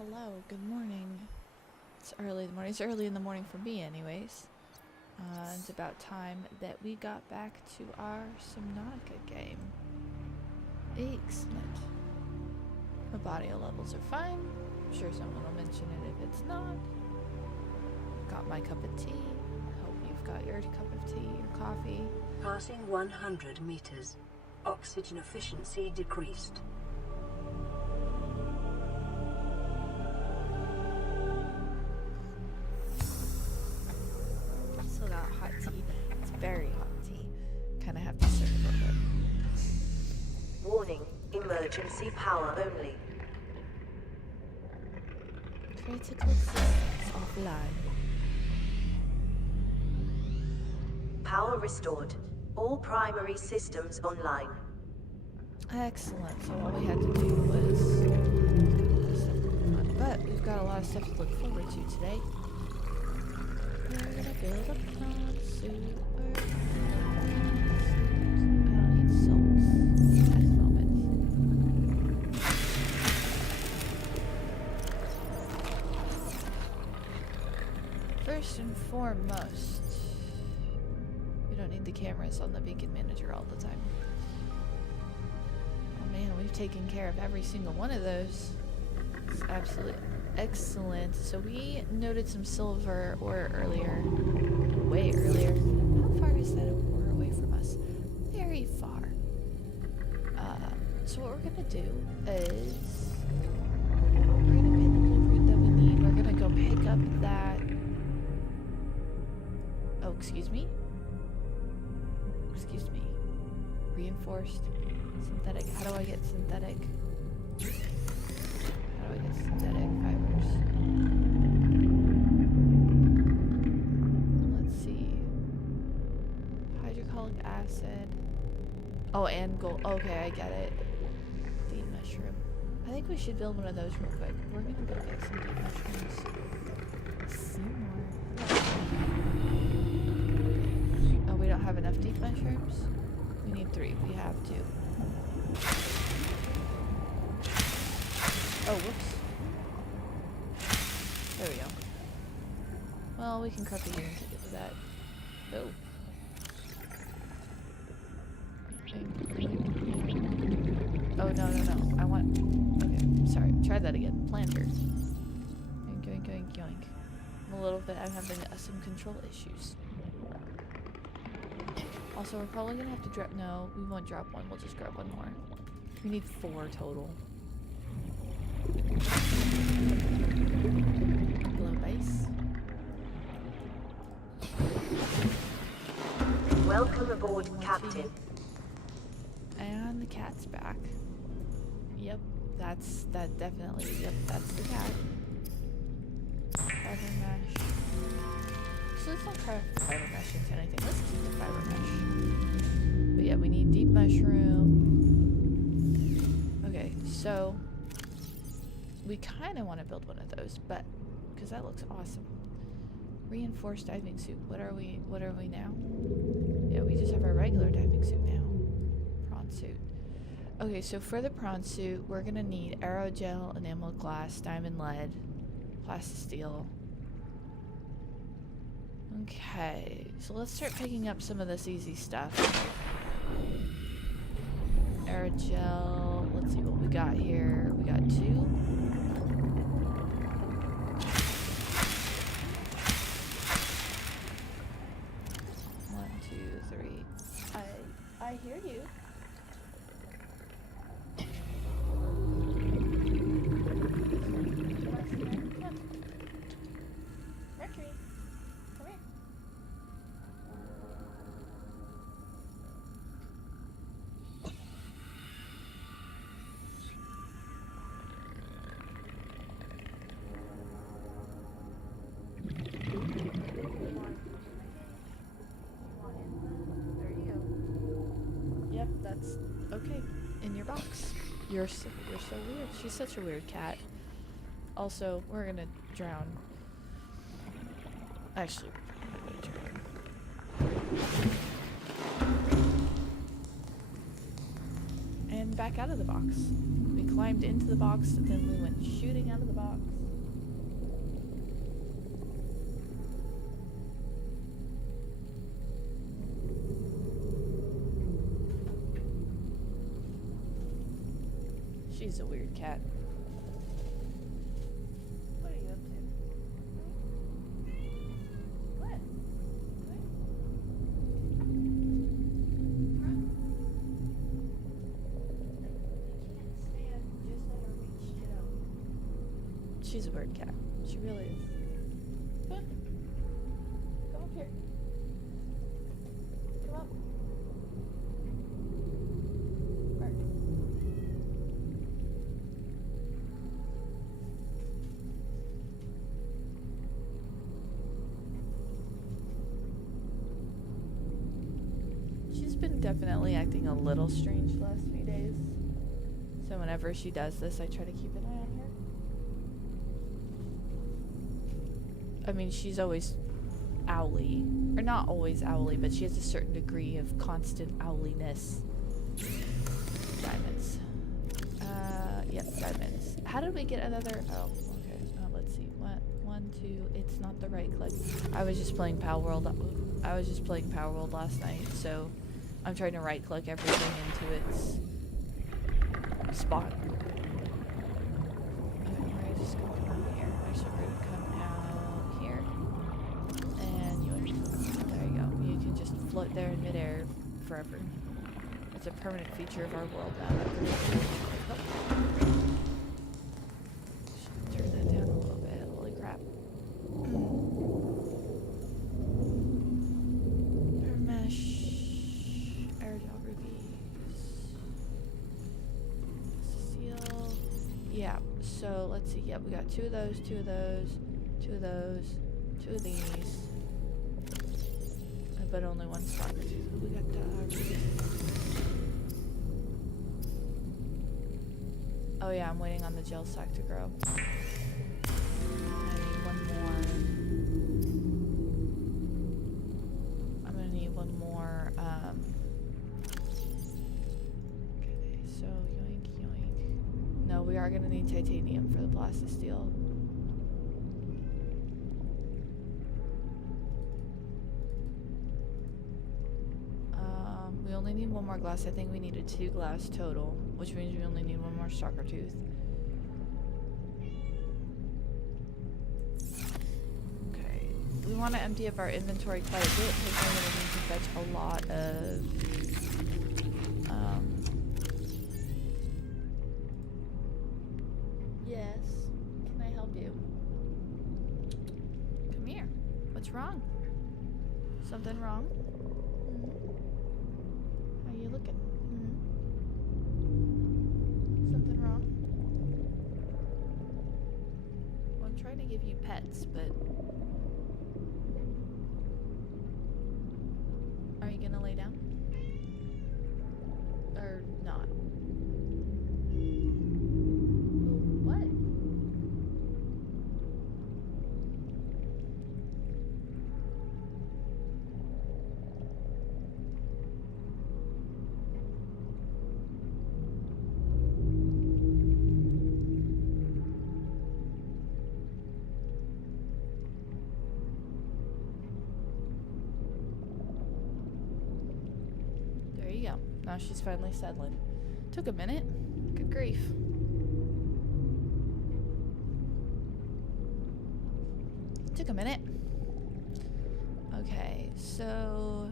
hello, good morning. It's early in the morning. It's early in the morning for me anyways. It's about time that we got back to our Subnautica game. Excellent. My audio levels are fine. I'm sure someone will mention it if it's not. Got my cup of tea. Hope you've got your cup of tea, your coffee. Passing 100 meters. Oxygen efficiency decreased. Still got hot tea. It's very hot tea. Kind of have to serve it. Warning, emergency power only. Critical systems offline. Power restored. All primary systems online. Excellent. So all we had to do was... But we've got a lot of stuff to look forward to today. We're gonna build a prawn suit. I don't need salts at the moment. First and foremost, we don't need the cameras on the beacon manager all the time. Oh man, we've taken care of every single one of those. It's absolutely excellent. So we noted some silver ore earlier. Way earlier. How far is that ore away from us? Very far. So what we're gonna do is we're gonna pin the blueprint that we need. We're gonna go pick up that. Oh, excuse me. Excuse me. Reinforced. Synthetic. How do I get synthetic? How do I get synthetic fibers? Let's see. Hydrochloric acid. Oh, and gold. Okay, I get it. Deep mushroom. I think we should build one of those real quick. We're gonna go get some deep mushrooms. See more. Oh, we don't have enough deep mushrooms? We need 3. We have 2. Oh, whoops. There we go. Well, we can craft a unit to do that. Oh. Oh, no. I want... Okay, sorry. Try that again. Planter. Yoink, yoink, yoink, yoink. I'm a little bit... I'm having some control issues. Also, we're probably gonna have to drop... No, we won't drop one. We'll just grab one more. We need 4 total. Hello, base. Welcome aboard, Captain. And the cat's back. Yep, that's definitely. Yep, that's the cat. Fiber mesh. So let's not craft fiber mesh into anything. Let's keep the fiber mesh. But yeah, we need deep mushroom. Okay, so we kind of want to build one of those, but because that looks awesome. Reinforced diving suit. What are we now? Yeah, we just have our regular diving suit now. Prawn suit. Okay, so for the prawn suit, we're gonna need aerogel, enamel glass, diamond lead, plastisteel. Okay, so let's start picking up some of this easy stuff. Aerogel, let's see what we got here. We got 2. I hear you. Come. Mercury, come here. Yep, that's okay. In your box. You're so weird. She's such a weird cat. Also, we're gonna drown. Actually, we're gonna drown. And back out of the box. We climbed into the box, and then we went shooting out of the box. She's a weird cat. What are you up to? What? She's a weird cat. She really is. Come on. Come up here. Come up. Where? She's been definitely acting a little strange the last few days. So whenever she does this, I try to keep an eye on her. I mean, she's always owly. Or not always owly, but she has a certain degree of constant owliness. Diamonds. Yep, diamonds. How did we get another? Oh, okay. Let's see. What? 1, 2. It's not the right click. I was just playing Power World. I was just playing Power World last night, so I'm trying to right click everything into its spot. Okay, we're just gonna come out here. Actually, we're gonna come out here. And there you go. You can just float there in midair forever. It's a permanent feature of our world now. Should turn that down a little bit. Holy crap. Air mesh. Aerogel rubies. Seal. Yeah, so let's see. Yep, we got 2 of those, 2 of those, 2 of those, 2 of these. But only 1 stalker tooth. We got rubies. Oh yeah, I'm waiting on the gel sack to grow. I need 1 more. I'm gonna need 1 more. Okay, so yoink, yoink. No, we are gonna need titanium for the plastisteel. We only need 1 more glass. I think we needed 2 glass total, which means we only need 1 more stalker tooth. Okay. We want to empty up our inventory quite a bit because we're going to need to fetch a lot of yes. Can I help you? Come here. What's wrong? Something wrong? How are you looking? Something wrong? Well, I'm trying to give you pets, but are you gonna lay down? Or not? What? Now she's finally settling. Took a minute. Good grief. Took a minute. Okay, so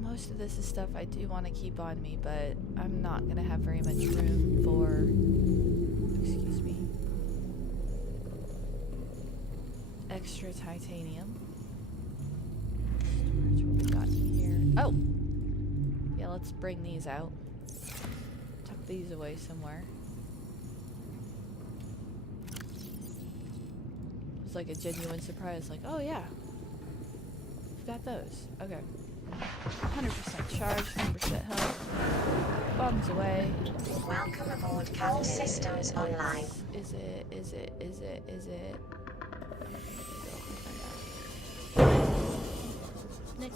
most of this is stuff I do want to keep on me, but I'm not gonna have very much room for, excuse me, extra titanium. Storage, what we got here? Oh! Yeah, let's bring these out. Tuck these away somewhere. It was like a genuine surprise, like, oh yeah, we've got those. Okay. 100% charge, 100% health. Bombs away. Welcome aboard, All systems online. Is it? Nick.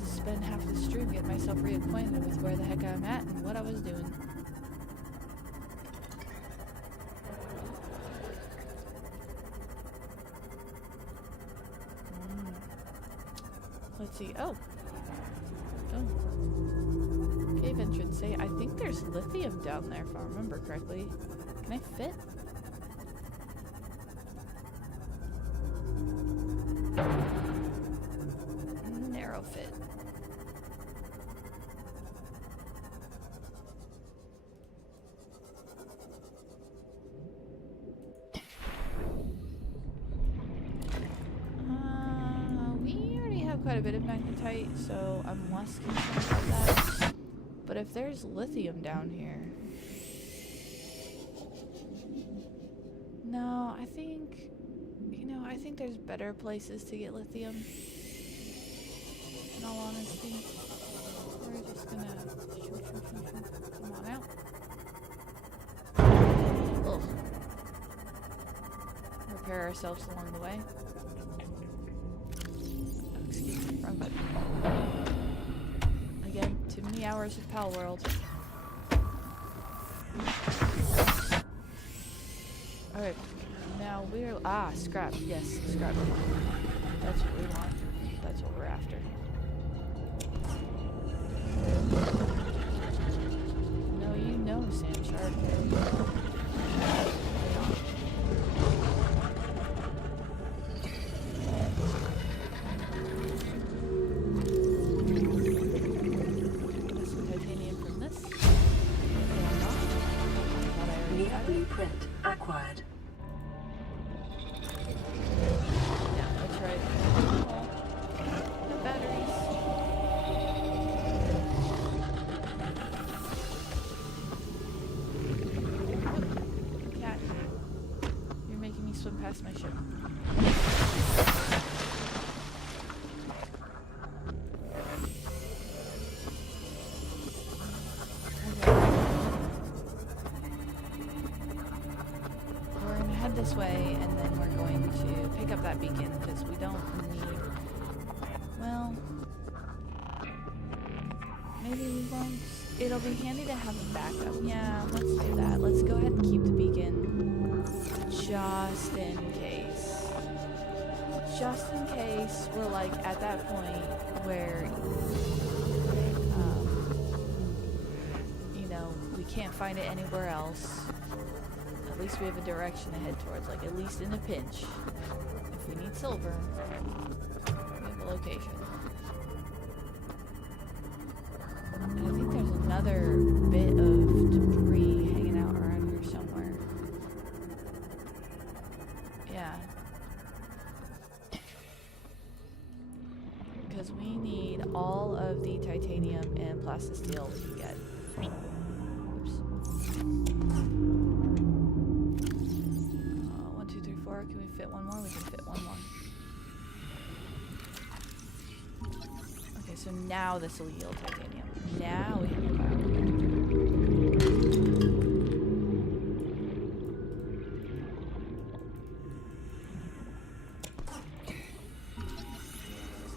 This is Ben. get myself reacquainted with where the heck I'm at and what I was doing. Let's see. Oh. Cave entrance. Say, I think there's lithium down there, if I remember correctly. Can I fit? Narrow fit. We already have quite a bit of magnetite, so I'm less concerned about that. But if there's lithium down here... No, I think... You know, I think there's better places to get lithium. In all honesty. We're just gonna... Come on out. Ugh. Repair ourselves along the way. Oh, excuse me, wrong button. Again, too many hours of Pal World. Alright, now we're... Ah, scrap. Yes, scrap. That's what we want. That's what we're after. No, you know, Sand Shark. Blueprint acquired. Yeah, that's right. No batteries. Cat, you're making me swim past my ship. This way, and then we're going to pick up that beacon because we don't need... Well, maybe we won't. It'll be handy to have a backup. Yeah, let's do that. Let's go ahead and keep the beacon just in case. Just in case we're like at that point where, you know, we can't find it anywhere else. At least we have a direction to head towards, like at least in a pinch. If we need silver, we have a location. And I think there's another bit of debris hanging out around here somewhere. Yeah. Because we need all of the titanium and plastisteel we can get. Can we fit one more? We can fit one more. Okay, so now this will yield titanium. Now we have a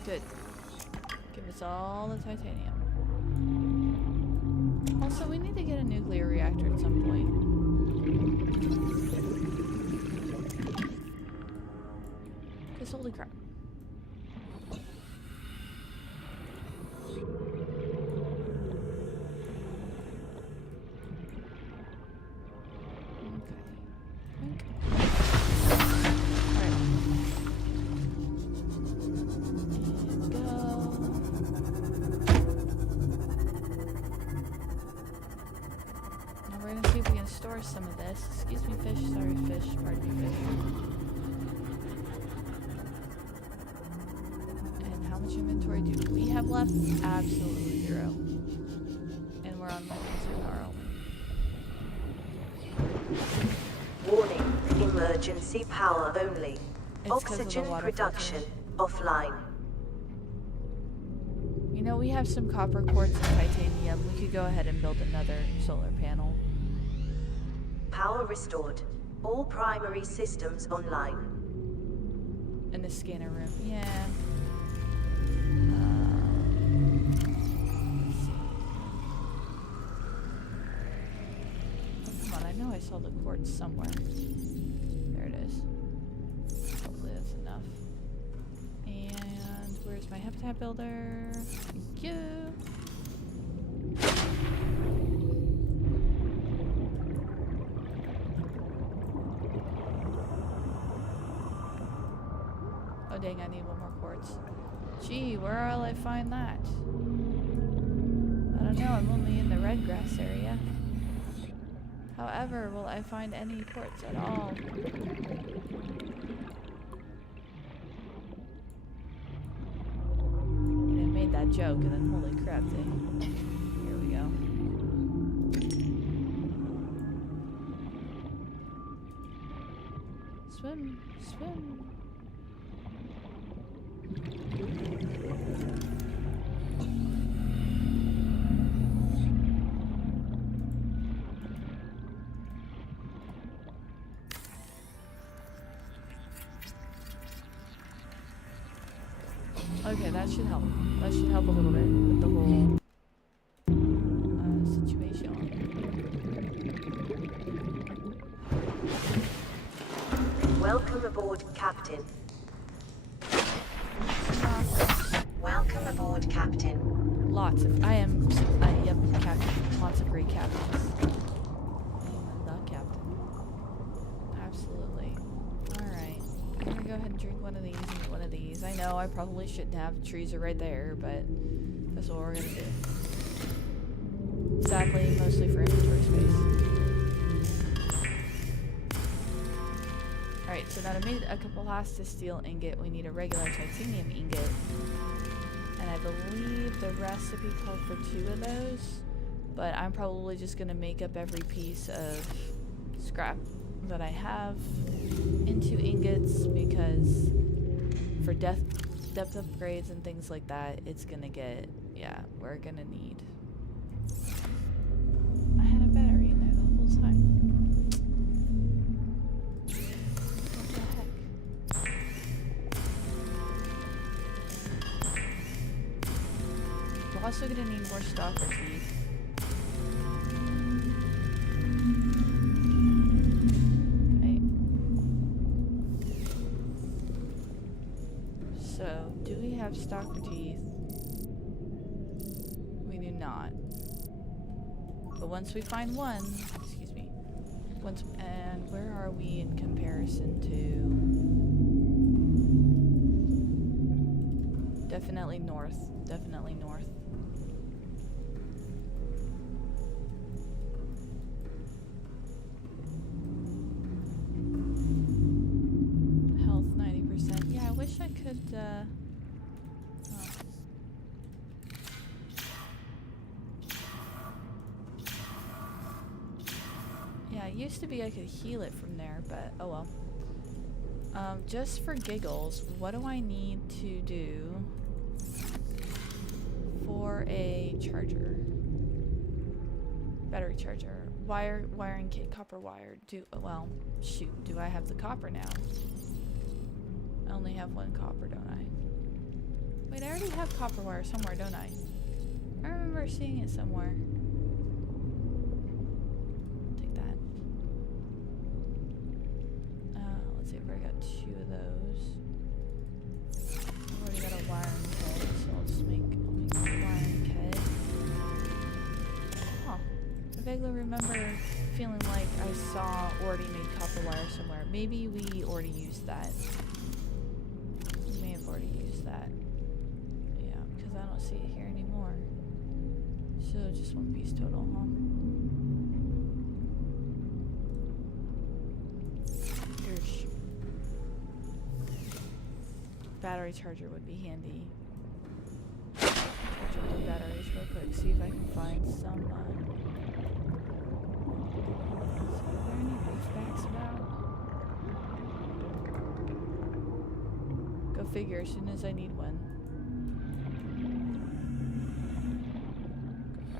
Good. Give us all the titanium. Also, we need to get a nuclear reactor at some point. Holy crap. Store some of this. Excuse me, fish. Sorry, fish. Pardon me, fish. And how much inventory do we have left? Absolutely zero. And we're on weapons in our own. Warning, emergency power only. It's Oxygen production offline. You know, we have some copper quartz and titanium. We could go ahead and build another solar panel. Power restored. All primary systems online. In the scanner room. Yeah. know I saw the quartz somewhere. There it is. Hopefully that's enough. And where's my habitat builder? Thank you. Oh dang, I need one more quartz. Gee, where will I find that? I don't know, I'm only in the red grass area. However, will I find any quartz at all? And I made that joke and then holy crap, here we go. Swim, swim. Okay, that should help. That should help a little bit with the whole situation. Welcome aboard, Captain. Welcome aboard, Captain. Lots of, yep, captain. Lots of great captains. I am the captain. Absolutely. Alright. I'm gonna go ahead and drink one of these and eat one of these. I know I probably shouldn't have. Trees are right there, but that's what we're gonna do. Sadly, mostly for inventory space. Alright, so now I made a couple steel ingot. We need a regular titanium ingot. And I believe the recipe called for 2 of those. But I'm probably just gonna make up every piece of scrap that I have into ingots, because for depth upgrades and things like that, it's gonna get, yeah, we're gonna need. I had a battery in there the whole time. What the heck? We're also gonna need more stalker teeth. So, do we have stalker teeth? We do not. But once we find one, excuse me, and where are we in comparison to? Definitely north. Definitely north. Health 90%. Yeah, I wish I could, oh. Yeah, it used to be I could heal it from there, but oh well. Just for giggles, what do I need to do for a charger? Battery charger. Wiring kit, copper wire. Well, shoot, do I have the copper now? I only have 1 copper, don't I? Wait, I already have copper wire somewhere, don't I? I remember seeing it somewhere. Take that. Let's see if I got 2 of those. I've already got a wiring kit, so I'll just make a wiring kit. Huh. I vaguely remember feeling like I saw already made copper wire somewhere. Maybe we already used that. We may have already used that. Yeah, because I don't see it here anymore. So just 1 piece total, huh? Battery charger would be handy. Charge up the batteries real quick, see if I can find some, so are there any reef backs about? Go figure, as soon as I need one.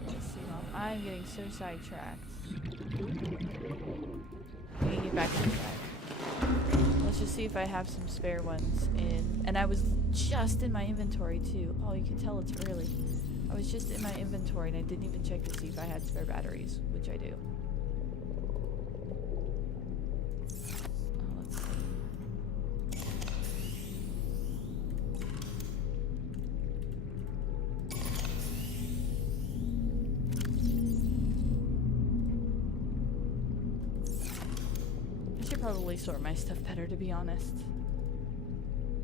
Let's see, I'm getting so sidetracked. We can get back on track. Let's just see if I have some spare ones in. And I was just in my inventory too. Oh, you can tell it's early. I was just in my inventory and I didn't even check to see if I had spare batteries, which I do. should probably sort my stuff better, to be honest.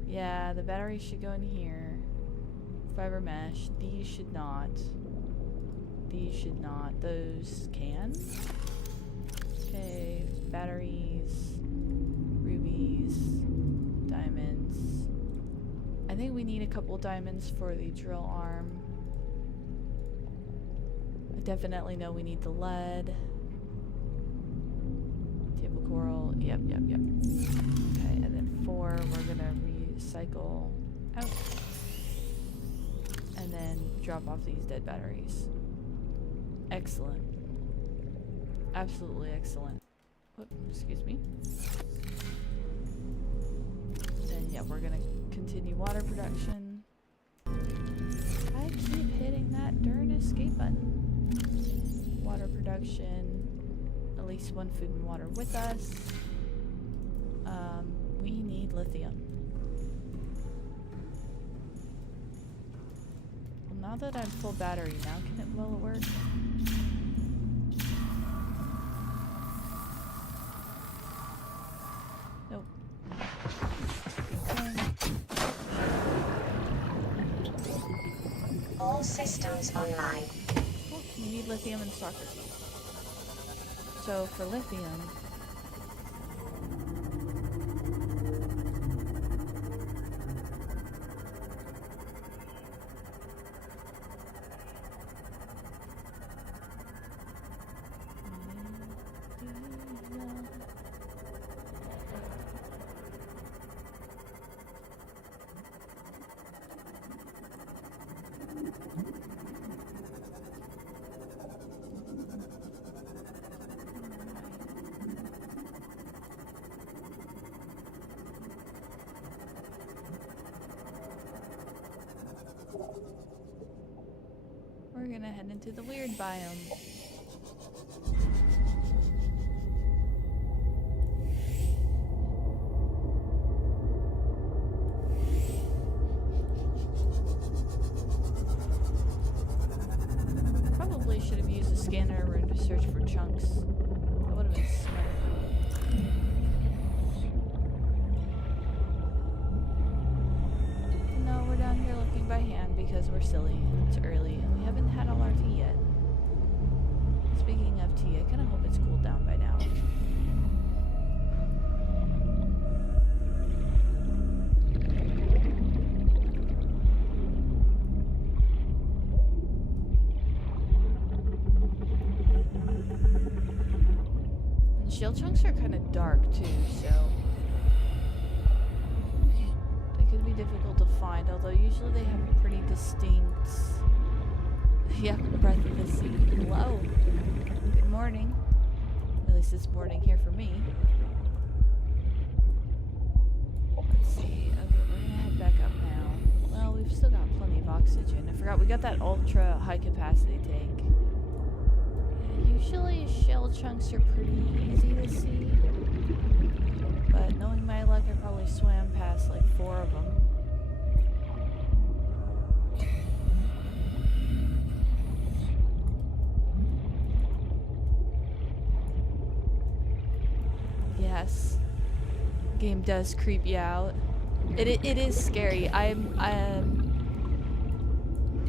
Yeah, the battery should go in here. Fiber mesh. These should not. These should not. Those can. Okay, batteries, rubies, diamonds. I think we need a couple diamonds for the drill arm. I definitely know we need the lead. Table coral. Yep. Okay, and then 4 we're gonna recycle out. And then drop off these dead batteries. Excellent. Absolutely excellent. Whoop, excuse me. Then yeah, we're gonna continue water production. I keep hitting that darn escape button. Water production. At least 1 food and water with us. We need lithium. Well, now that I'm full battery, now will it work? Nope. All systems online. Cool. You need lithium and stalker seeds. So for lithium, we're gonna head into the weird biome. Probably should have used a scanner room to search for chunks. That would have been smart. No, we're down here looking by hand because we're silly. It's early and we haven't had all our tea yet. Speaking of tea, I kind of hope it's cooled down by now. And shell chunks are kind of dark too, so they could be difficult to find, although usually they have a pretty distinct, yeah, breath of the sea. Hello. Good morning. At least it's morning here for me. Let's see. Okay, we're gonna head back up now. Well, we've still got plenty of oxygen. I forgot we got that ultra high capacity tank. Yeah, usually shell chunks are pretty easy to see, but knowing my luck, I probably swam past like 4 of them. Yes, game does creep you out. It is scary. I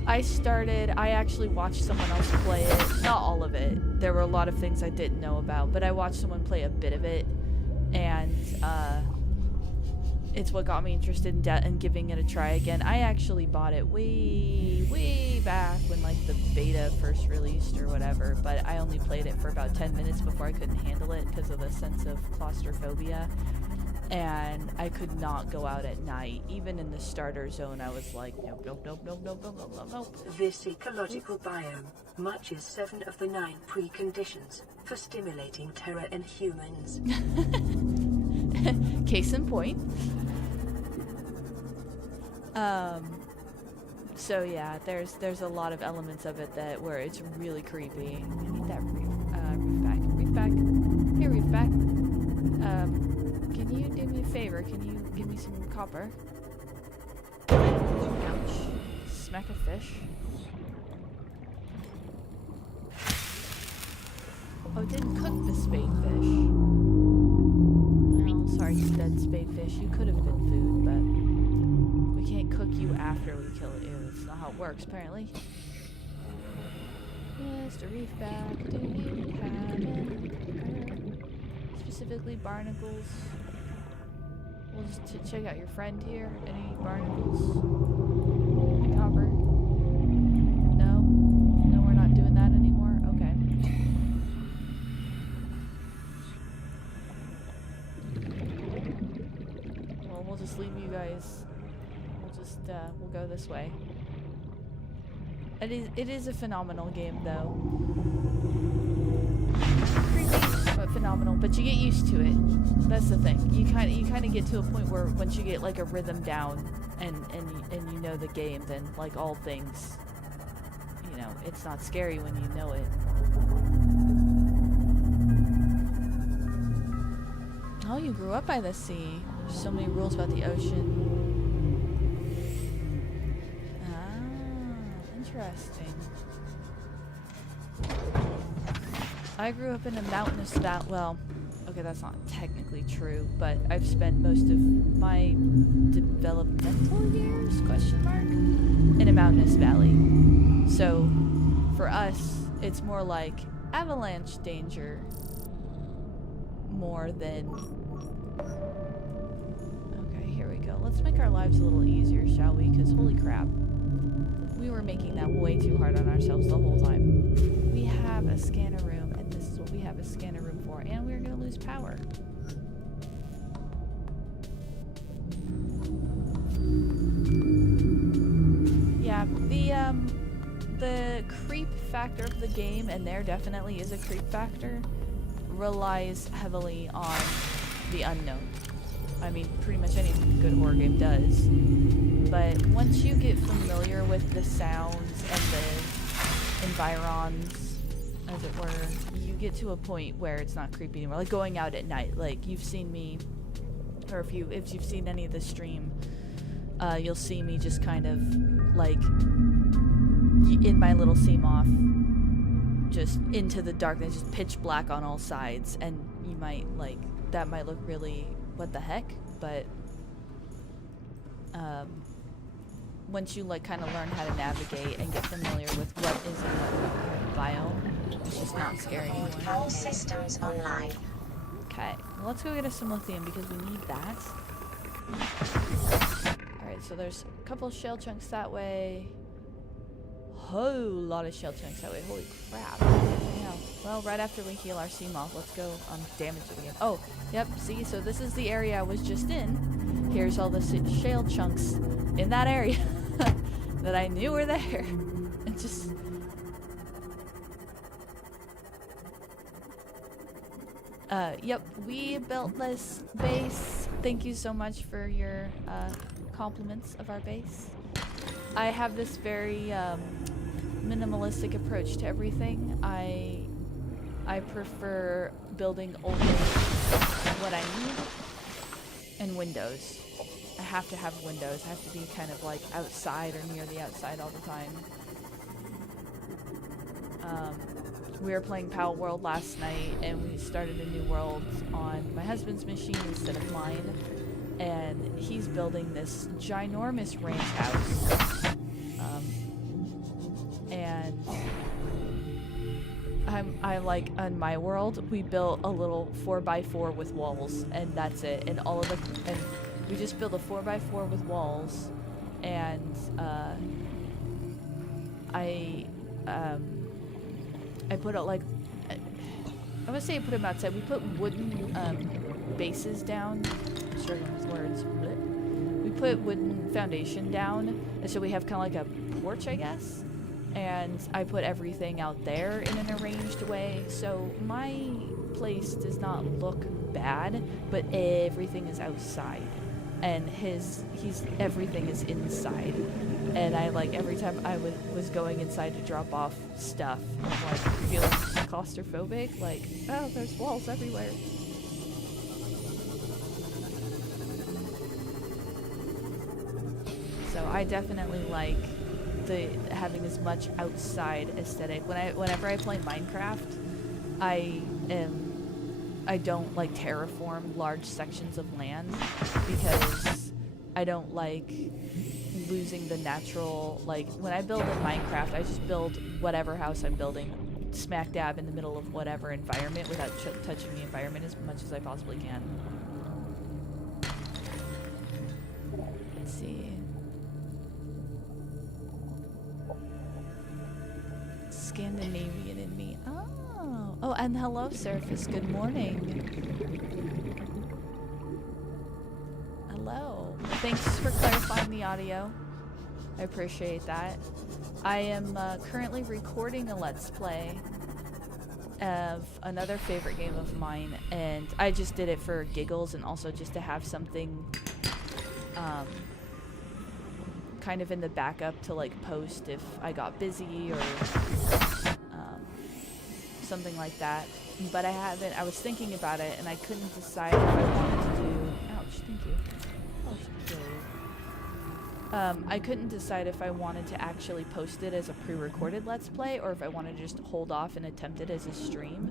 actually watched someone else play it. Not all of it. There were a lot of things I didn't know about, but I watched someone play a bit of it, and it's what got me interested in giving it a try again. I actually bought it way back when like the beta first released or whatever, but I only played it for about 10 minutes before I couldn't handle it because of the sense of claustrophobia, and I could not go out at night. Even in the starter zone, I was like, nope. This ecological biome matches 7 of the 9 preconditions for stimulating terror in humans. Case in point. So yeah, there's a lot of elements of it where it's really creepy. I need that reef back. Here, reef back. Can you do me a favor? Can you give me some copper? Ouch. Smack a fish. Oh, it didn't cook the spade fish. could have been food, but we can't cook you after we kill you. That's not how it works, apparently. Mr. Reefback, do you have any specifically barnacles? We'll just check out your friend here. Any barnacles? Any copper? No? No, we're not doing that anymore? Okay. Well, we'll just leave you guys. We'll go this way. It is a phenomenal game, though. Creepy, but phenomenal. But you get used to it. That's the thing. You kind of get to a point where once you get like a rhythm down and you know the game, then like all things, you know, it's not scary when you know it. Oh, you grew up by the sea. There's so many rules about the ocean. Interesting. I grew up in a mountainous valley. Well, okay, that's not technically true, but I've spent most of my developmental years, question mark, in a mountainous valley. So, for us, it's more like avalanche danger more than... Okay, here we go. Let's make our lives a little easier, shall we? Because holy crap. We were making that way too hard on ourselves the whole time. We have a scanner room, and this is what we have a scanner room for, and we're going to lose power. Yeah, the creep factor of the game, and there definitely is a creep factor, relies heavily on the unknown. I mean, pretty much anything a good horror game does. But once you get familiar with the sounds and the environs, as it were, you get to a point where it's not creepy anymore. Like going out at night. Like you've seen me, or if you've seen any of the stream, you'll see me just kind of like in my little Seamoth, just into the darkness, just pitch black on all sides, and you might like that might look really what the heck, but once you like kind of learn how to navigate and get familiar with what is in what biome, it's just not scary anymore. All systems online. Okay, well, let's go get us some lithium because we need that. Alright, so there's a couple of shell chunks that way. Whole lot of shell chunks that way. Holy crap. Yeah. Well, right after we heal our Seamoth, let's go damage it again. Oh, yep, see, so this is the area I was just in. Here's all the shale chunks in that area that I knew were there. And just... yep, we built this base. Thank you so much for your compliments of our base. I have this very minimalistic approach to everything. I prefer building only what I need and windows. I have to have windows. I have to be kind of like outside or near the outside all the time. We were playing Pal World last night, and we started a new world on my husband's machine instead of mine. And he's building this ginormous ranch house. And I like, on my world, we built a little 4x4 with walls, and that's it. And all of the, and we just built a 4x4 with walls, and I put out like, I would say I put them outside. We put wooden bases down. I'm struggling with words. We put wooden foundation down, and so we have kind of like a porch, I guess. And I put everything out there in an arranged way, so my place does not look bad, but everything is outside, and everything is inside. And I like every time I was going inside to drop off stuff, I'm like feeling claustrophobic, like, oh, there's walls everywhere. So I definitely like having as much outside aesthetic. Whenever I play Minecraft, I am I don't like terraform large sections of land because I don't like losing the natural, like when I build in Minecraft, I just build whatever house I'm building smack dab in the middle of whatever environment without touching the environment as much as I possibly can. Let's see. Scandinavian in me. Oh, and hello, Surface. Good morning. Hello. Thanks for clarifying the audio. I appreciate that. I am currently recording a Let's Play of another favorite game of mine, and I just did it for giggles and also just to have something kind of in the backup to like post if I got busy or something like that. But I was thinking about it and I couldn't decide if I wanted to do, ouch, thank you. Oh, thank you. I couldn't decide if I wanted to actually post it as a pre-recorded Let's Play or if I wanted to just hold off and attempt it as a stream.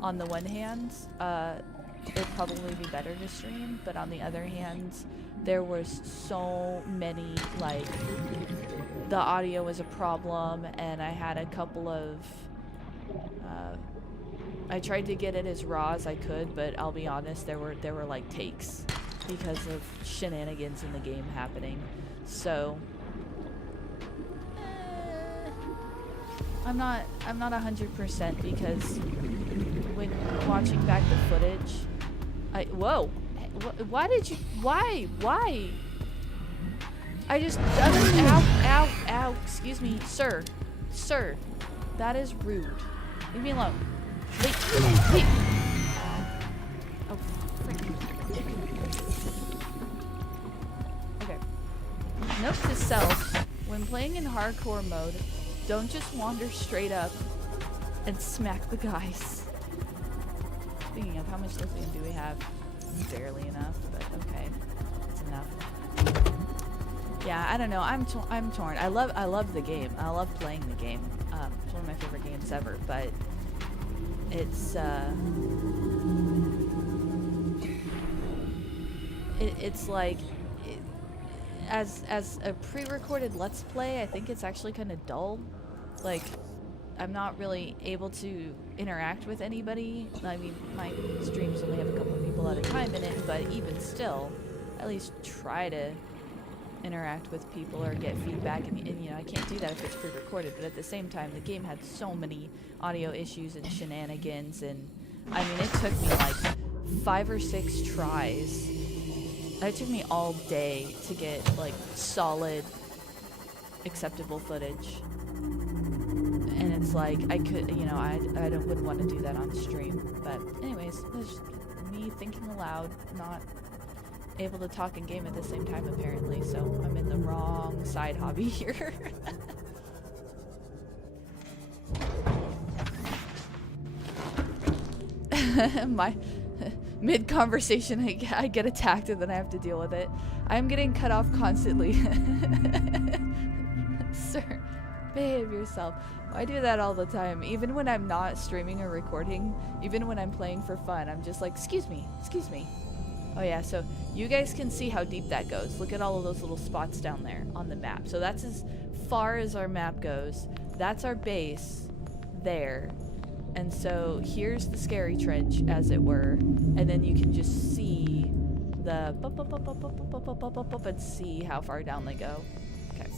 On the one hand, it'd probably be better to stream, but on the other hand, there was so many, like, the audio was a problem, and I had a couple of, I tried to get it as raw as I could, but I'll be honest, there were like takes because of shenanigans in the game happening. So I'm not 100% because when watching back the footage, whoa, why? I just, ow, excuse me, sir, that is rude. Leave me alone. Leave. Oh, freaking. Okay. Note to self, when playing in hardcore mode, don't just wander straight up and smack the guys. Speaking of, how much lithium do we have? Barely enough, but okay. It's enough. Yeah, I don't know. I'm torn. I love the game. I love playing the game. It's one of my favorite games ever, but it's it's like as a pre-recorded Let's Play, I think it's actually kind of dull. Like, I'm not really able to interact with anybody. I mean, my streams only have a couple of people at a time in it, but even still, at least try to interact with people or get feedback, and you know, I can't do that if it's pre-recorded, but at the same time, the game had so many audio issues and shenanigans, and I mean, it took me like 5 or 6 tries. It took me all day to get like solid, acceptable footage. And it's like, I could, you know, I wouldn't want to do that on stream. But anyways, that's just me thinking aloud, not able to talk and game at the same time apparently, so I'm in the wrong side hobby here. My mid-conversation, I get attacked and then I have to deal with it. I'm getting cut off constantly. Sir, behave yourself. I do that all the time. Even when I'm not streaming or recording, even when I'm playing for fun, I'm just like, excuse me. Oh yeah, so you guys can see how deep that goes. Look at all of those little spots down there on the map. So that's as far as our map goes. That's our base there. And so here's the scary trench, as it were. And then you can just see the and see how far down they go. Okay.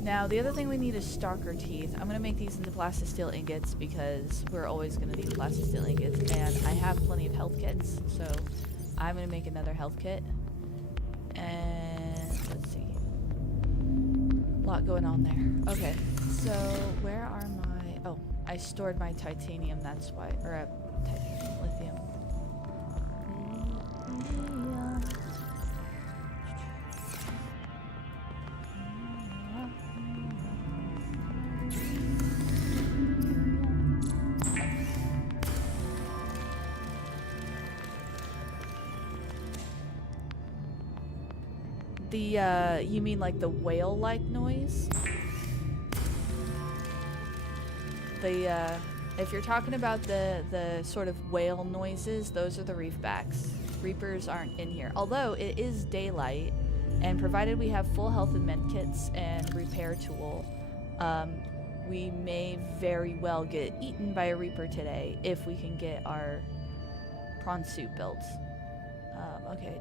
Now, the other thing we need is stalker teeth. I'm going to make these into plastisteel ingots because we're always going to need plastisteel ingots. And I have plenty of health kits, so I'm going to make another health kit. And let's see. A lot going on there. Okay, so where are my... Oh, I stored my titanium, that's why. Or lithium. You mean like the whale-like noise? If you're talking about the sort of whale noises, those are the reefbacks. Reapers aren't in here. Although it is daylight, and provided we have full health and med kits and repair tool, we may very well get eaten by a reaper today if we can get our prawn suit built. Okay,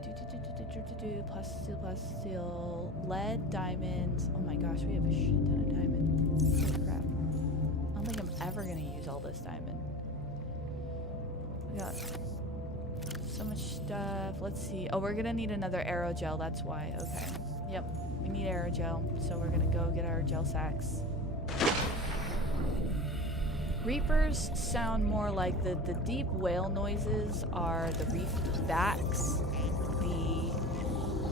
plasteel, lead, diamonds. Oh my gosh, we have a shit ton of diamond. Holy crap. I don't think I'm ever gonna use all this diamond. We got so much stuff. Let's see. Oh, we're gonna need another aerogel, that's why. Okay. Yep, we need aerogel, so we're gonna go get our gel sacks. Reapers sound more like the deep whale noises are the reef backs.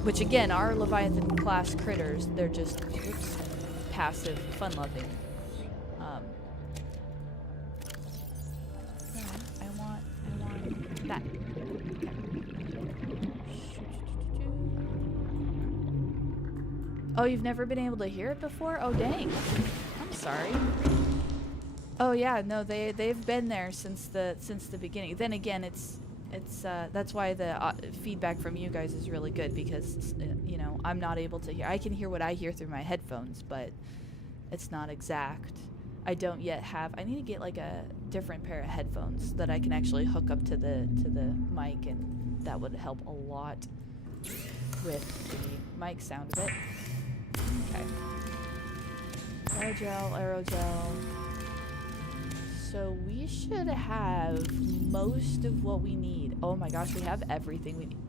Which again are Leviathan class critters. They're just passive, fun loving. I want that. Oh, you've never been able to hear it before? Oh dang. I'm sorry. Oh yeah, no, they've been there since the beginning. Then again, it's that's why the feedback from you guys is really good, because you know, I'm not able to hear. I can hear what I hear through my headphones, but it's not exact. I don't yet have. I need to get like a different pair of headphones that I can actually hook up to the mic, and that would help a lot with the mic sound of it. Okay. Aerogel. So we should have most of what we need. Oh my gosh, we have everything we need.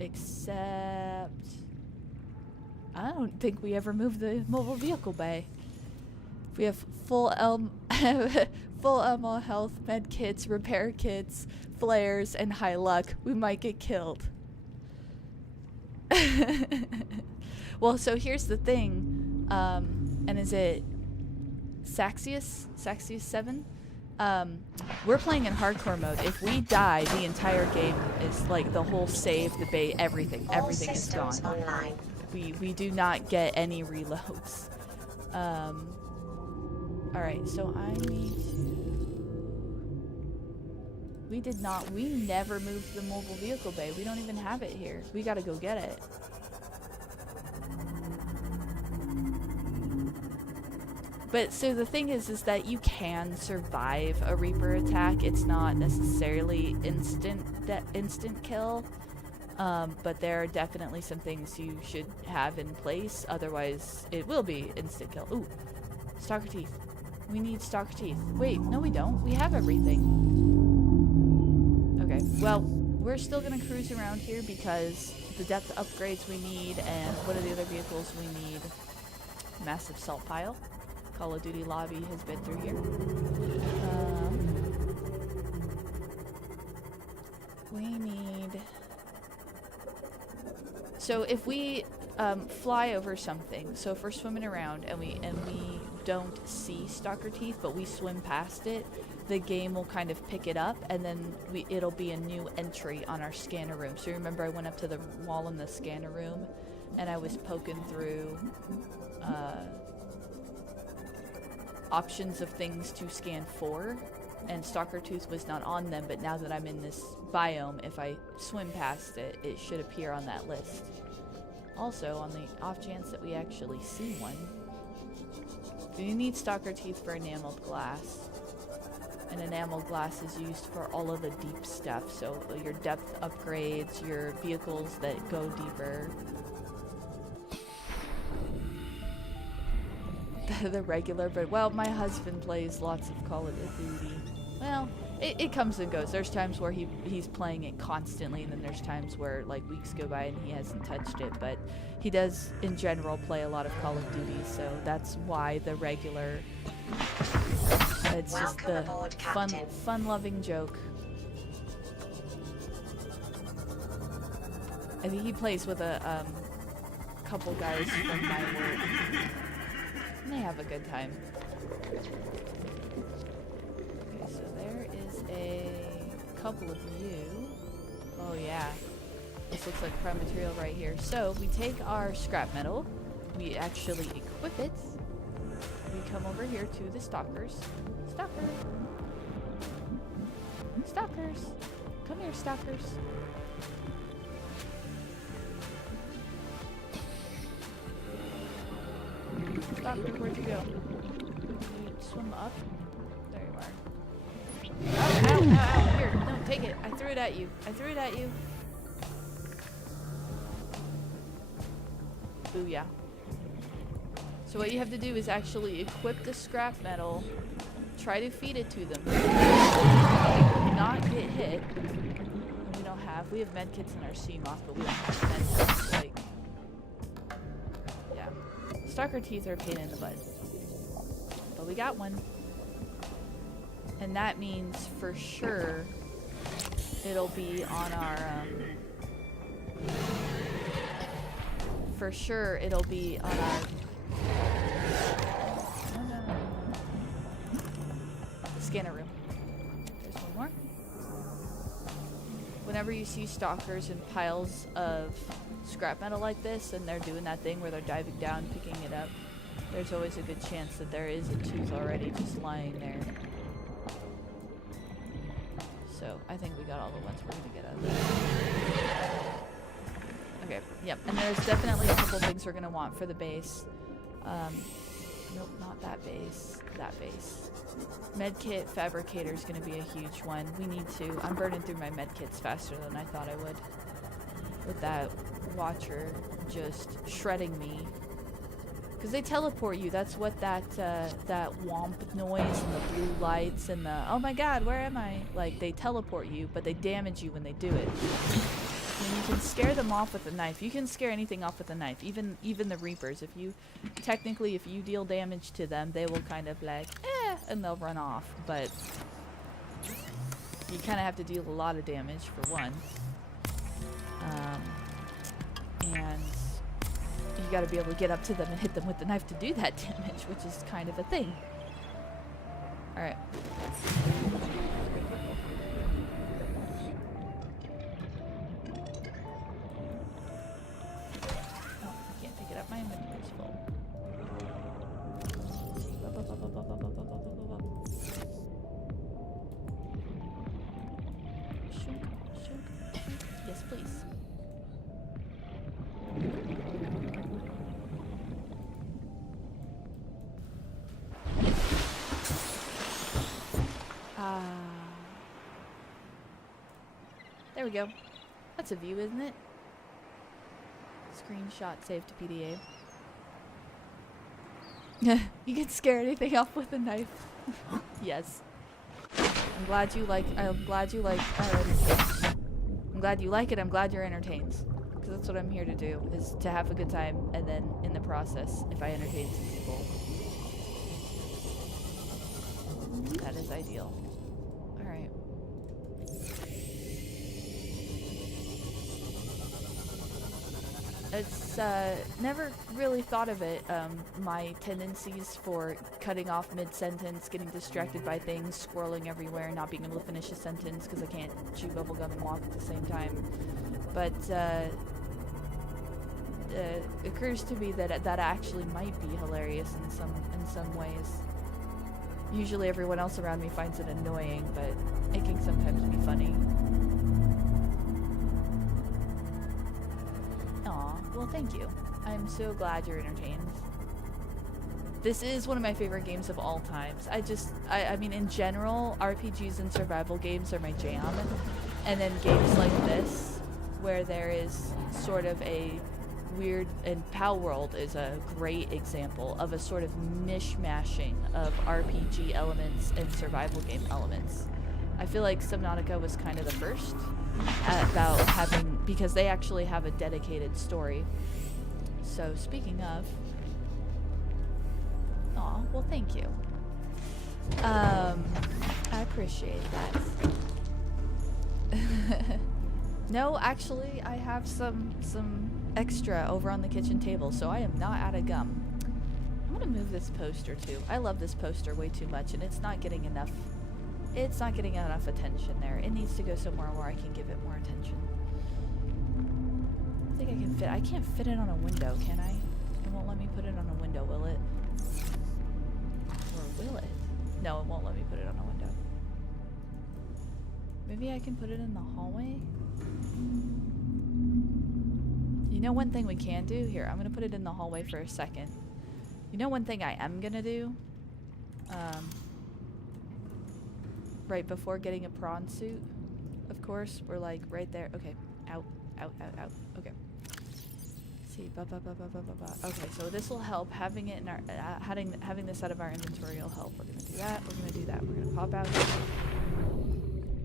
Except... I don't think we ever moved the mobile vehicle bay. If we have full Elmo health, med kits, repair kits, flares, and high luck, we might get killed. Well, so here's the thing. And is it Saxius 7? We're playing in hardcore mode. If we die, the entire game is like the whole save, the bait, everything is gone. Online. We do not get any reloads. Alright, so I need to... we never moved the mobile vehicle bay. We don't even have it here. We gotta go get it. But so the thing is that you can survive a Reaper attack. It's not necessarily instant kill, but there are definitely some things you should have in place. Otherwise, it will be instant kill. Ooh, stalker teeth. We need stalker teeth. Wait, no, we don't. We have everything. Okay, well, we're still gonna cruise around here because the depth upgrades we need, and what are the other vehicles we need? Massive salt pile. Call of Duty lobby has been through here. We need... So if we fly over something, so if we're swimming around and we don't see stalker teeth, but we swim past it, the game will kind of pick it up, and then it'll be a new entry on our scanner room. So remember I went up to the wall in the scanner room and I was poking through options of things to scan for, and stalker tooth was not on them, but now that I'm in this biome, if I swim past it, it should appear on that list. Also, on the off chance that we actually see one, you need stalker teeth for enameled glass, and enameled glass is used for all of the deep stuff, so your depth upgrades, your vehicles that go deeper. The regular, but well, my husband plays lots of Call of Duty. Well, it comes and goes. There's times where he's playing it constantly, and then there's times where like weeks go by and he hasn't touched it, but he does in general play a lot of Call of Duty, so that's why the regular, it's just the fun-loving joke. I think he plays with a couple guys from my work. And they have a good time. Okay, so there is a couple of you. Oh yeah. This looks like prime material right here. So we take our scrap metal, we actually equip it, we come over here to the stalkers. Stalker! Stalkers! Come here, stalkers. Stalker, where'd you go? You swim up? There you are. Oh, ow, ow, ow. Here, no, take it. I threw it at you. I threw it at you. Booyah. So what you have to do is actually equip the scrap metal, try to feed it to them, not get hit. And we have medkits in our CMOS, but we don't have medkits, like, yeah. Stalker teeth are a pain in the butt. But we got one. And that means for sure it'll be on our, for sure it'll be on our scanner room. There's one more. Whenever you see stalkers in piles of scrap metal like this and they're doing that thing where they're diving down, picking it up, there's always a good chance that there is a tooth already just lying there. So I think we got all the ones we're gonna get out of there. Okay, yep, and there's definitely a couple things we're gonna want for the base. Nope, not that base. That base. Medkit fabricator is going to be a huge one. We need to. I'm burning through my medkits faster than I thought I would. With that watcher just shredding me. Because they teleport you. That's what that womp noise and the blue lights and the, oh my god, where am I? Like, they teleport you, but they damage you when they do it. And you can scare them off with a knife. You can scare anything off with a knife, even the Reapers. If you deal damage to them, they will kind of like, and they'll run off. But you kind of have to deal a lot of damage for one. And you got to be able to get up to them and hit them with the knife to do that damage, which is kind of a thing. All right. My inventory's full. Yes, please. There we go. That's a view, isn't it? Screenshot saved to PDA. You can scare anything off with a knife. Yes. I'm glad you like it. I'm glad you like it. I'm glad you're entertained. Because that's what I'm here to do, is to have a good time, and then in the process, if I entertain some people, that is ideal. Alright. It's, never really thought of it, my tendencies for cutting off mid-sentence, getting distracted by things, scrolling everywhere, not being able to finish a sentence because I can't chew bubblegum and walk at the same time. But, it occurs to me that that actually might be hilarious in some ways. Usually everyone else around me finds it annoying, but it can sometimes be funny. Well, thank you. I'm so glad you're entertained. This is one of my favorite games of all times. I mean, in general, RPGs and survival games are my jam. And then games like this, where there is sort of a weird, and Pal World is a great example of a sort of mishmashing of RPG elements and survival game elements. I feel like Subnautica was kind of the first about having, because they actually have a dedicated story. So speaking of, aw, well, thank you. I appreciate that. No, actually, I have some extra over on the kitchen table, so I am not out of gum. I'm gonna move this poster too. I love this poster way too much, and it's not getting enough. It's not getting enough attention there. It needs to go somewhere where I can give it more attention. I think I can fit. I can't fit it on a window, can I? It won't let me put it on a window, will it? will it? No, it won't let me put it on a window. Maybe I can put it in the hallway? You know one thing we can do? Here, I'm gonna put it in the hallway for a second. You know one thing I am gonna do? Right before getting a prawn suit, of course, we're like right there. Okay, out, out, out, out. Okay. Let's see, okay, so this will help. Having it in our, having this out of our inventory will help. We're gonna do that. We're gonna do that. We're gonna pop out.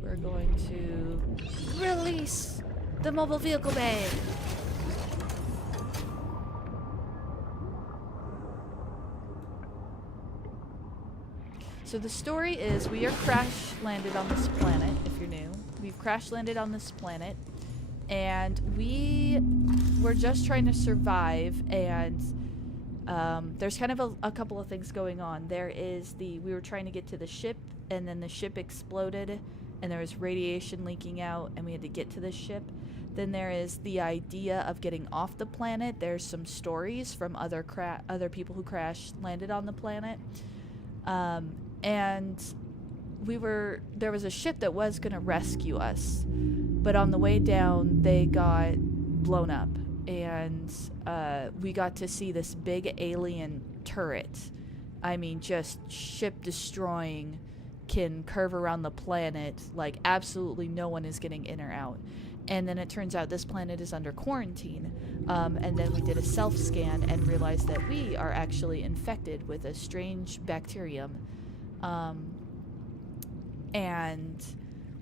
We're going to release the mobile vehicle bay. So the story is we are crash landed on this planet, if you're new. We've crash landed on this planet and we were just trying to survive, and there's kind of a couple of things going on. There is we were trying to get to the ship, and then the ship exploded and there was radiation leaking out and we had to get to the ship. Then there is the idea of getting off the planet. There's some stories from other people who crash landed on the planet. And there was a ship that was going to rescue us, but on the way down they got blown up, and we got to see this big alien turret. I mean, just ship destroying, can curve around the planet like absolutely no one is getting in or out. And then it turns out this planet is under quarantine. And then we did a self-scan and realized that we are actually infected with a strange bacterium. And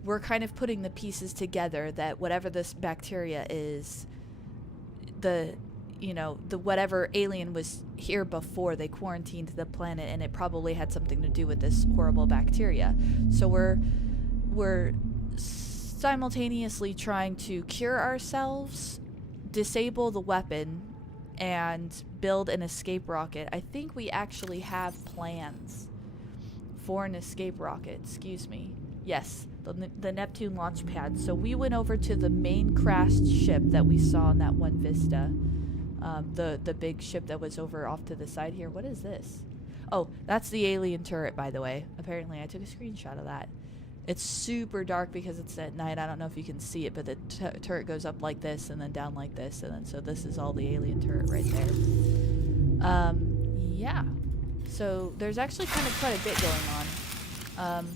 we're kind of putting the pieces together that whatever this bacteria is, whatever alien was here before they quarantined the planet, and it probably had something to do with this horrible bacteria. So we're simultaneously trying to cure ourselves, disable the weapon, and build an escape rocket. I think we actually have plans for an escape rocket. Excuse me. Yes, the Neptune launch pad. So we went over to the main crashed ship that we saw in that one vista. The big ship that was over off to the side here. What is this? Oh, that's the alien turret, by the way. Apparently I took a screenshot of that. It's super dark because it's at night. I don't know if you can see it, but the turret goes up like this and then down like this, and then so this is all the alien turret right there. Yeah. So there's actually kind of quite a bit going on.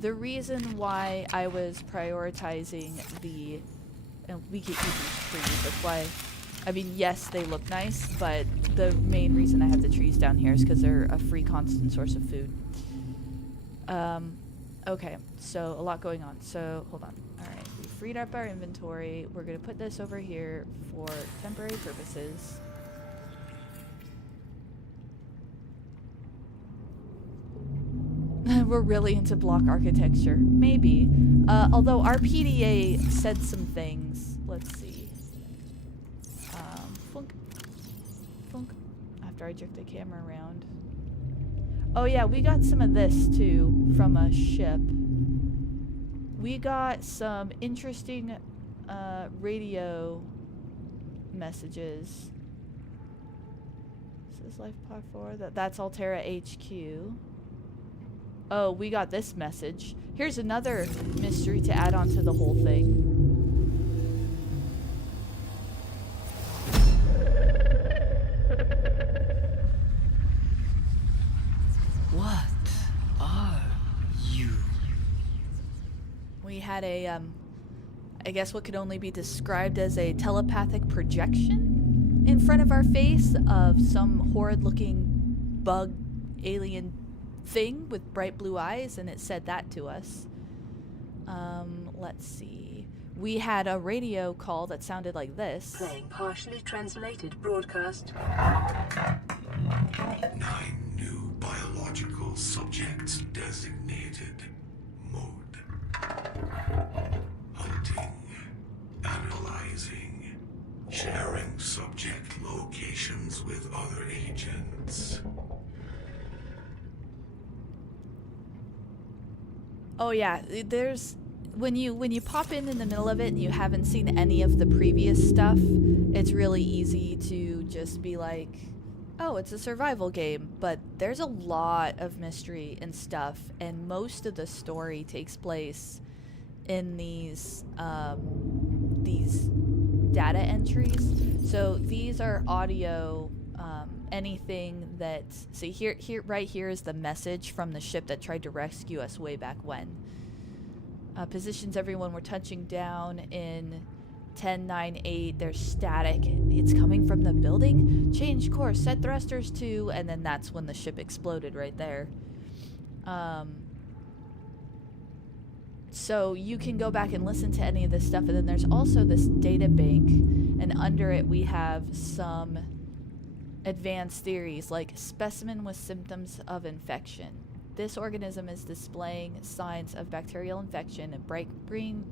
The reason why I was prioritizing we get these trees. That's why. I mean, yes, they look nice, but the main reason I have the trees down here is because they're a free constant source of food. Okay, so a lot going on. So, hold on. Alright, we freed up our inventory. We're going to put this over here for temporary purposes. We're really into block architecture. Maybe. Although our PDA said some things. Let's see. Flunk. Flunk. After I jerk the camera around. Oh yeah, we got some of this too from a ship. We got some interesting radio messages. This is Life Pod 4. That's Altera HQ. Oh, we got this message. Here's another mystery to add on to the whole thing. What are you? We had a, I guess what could only be described as a telepathic projection in front of our face of some horrid-looking bug alien thing with bright blue eyes, and it said that to us. Let's see. We had a radio call that sounded like this. Playing partially translated broadcast. 9 new biological subjects designated. Mode. Hunting. Analyzing. Sharing subject locations with other agents. Oh yeah, there's when you pop in the middle of it and you haven't seen any of the previous stuff, it's really easy to just be like, oh, it's a survival game, but there's a lot of mystery and stuff, and most of the story takes place in these data entries. So these are audio, anything that, see here, right here is the message from the ship that tried to rescue us way back when. Positions everyone were touching down in 1098. There's static. It's coming from the building. Change course. Set thrusters to, and then that's when the ship exploded right there. So you can go back and listen to any of this stuff, and then there's also this data bank, and under it we have some advanced theories like specimen with symptoms of infection. This organism is displaying signs of bacterial infection, and bright green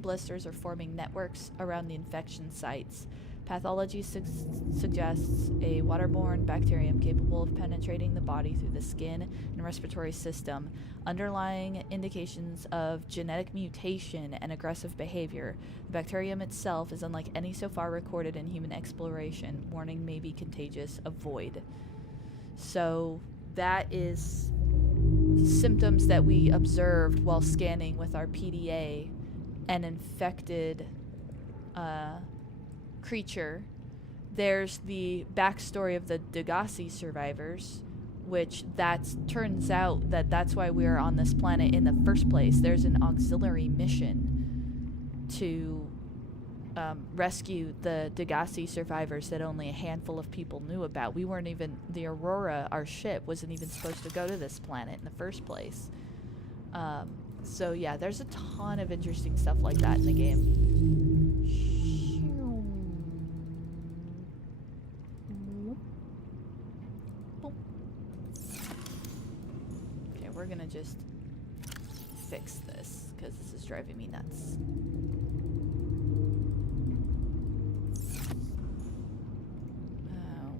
blisters are forming networks around the infection sites. Pathology suggests a waterborne bacterium capable of penetrating the body through the skin and respiratory system. Underlying indications of genetic mutation and aggressive behavior. The bacterium itself is unlike any so far recorded in human exploration. Warning may be contagious. Avoid. So that is symptoms that we observed while scanning with our PDA. An infected creature. There's the backstory of the Degassi survivors, which turns out that's why we're on this planet in the first place. There's an auxiliary mission to rescue the Degassi survivors that only a handful of people knew about. We weren't even, the Aurora, our ship, wasn't even supposed to go to this planet in the first place. So yeah, there's a ton of interesting stuff like that in the game. Okay, we're gonna just fix this because this is driving me nuts.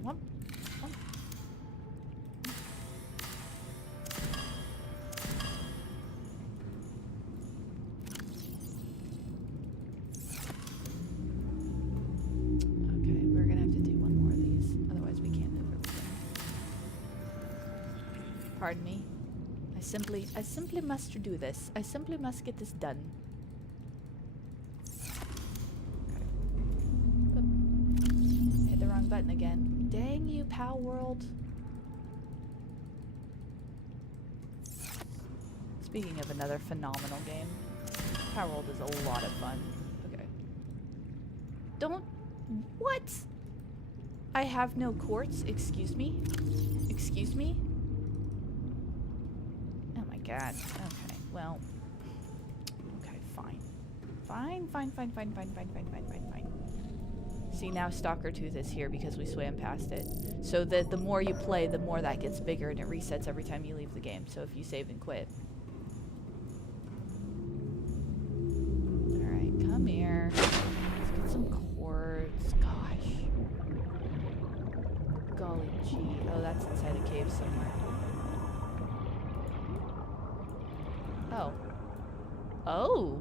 Whoop. Pardon me. I simply must do this. I simply must get this done. Okay. Hit the wrong button again. Dang you, Pal World. Speaking of another phenomenal game, Pal World is a lot of fun. Okay. Don't... What? I have no quartz? Excuse me? Excuse me? God. Okay, well. Okay, fine. Fine. See, now Stalker Tooth is here because we swam past it. So that the more you play, the more that gets bigger, and it resets every time you leave the game. So if you save and quit. Alright, come here. Let's get some quartz. Gosh. Golly gee. Oh, that's inside a cave somewhere. Oh. Oh!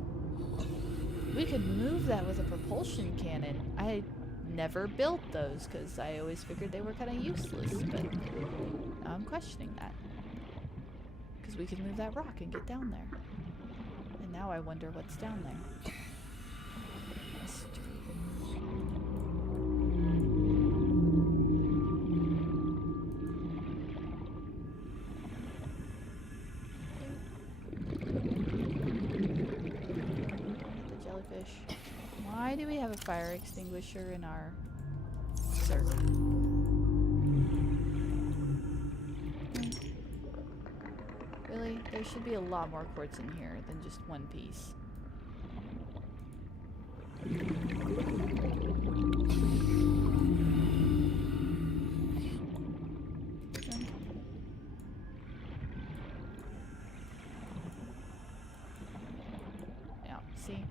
We could move that with a propulsion cannon. I never built those because I always figured they were kind of useless, but now I'm questioning that. Because we could move that rock and get down there. And now I wonder what's down there. Mystery. Why do we have a fire extinguisher in our circuit? Really? There should be a lot more quartz in here than just one piece. Yeah, see?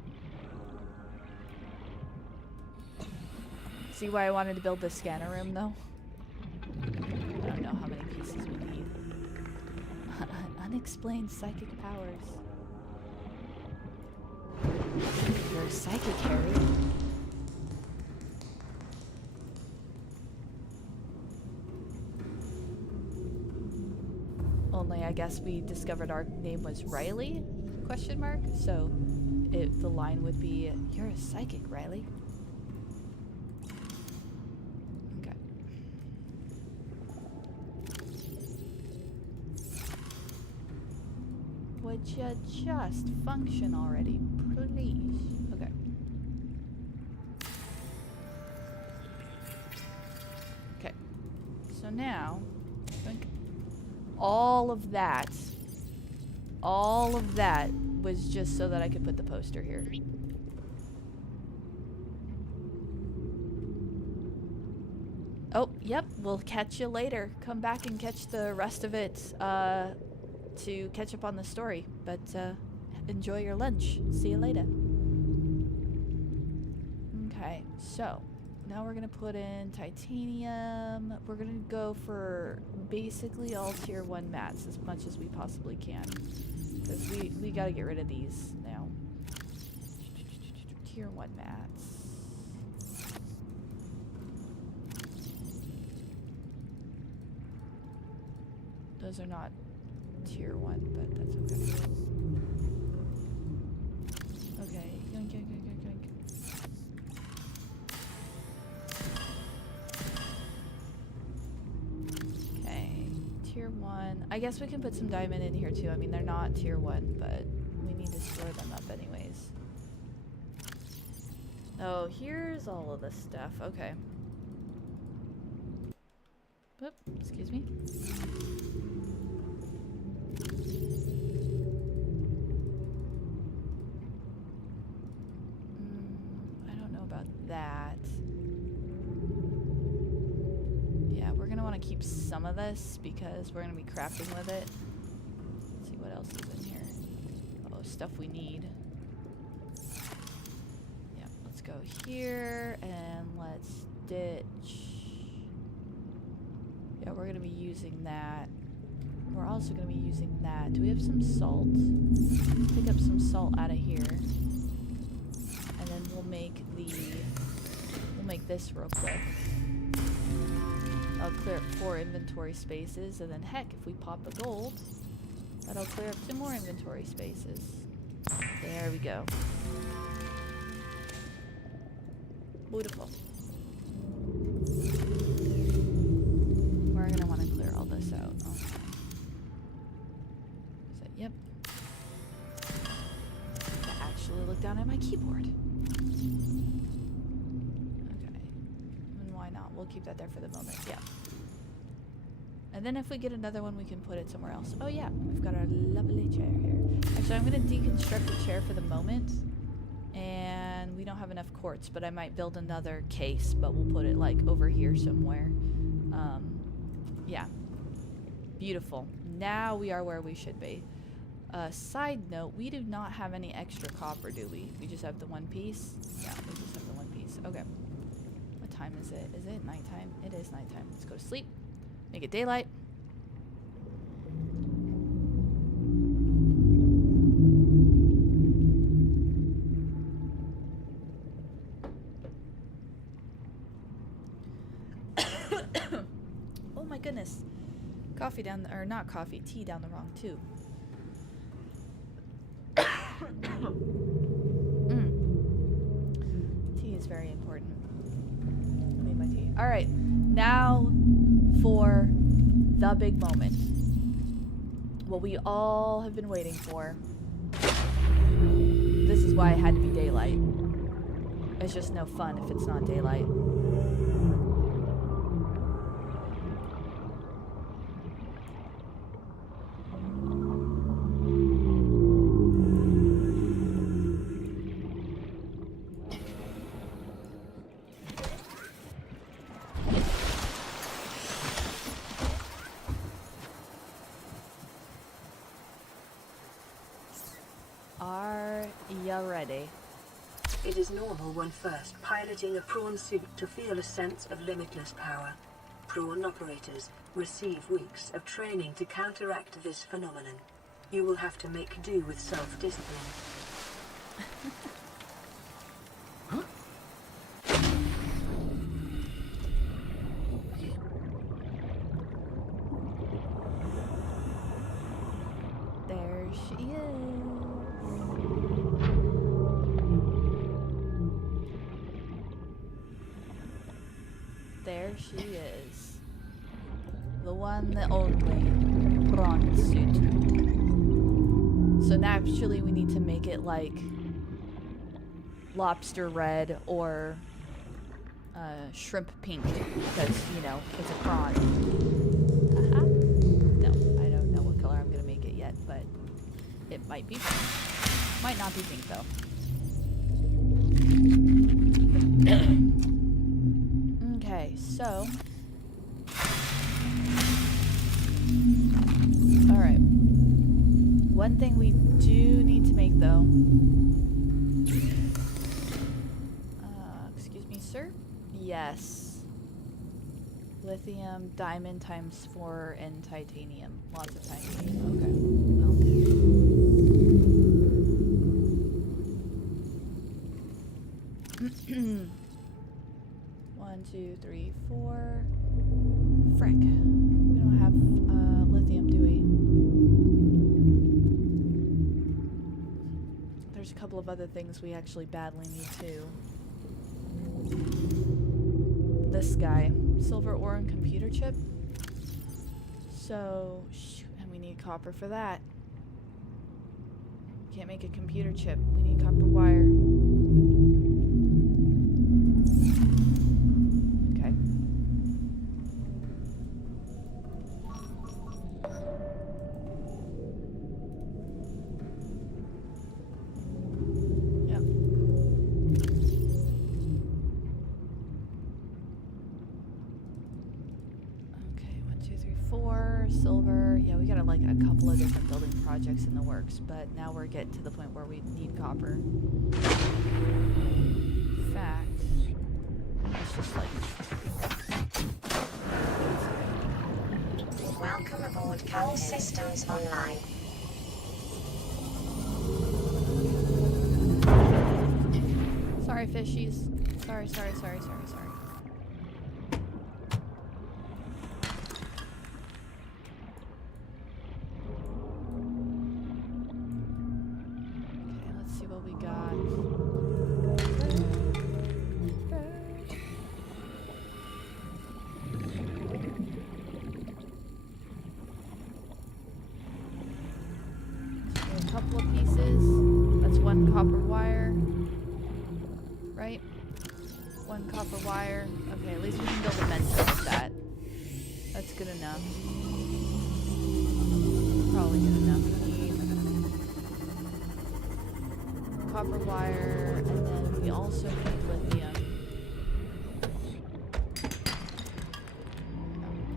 See why I wanted to build this scanner room, though? I don't know how many pieces we need. Unexplained psychic powers. You're a psychic, Harry. Only I guess we discovered our name was Riley? Question mark. So the line would be, "You're a psychic, Riley." Okay. Would you just function already, please? Okay. Okay. So now, I think all of that was just so that I could put the poster here. Oh, yep, we'll catch you later. Come back and catch the rest of it to catch up on the story. But enjoy your lunch. See you later. Okay, so now we're gonna put in titanium. We're gonna go for basically all tier 1 mats as much as we possibly can. Because we gotta get rid of these now. Tier 1 mats. Those are not tier 1, but that's okay. Okay, yoink, yoink, yoink, yoink, yoink. Okay, tier 1. I guess we can put some diamond in here too. I mean, they're not tier 1, but we need to store them up anyways. Oh, here's all of this stuff. Okay. Oop, excuse me. I don't know about that. Yeah, we're gonna want to keep some of this because we're gonna be crafting with it. Let's see what else is in here. Oh, stuff we need. Yeah, let's go here and let's ditch. Yeah, we're gonna be using that. We're also gonna be using that. Do we have some salt? Pick up some salt out of here. And then we'll make this real quick. I'll clear up 4 inventory spaces, and then heck, if we pop the gold, that'll clear up 2 more inventory spaces. There we go. Beautiful. We're gonna want to clear all this out. Okay. So, yep. I actually look down at my keyboard. Okay. And why not? We'll keep that there for the moment. Yeah. And then if we get another one, we can put it somewhere else. Oh yeah, we've got our lovely chair here. Actually, I'm gonna deconstruct the chair for the moment. And we don't have enough quartz, but I might build another case, but we'll put it like over here somewhere. Yeah. Beautiful. Now we are where we should be. Side note, we do not have any extra copper, do we? We just have the 1 piece? Yeah, we just have the 1 piece. Okay. What time is it? Is it nighttime? It is nighttime. Let's go to sleep. Make it daylight. Oh my goodness. Coffee down, or not coffee, tea down the wrong tube. Tea is very important. I made my tea. Alright, now for the big moment. What we all have been waiting for. This is why it had to be daylight. It's just no fun if it's not daylight. Are ya ready? It is normal when first piloting a prawn suit to feel a sense of limitless power. Prawn operators receive weeks of training to counteract this phenomenon. You will have to make do with self-discipline. There she is. The one, the only Prawn Suit. So naturally we need to make it like lobster red or shrimp pink because, you know, it's a prawn. Haha. No, I don't know what color I'm gonna make it yet, but it might be pink. Might not be pink though. Okay, so alright. One thing we do need to make though. Excuse me, sir? Yes. Lithium, diamond times 4, and titanium. Lots of titanium. Okay. Well. 1, 2, 3, 4. Frick. We don't have lithium, do we? There's a couple of other things we actually badly need too. This guy. Silver ore and computer chip. So, shoot, and we need copper for that. Can't make a computer chip. We need copper wire. Okay. Yep. Okay, 1, 2, 3, 4. Silver. Yeah, we got like a couple of different building projects in the works, but now we're getting to the point where we need copper. In fact, it's just like. Welcome aboard. All systems online. Sorry, fishies. Sorry. Okay, let's see what we got. A couple of pieces. That's one copper wire. Right? One copper wire. Okay, at least we can build a mentor with that. That's good enough. Probably good enough. We need copper wire, and then we also need lithium.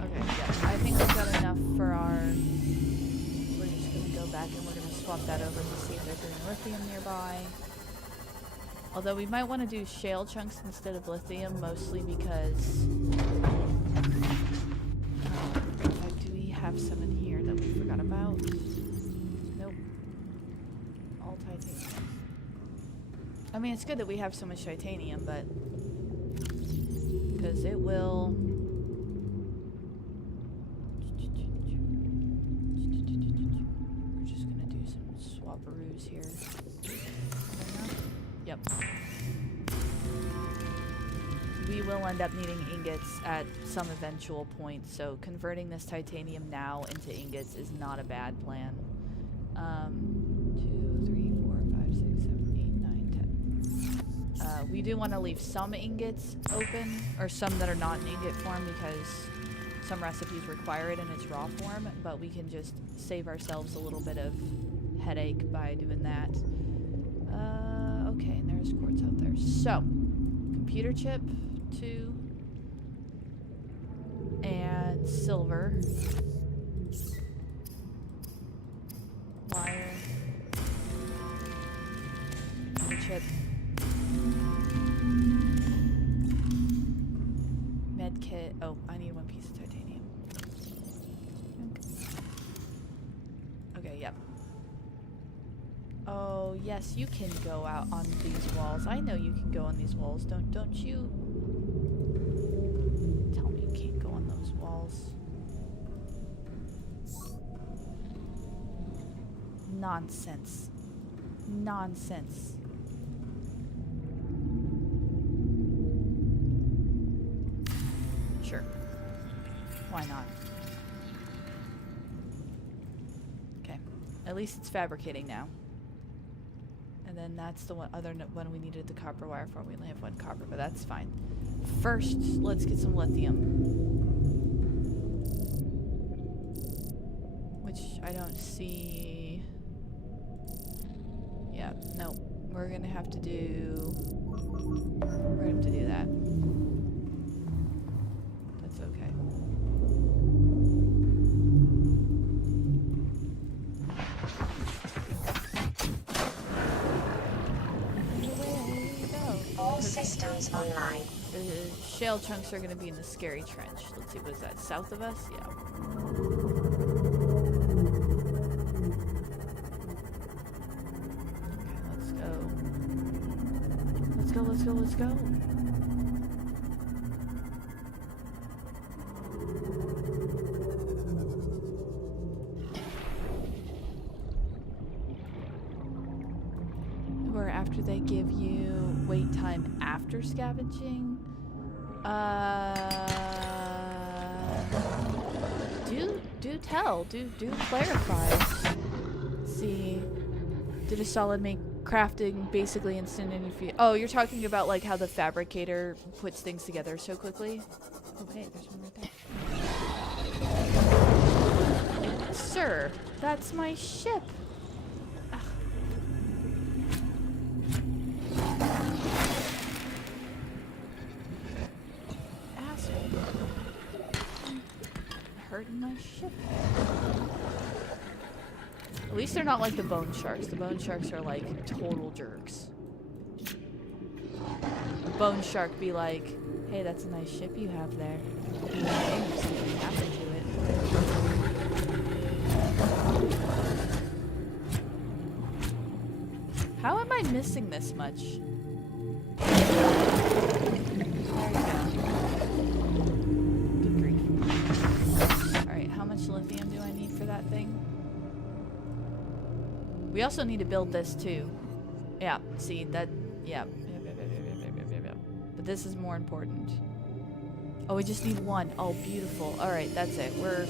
Okay, yeah. I think we've got enough for our... We're just going to go back and we're going to swap that over to see if there's any lithium nearby. Although we might want to do shale chunks instead of lithium, mostly because... in fact, do we have some in here that we forgot about? Nope. All titanium. I mean, it's good that we have so much titanium, but... because it will... We're just gonna do some swapperoos here. Yep. We will end up needing ingots at some eventual point, so converting this titanium now into ingots is not a bad plan. 2, 3, 4, 5, 6, 7, 8, 9, 10. We do want to leave some ingots open, or some that are not in ingot form, because some recipes require it in its raw form, but we can just save ourselves a little bit of headache by doing that. Okay, and there's quartz out there. So, computer chip, 2, and silver, wire, chip, med kit. Oh, I need 1 piece of titanium. Okay, yep. Oh, yes, you can go out on these walls. I know you can go on these walls. Don't you tell me you can't go on those walls. Nonsense. Nonsense. Sure. why not? Okay. At least it's fabricating now. And then that's the one other one we needed the copper wire for. We only have 1 copper, but that's fine. First, let's get some lithium. Which I don't see. Yeah, no. We're gonna have to do. We're gonna have to do that. That's okay. All systems online. The shale chunks are gonna be in the scary trench. Let's see, what is that? South of us? Yeah. Okay, let's go. Let's go. Or after they give you wait time after scavenging. Do clarify. See, did a solid make crafting basically instant in a few? Oh, you're talking about like how the fabricator puts things together so quickly. Oh, hey, there's one right there. Sir, that's my ship. Ugh. Asshole. Hurting my ship. At least they're not like the bone sharks. The bone sharks are like total jerks. A bone shark be like, hey, that's a nice ship you have there. Hey, something happened to it. How am I missing this much? There you go. Good grief. Alright, how much lithium do I need for that thing? We also need to build this too. Yeah, see that, yeah. But this is more important. Oh, we just need 1. Oh, beautiful. All right, that's it. We're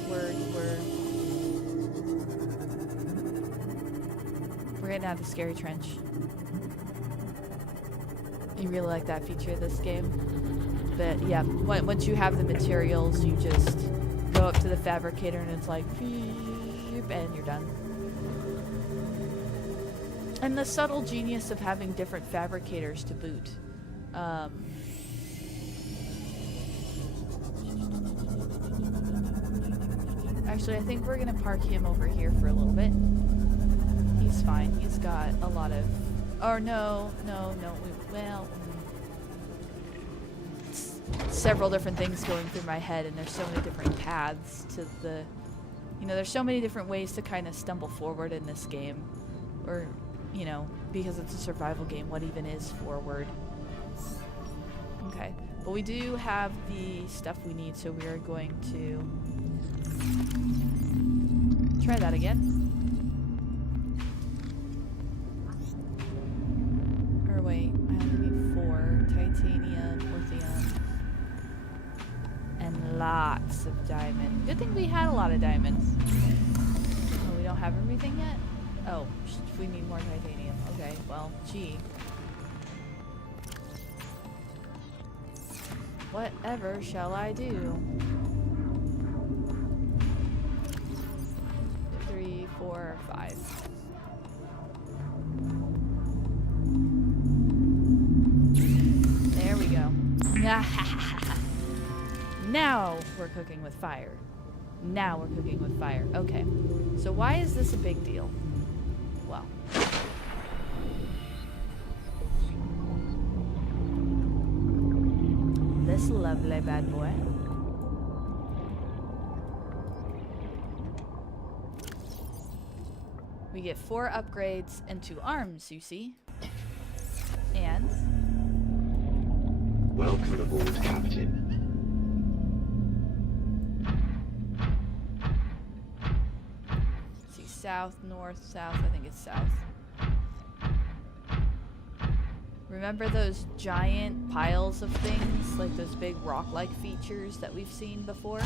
getting out of the scary trench. You really like that feature of this game. But yeah, once you have the materials, you just go up to the fabricator and it's like, and you're done. And the subtle genius of having different fabricators to boot. Actually, I think we're gonna park him over here for a little bit. He's fine. He's got a lot of... Or no. Several different things going through my head, and there's so many different paths to the... You know, there's so many different ways to kind of stumble forward in this game. Or... You know, because it's a survival game, what even is forward? Okay, but we do have the stuff we need, so we are going to try that again. Or wait, I only need 4. Titanium, lithium, and lots of diamond. Good thing we had a lot of diamonds. Oh, we don't have everything yet? Oh, we need more titanium. Okay, well, gee. Whatever shall I do? 3, 4, 5. There we go. Now we're cooking with fire. Now we're cooking with fire. Okay. So why is this a big deal? Well. This lovely bad boy. We get 4 upgrades and 2 arms, you see. And... Welcome aboard, Captain. See, south, north, south. I think it's south. Remember those giant piles of things? Like those big rock-like features that we've seen before?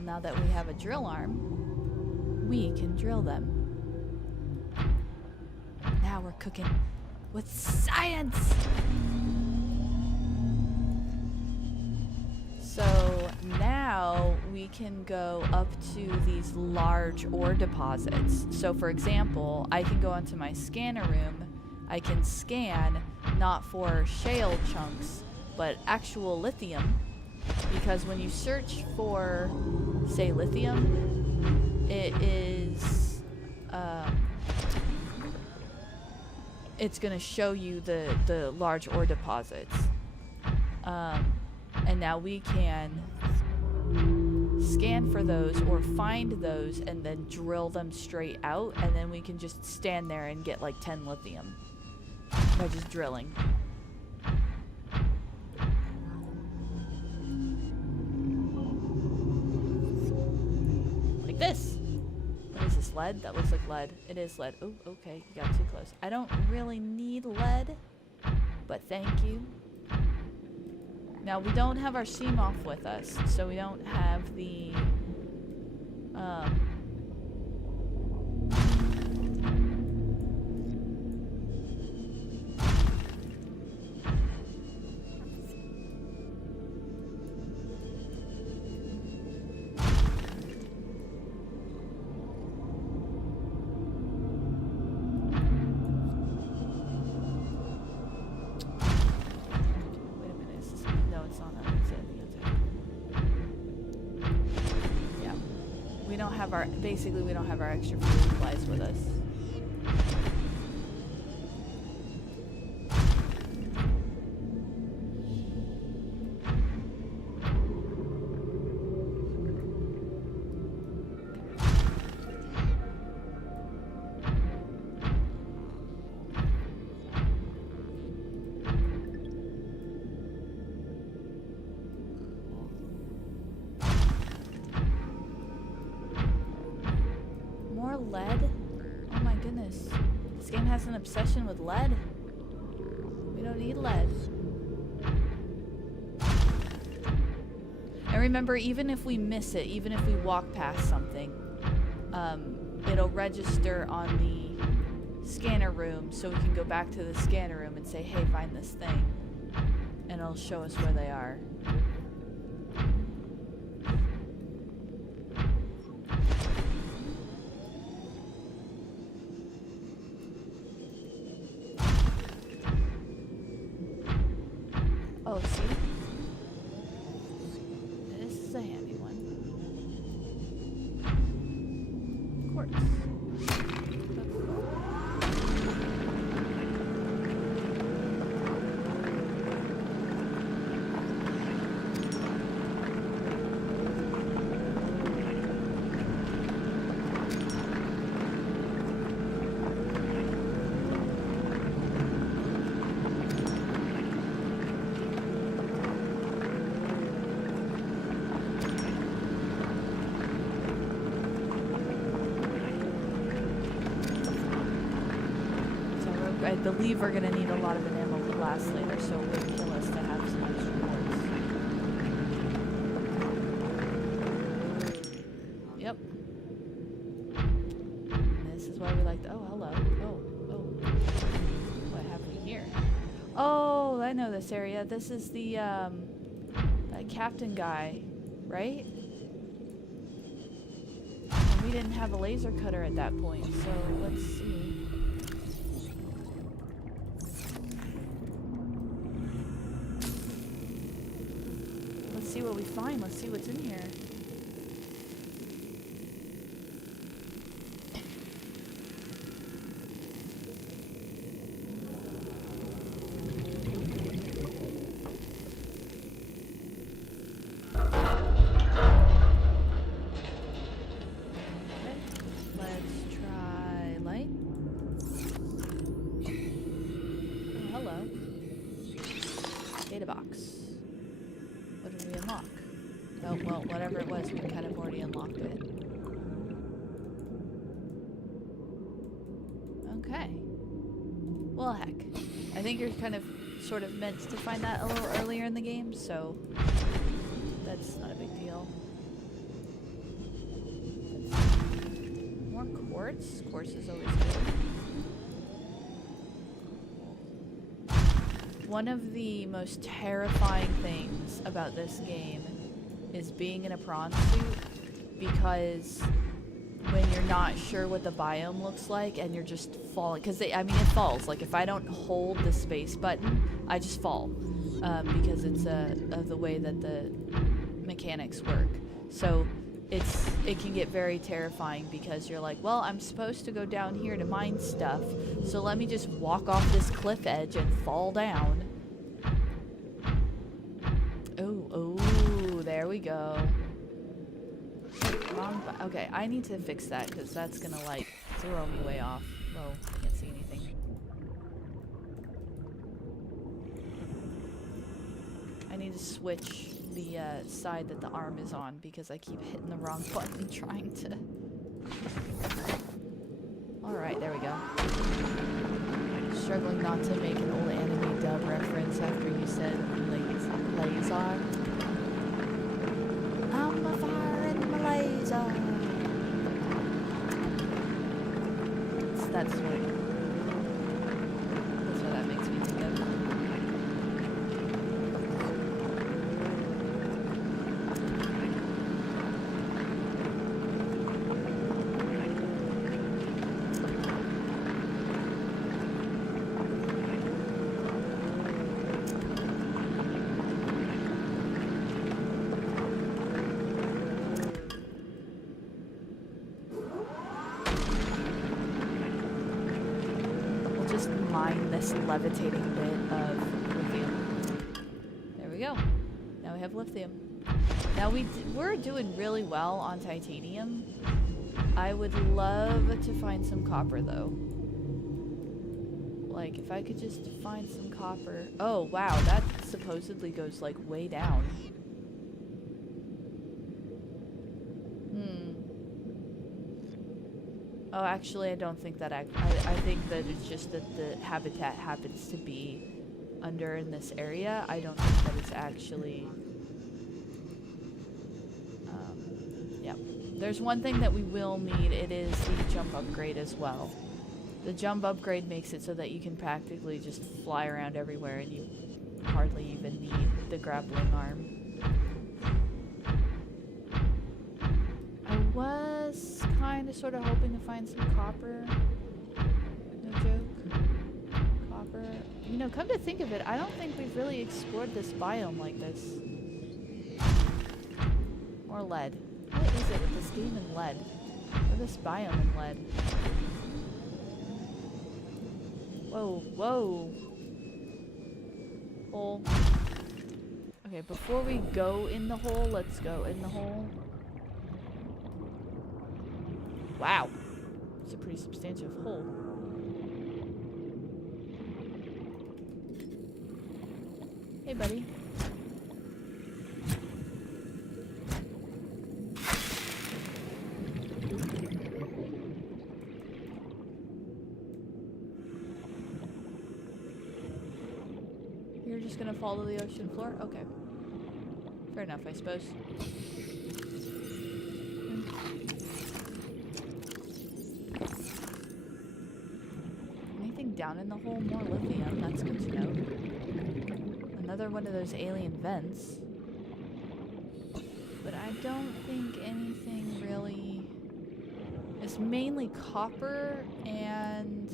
Well, now that we have a drill arm, we can drill them. Now we're cooking with science! So now we can go up to these large ore deposits. So for example, I can go into my scanner room. I can scan not for shale chunks, but actual lithium. Because when you search for, say, lithium, it is, it's going to show you the large ore deposits. And now we can scan for those or find those and then drill them straight out, and then we can just stand there and get like 10 lithium by just drilling. Like this. What is this, lead? That looks like lead. It is lead. Oh, okay, you got too close. I don't really need lead, but thank you. Now, we don't have our CMOF with us, so we don't have the, basically we don't have our extra food supplies with us. Lead? Oh my goodness. This game has an obsession with lead. We don't need lead. And remember, even if we miss it, even if we walk past something, it'll register on the scanner room, so we can go back to the scanner room and say, hey, find this thing. And it'll show us where they are. Oh, see? This is a handy one. Quartz. I believe we're gonna need a lot of an ammo blast later, so it would kill us to have some extra quartz. Yep. And this is why we like to. Oh, hello. Oh. What have we here? Oh, I know this area. This is the that captain guy, right? And we didn't have a laser cutter at that point, so let's see. See what we find. Let's see what's in here. Okay, let's try light. Oh, hello. Data box. What did we unlock? Oh, well, whatever it was, we kind of already unlocked it. Okay. Well, heck. I think you're kind of sort of meant to find that a little earlier in the game, so that's not a big deal. More quartz. Quartz is always good. One of the most terrifying things about this game is being in a prawn suit, because when you're not sure what the biome looks like and you're just falling, because I mean it falls. Like if I don't hold the space button, I just fall, because it's of the way that the mechanics work. So it can get very terrifying because you're like, well, I'm supposed to go down here to mine stuff, so let me just walk off this cliff edge and fall down. Oh, there we go. Wrong okay, I need to fix that because that's gonna like throw me way off. Oh, can't see anything. I need to switch the side that the arm is on because I keep hitting the wrong button trying to... Alright, there we go. Struggling not to make an old anime dub reference after you said laser. I'm a fire in my laser. That's what that makes me think of. Mine this levitating bit of lithium. There we go. Now we have lithium. Now we're doing really well on titanium. I would love to find some copper though. Like if I could just find some copper. Oh wow, that supposedly goes like way down. Oh, actually, I don't think that. I think that it's just that the habitat happens to be under in this area. I don't think that it's actually. Yeah. There's one thing that we will need. It is the jump upgrade as well. The jump upgrade makes it so that you can practically just fly around everywhere, and you hardly even need the grappling arm. I was kind of sort of hoping to find some copper. No joke. Copper. You know, come to think of it, I don't think we've really explored this biome like this. Or lead. What is it with this game and lead? Or this biome and lead? Whoa, whoa. Hole. Okay, before we go in the hole, let's go in the hole. Wow, it's a pretty substantial hole. Hey, buddy. You're just gonna fall to the ocean floor? Okay. Fair enough, I suppose. Down in the hole, more lithium. That's good to know. Another one of those alien vents. But I don't think anything really... It's mainly copper and...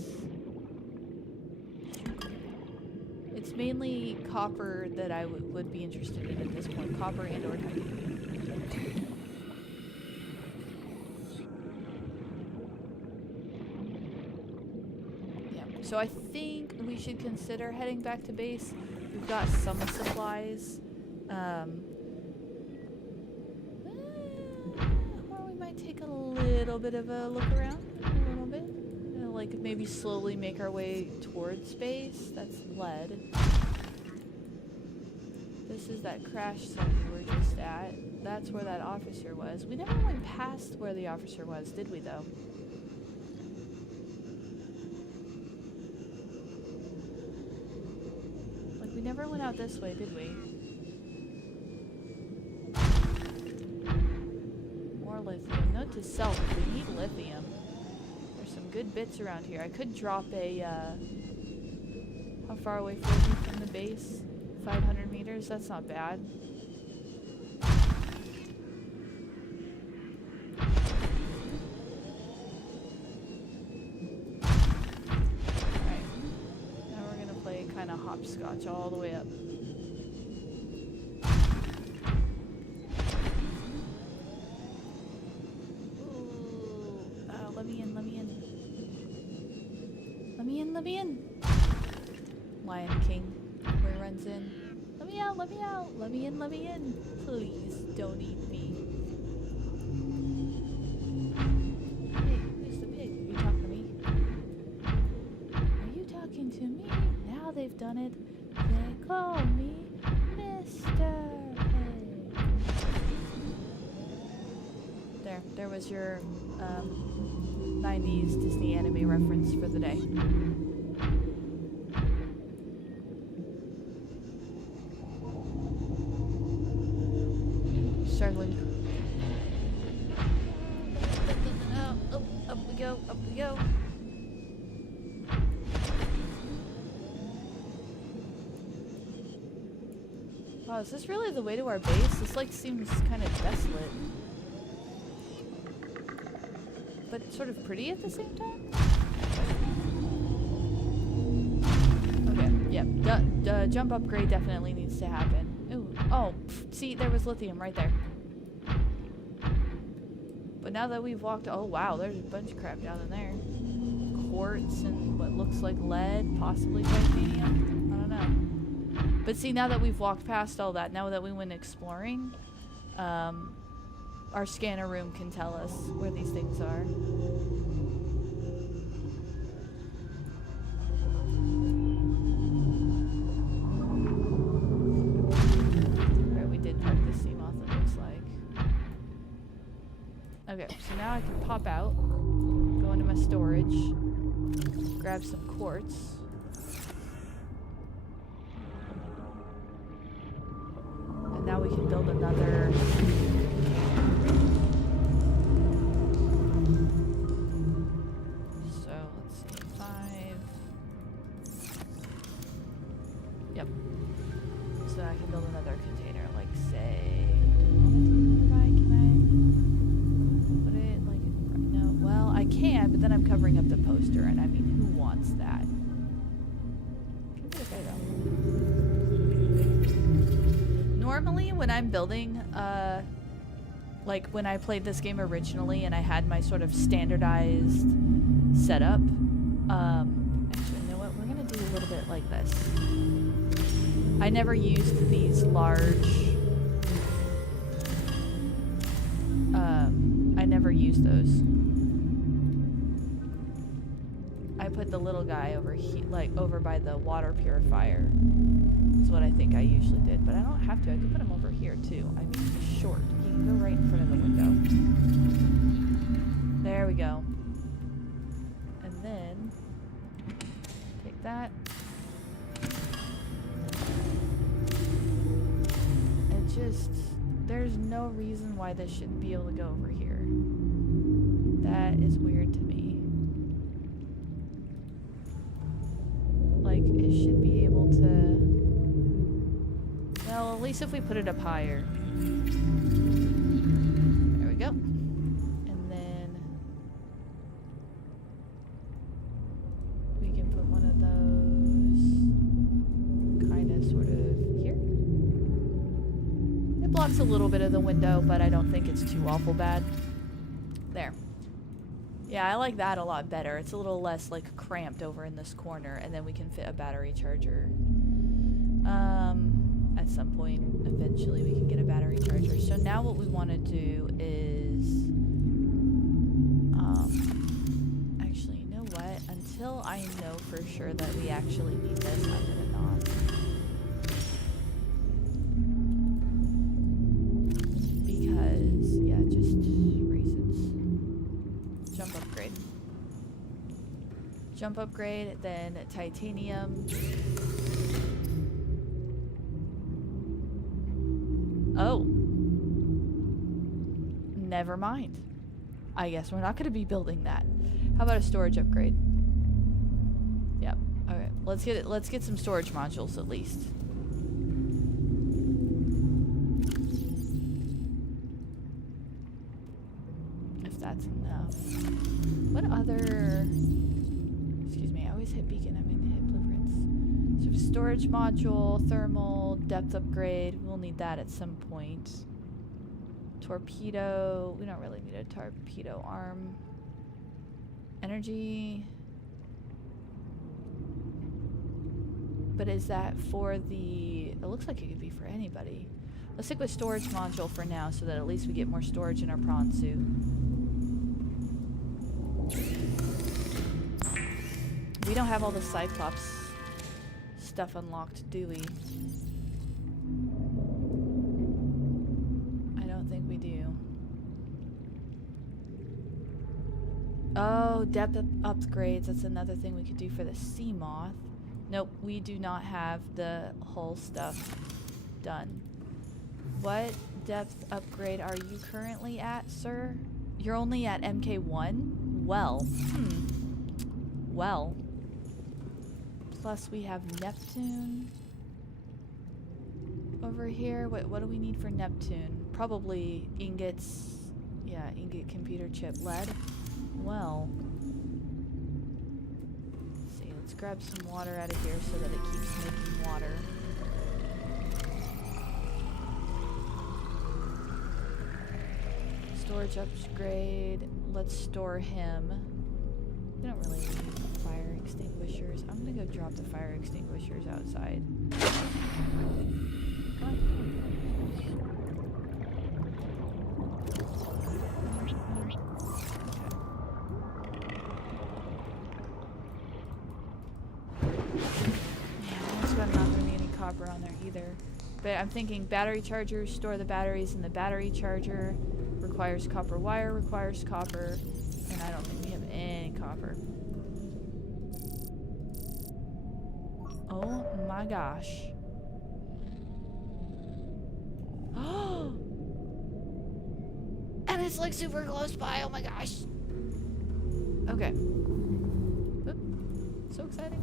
It's mainly copper that I would be interested in at this point. Copper and or titanium. So I think we should consider heading back to base. We've got some supplies. Or we might take a little bit of a look around. A little bit. Like maybe slowly make our way towards base. That's lead. This is that crash site we were just at. That's where that officer was. We never went past where the officer was, did we though? We never went out this way, did we? More lithium. Note to self, we need lithium. some good bits around here. I could drop a, how far away from the base? 500 meters? That's not bad. Alright. Now we're gonna play kind of hopscotch all the way up. Let me in. Lion King, where he runs in. Let me out, let me out. Let me in. Please don't eat me. Hey, who's the pig? Are you talking to me? Are you talking to me? Now they've done it. They call me Mr. Pig. There was your 90s Disney anime reference for the day. Struggling. Up we go, up we go. Wow, is this really the way to our base? This like seems kind of desolate. But sort of pretty at the same time? Okay, yep. The jump upgrade definitely needs to happen. Ooh, oh, see, there was lithium right there. But now that we've walked, oh wow, there's a bunch of crap down in there. Quartz and what looks like lead, possibly titanium. I don't know. But see, now that we've walked past all that, now that we went exploring, our scanner room can tell us where these things are. Alright, we did park the sea moth, it looks like. Okay, so now I can pop out, go into my storage, grab some quartz. And now we can build another... Yep. So I can build another container, like say, can I put it like in front? No, well I can, but then I'm covering up the poster, and I mean, who wants that? Can be okay though. Normally, when I'm building, like when I played this game originally, and I had my sort of standardized setup, actually, you know what? We're gonna do a little bit like this. I never used these large, I never used those. I put the little guy over here, like over by the water purifier. That's what I think I usually did, but I don't have to. I could put him over here too. I mean, he's short. He can go right in front of the window. There we go. And then, take that. Just, there's no reason why this shouldn't be able to go over here. That is weird to me. Like, it should be able to... Well, at least if we put it up higher. There we go. And then... we can put one of those... kind of, sort of... blocks a little bit of the window, but I don't think it's too awful bad. There. Yeah, I like that a lot better. It's a little less like cramped over in this corner, and then we can fit a battery charger. At some point, eventually we can get a battery charger. So now what we want to do is, actually, you know what? Until I know for sure that we actually need this, I'm gonna not. Because, yeah, just reasons. Jump upgrade. Jump upgrade, then titanium. Oh. Never mind. I guess we're not going to be building that. How about a storage upgrade? Yep. Okay. Let's get some storage modules at least. If that's enough. What other... Excuse me, I always hit beacon. I mean to hit blueprints. So storage module, thermal, depth upgrade. We'll need that at some point. Torpedo. We don't really need a torpedo arm. Energy. But is that for the... It looks like it could be for anybody. Let's stick with storage module for now so that at least we get more storage in our prawn suit. We don't have all the Cyclops stuff unlocked, do we? I don't think we do. Oh, depth upgrades. That's another thing we could do for the sea moth. Nope, we do not have the hull stuff done. What depth upgrade are you currently at, sir? You're only at MK1? Well. Well. Plus we have Neptune over here. What do we need for Neptune? Probably ingots. Yeah, ingot computer chip lead. Well. Let's see, let's grab some water out of here so that it keeps making water. Storage upgrade. Let's store him. We don't really need fire extinguishers. I'm gonna go drop the fire extinguishers outside. Come on. Copper on there either, but I'm thinking battery chargers, store the batteries in the battery charger, requires copper wire, requires copper, and I don't think we have any copper. Oh my gosh. And it's like super close by, oh my gosh. Okay. Oop. So exciting.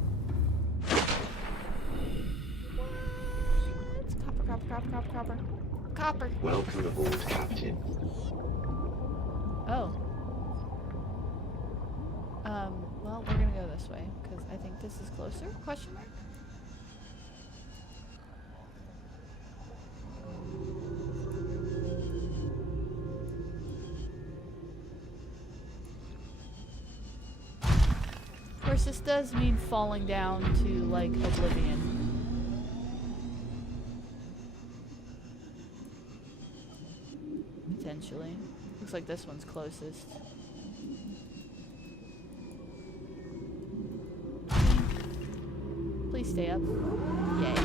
Copper. Welcome aboard, Captain. Oh. Well, we're gonna go this way, because I think this is closer? Question mark? Of course, this does mean falling down to, like, oblivion. Potentially. Looks like this one's closest. Please stay up. Yay.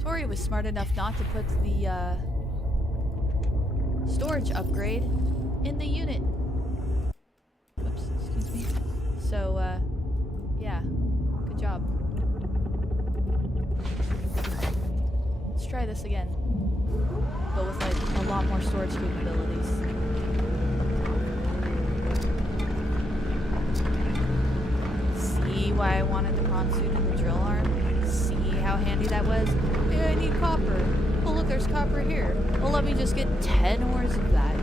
Tori was smart enough not to put the storage upgrade in the unit. Oops, excuse me. So, yeah. Good job. Let's try this again. But with, like, a lot more storage capabilities. See why I wanted the prawn suit and the drill arm? See how handy that was? Hey, I need copper. Oh, look, there's copper here. Well, let me just get 10 ores of that.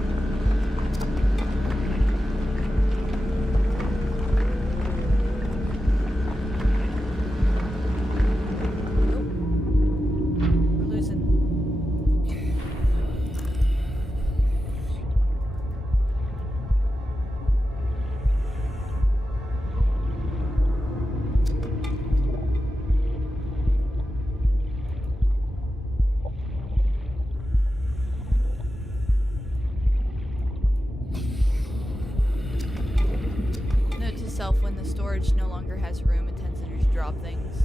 When the storage no longer has room, it tends to just drop things.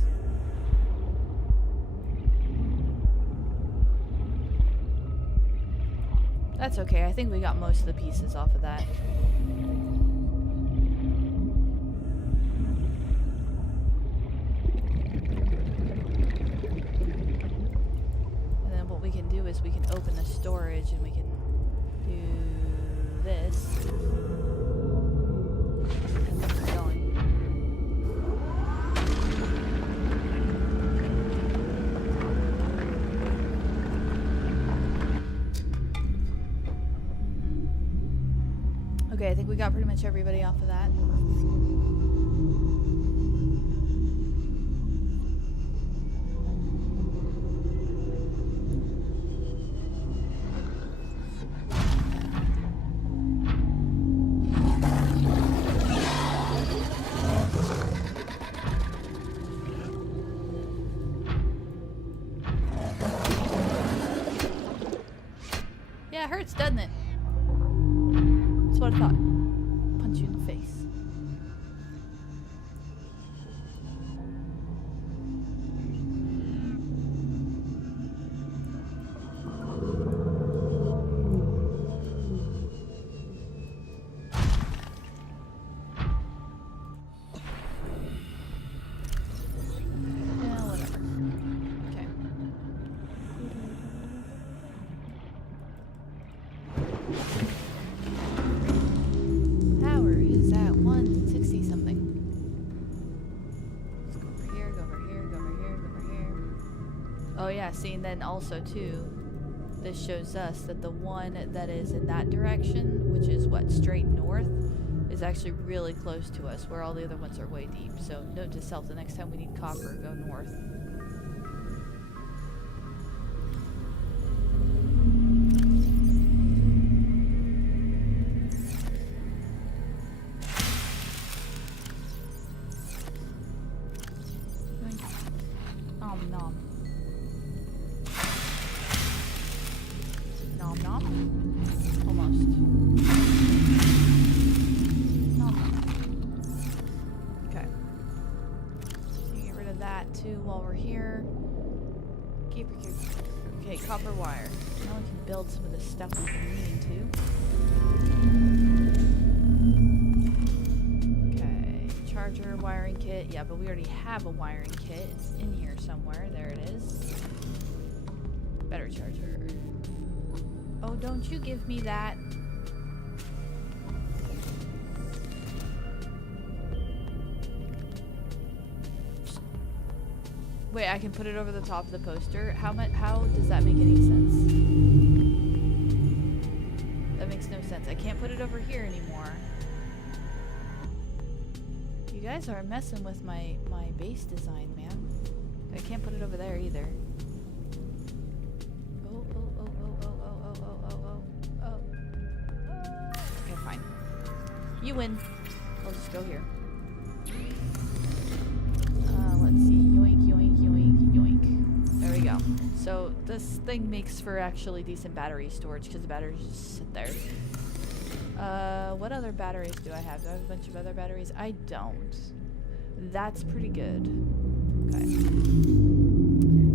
That's okay, I think we got most of the pieces off of that. we can do is we can open the storage and we can do this. And keep going. Okay, I think we got pretty much everybody off of that. Yeah, it hurts, doesn't it? That's what I thought. Punch you in the face. Yeah, whatever. Okay. Power is at 160 something. Let's go over here, go over here, go over here, go over here. Oh yeah, see, and then also too, this shows us that the one that is in that direction, which is what, straight north, is actually really close to us, where all the other ones are way deep. So note to self, the next time we need copper, go north. Nom nom. Nom nom. Almost. Nom nom. Okay. So get rid of that too while we're here. Keep. Okay, copper wire. Now we can build some of the stuff we've been needing to. Okay, charger, wiring kit. Yeah, but we already have a wiring kit. It's in here somewhere. There it is. Better charger. Oh, don't you give me that. Wait, I can put it over the top of the poster? How does that make any sense? That makes no sense. I can't put it over here anymore. You guys are messing with my base design, man. I can't put it over there either. Oh. Okay, fine. You win. I'll just go here. Let's see. Yoink, yoink, yoink, yoink. There we go. So this thing makes for actually decent battery storage because the batteries just sit there. What other batteries do I have? Do I have a bunch of other batteries? I don't. That's pretty good. Okay.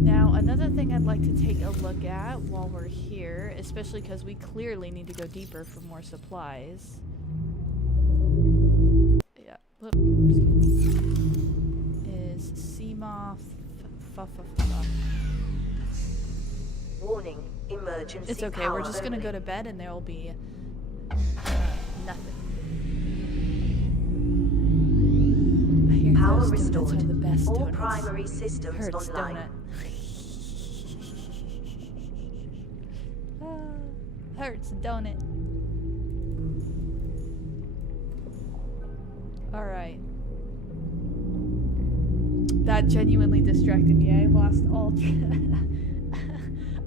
Now, another thing I'd like to take a look at while we're here, especially because we clearly need to go deeper for more supplies. Yeah. Whoop. Excuse me. Is CMOF. Warning, emergency. It's okay. We're just gonna go to bed and there will be nothing. I hear Power those restored. donuts are the best All donuts. primary systems Hurts online. donut. Hurts donut. All right. That genuinely distracted me. I lost all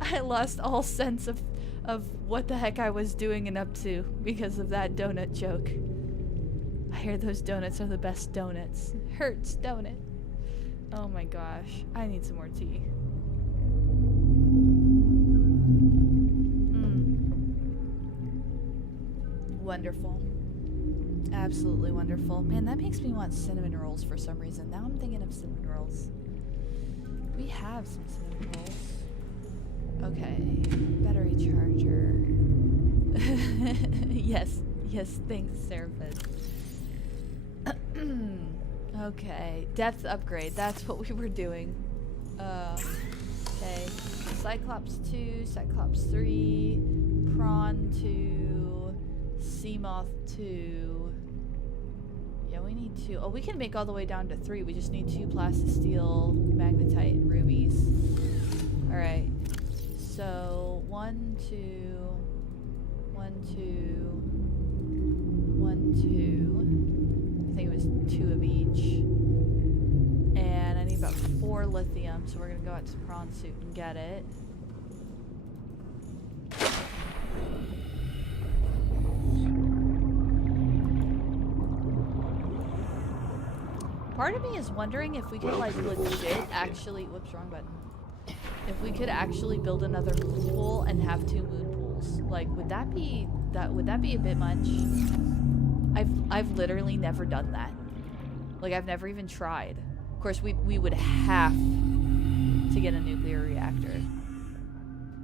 I lost all sense of what the heck I was doing and up to because of that donut joke. I hear those donuts are the best donuts. Hurts donut. Oh my gosh. I need some more tea. Wonderful. Absolutely wonderful. Man, that makes me want cinnamon rolls for some reason. Now I'm thinking of cinnamon rolls. We have some cinnamon rolls. Okay. Battery charger. Yes. Yes, thanks, Seraphis. Okay. Depth upgrade. That's what we were doing. Okay. Cyclops 2, Cyclops 3, Prawn 2, Seamoth 2. Yeah, we need 2. Oh, we can make all the way down to 3. We just need 2 plastisteel, magnetite, and rubies. Alright. So, 1, 2, 1, 2, 1, 2. I think it was 2 of each. And I need about 4 lithium, so we're gonna go out to Prawn Suit and get it. Part of me is wondering if we could like legit actually, whoops, wrong button. If we could actually build another moon pool and have 2 moon pools. Like, would that be a bit much? I've literally never done that. Like, I've never even tried. Of course, we would have to get a nuclear reactor.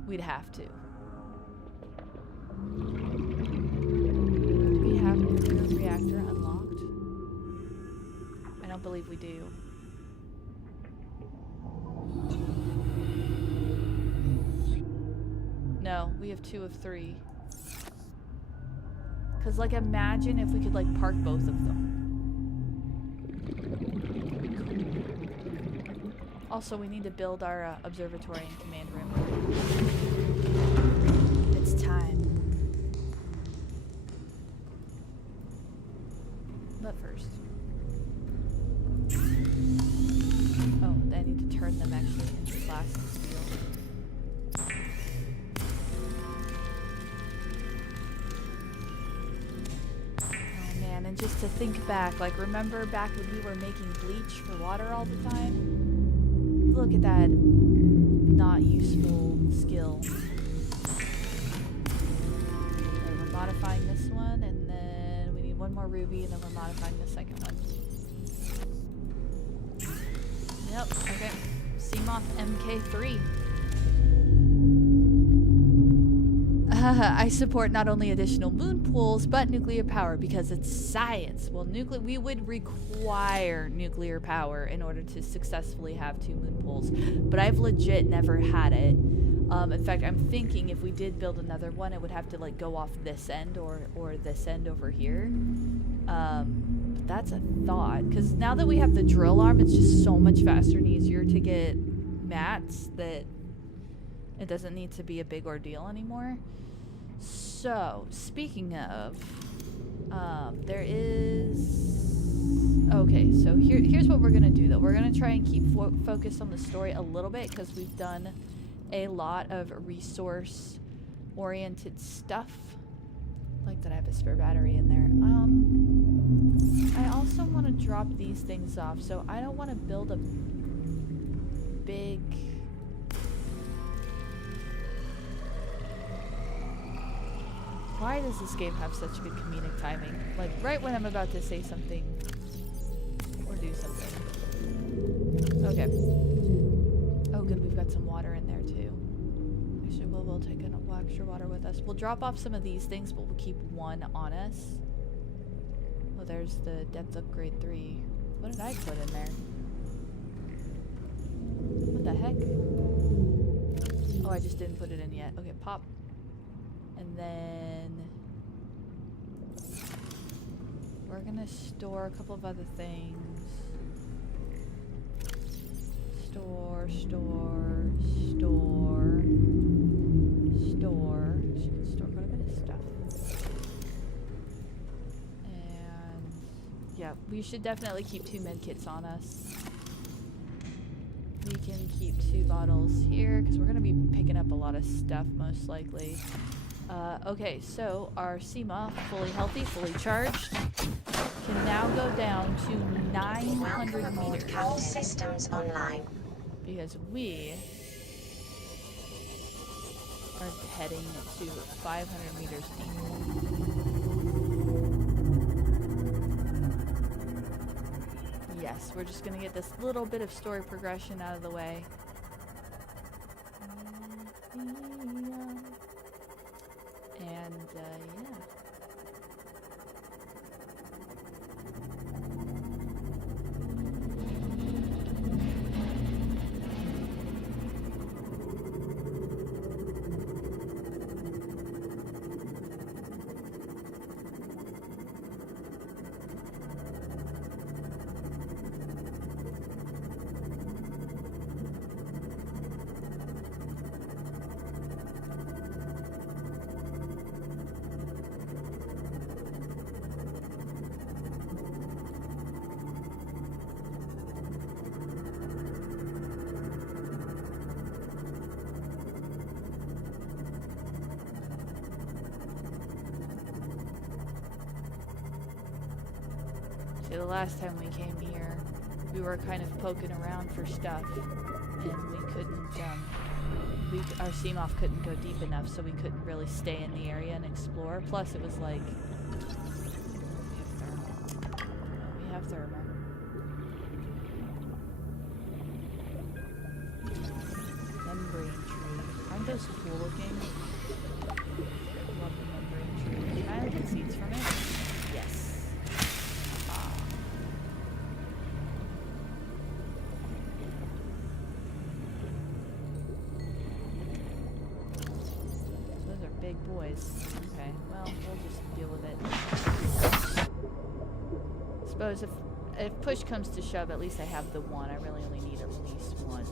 We'd have to. Do we have nuclear reactor unlocked? I don't believe we do. No, we have 2 of 3. Cause like imagine if we could like park both of them. Also, we need to build our observatory and command room. It's time. But first. Oh, I need to turn them actually into plastic steel. Oh man, and just to think back, like remember back when we were making bleach for water all the time? Look at that not useful skill. Okay, we're modifying this one, and then we need 1 more ruby, and then we're modifying the second one. Yep, okay. Seamoth MK3. I support not only additional moon pools, but nuclear power because it's science. Well, we would require nuclear power in order to successfully have 2 moon pools, but I've legit never had it. In fact, I'm thinking if we did build another one, it would have to like go off this end or this end over here. But that's a thought, because now that we have the drill arm, it's just so much faster and easier to get mats that it doesn't need to be a big ordeal anymore. So, speaking of, there is... Okay, so here's what we're going to do, though. We're going to try and keep focused on the story a little bit, because we've done a lot of resource-oriented stuff. Like that I have a spare battery in there. I also want to drop these things off, so I don't want to build a big... Why does this game have such good comedic timing? Like, right when I'm about to say something or do something. Okay. Oh, good, we've got some water in there, too. Actually, we'll take a little extra water with us. We'll drop off some of these things, but we'll keep 1 on us. Oh, there's the depth upgrade 3. What did I put in there? What the heck? Oh, I just didn't put it in yet. Okay, pop. And then we're gonna store a couple of other things. Store. Should store quite a bit of stuff. And yeah, we should definitely keep 2 medkits on us. We can keep 2 bottles here because we're gonna be picking up a lot of stuff most likely. Okay, so our Seamoth, fully healthy, fully charged, can now go down to 900 meters. All systems online. Because we are heading to 500 meters deep. Yes, we're just going to get this little bit of story progression out of the way. And, yeah. See, the last time we came here, we were kind of poking around for stuff, and we couldn't, our Seamoth couldn't go deep enough, so we couldn't really stay in the area and explore. Plus, it was like, we have thermal. Membrane tree. Aren't those cool looking? Love the membrane tree. Can I get seeds from it? Yes. Those are big boys. Okay, well, we'll just deal with it. Suppose if push comes to shove, at least I have the one. I really only need at least one.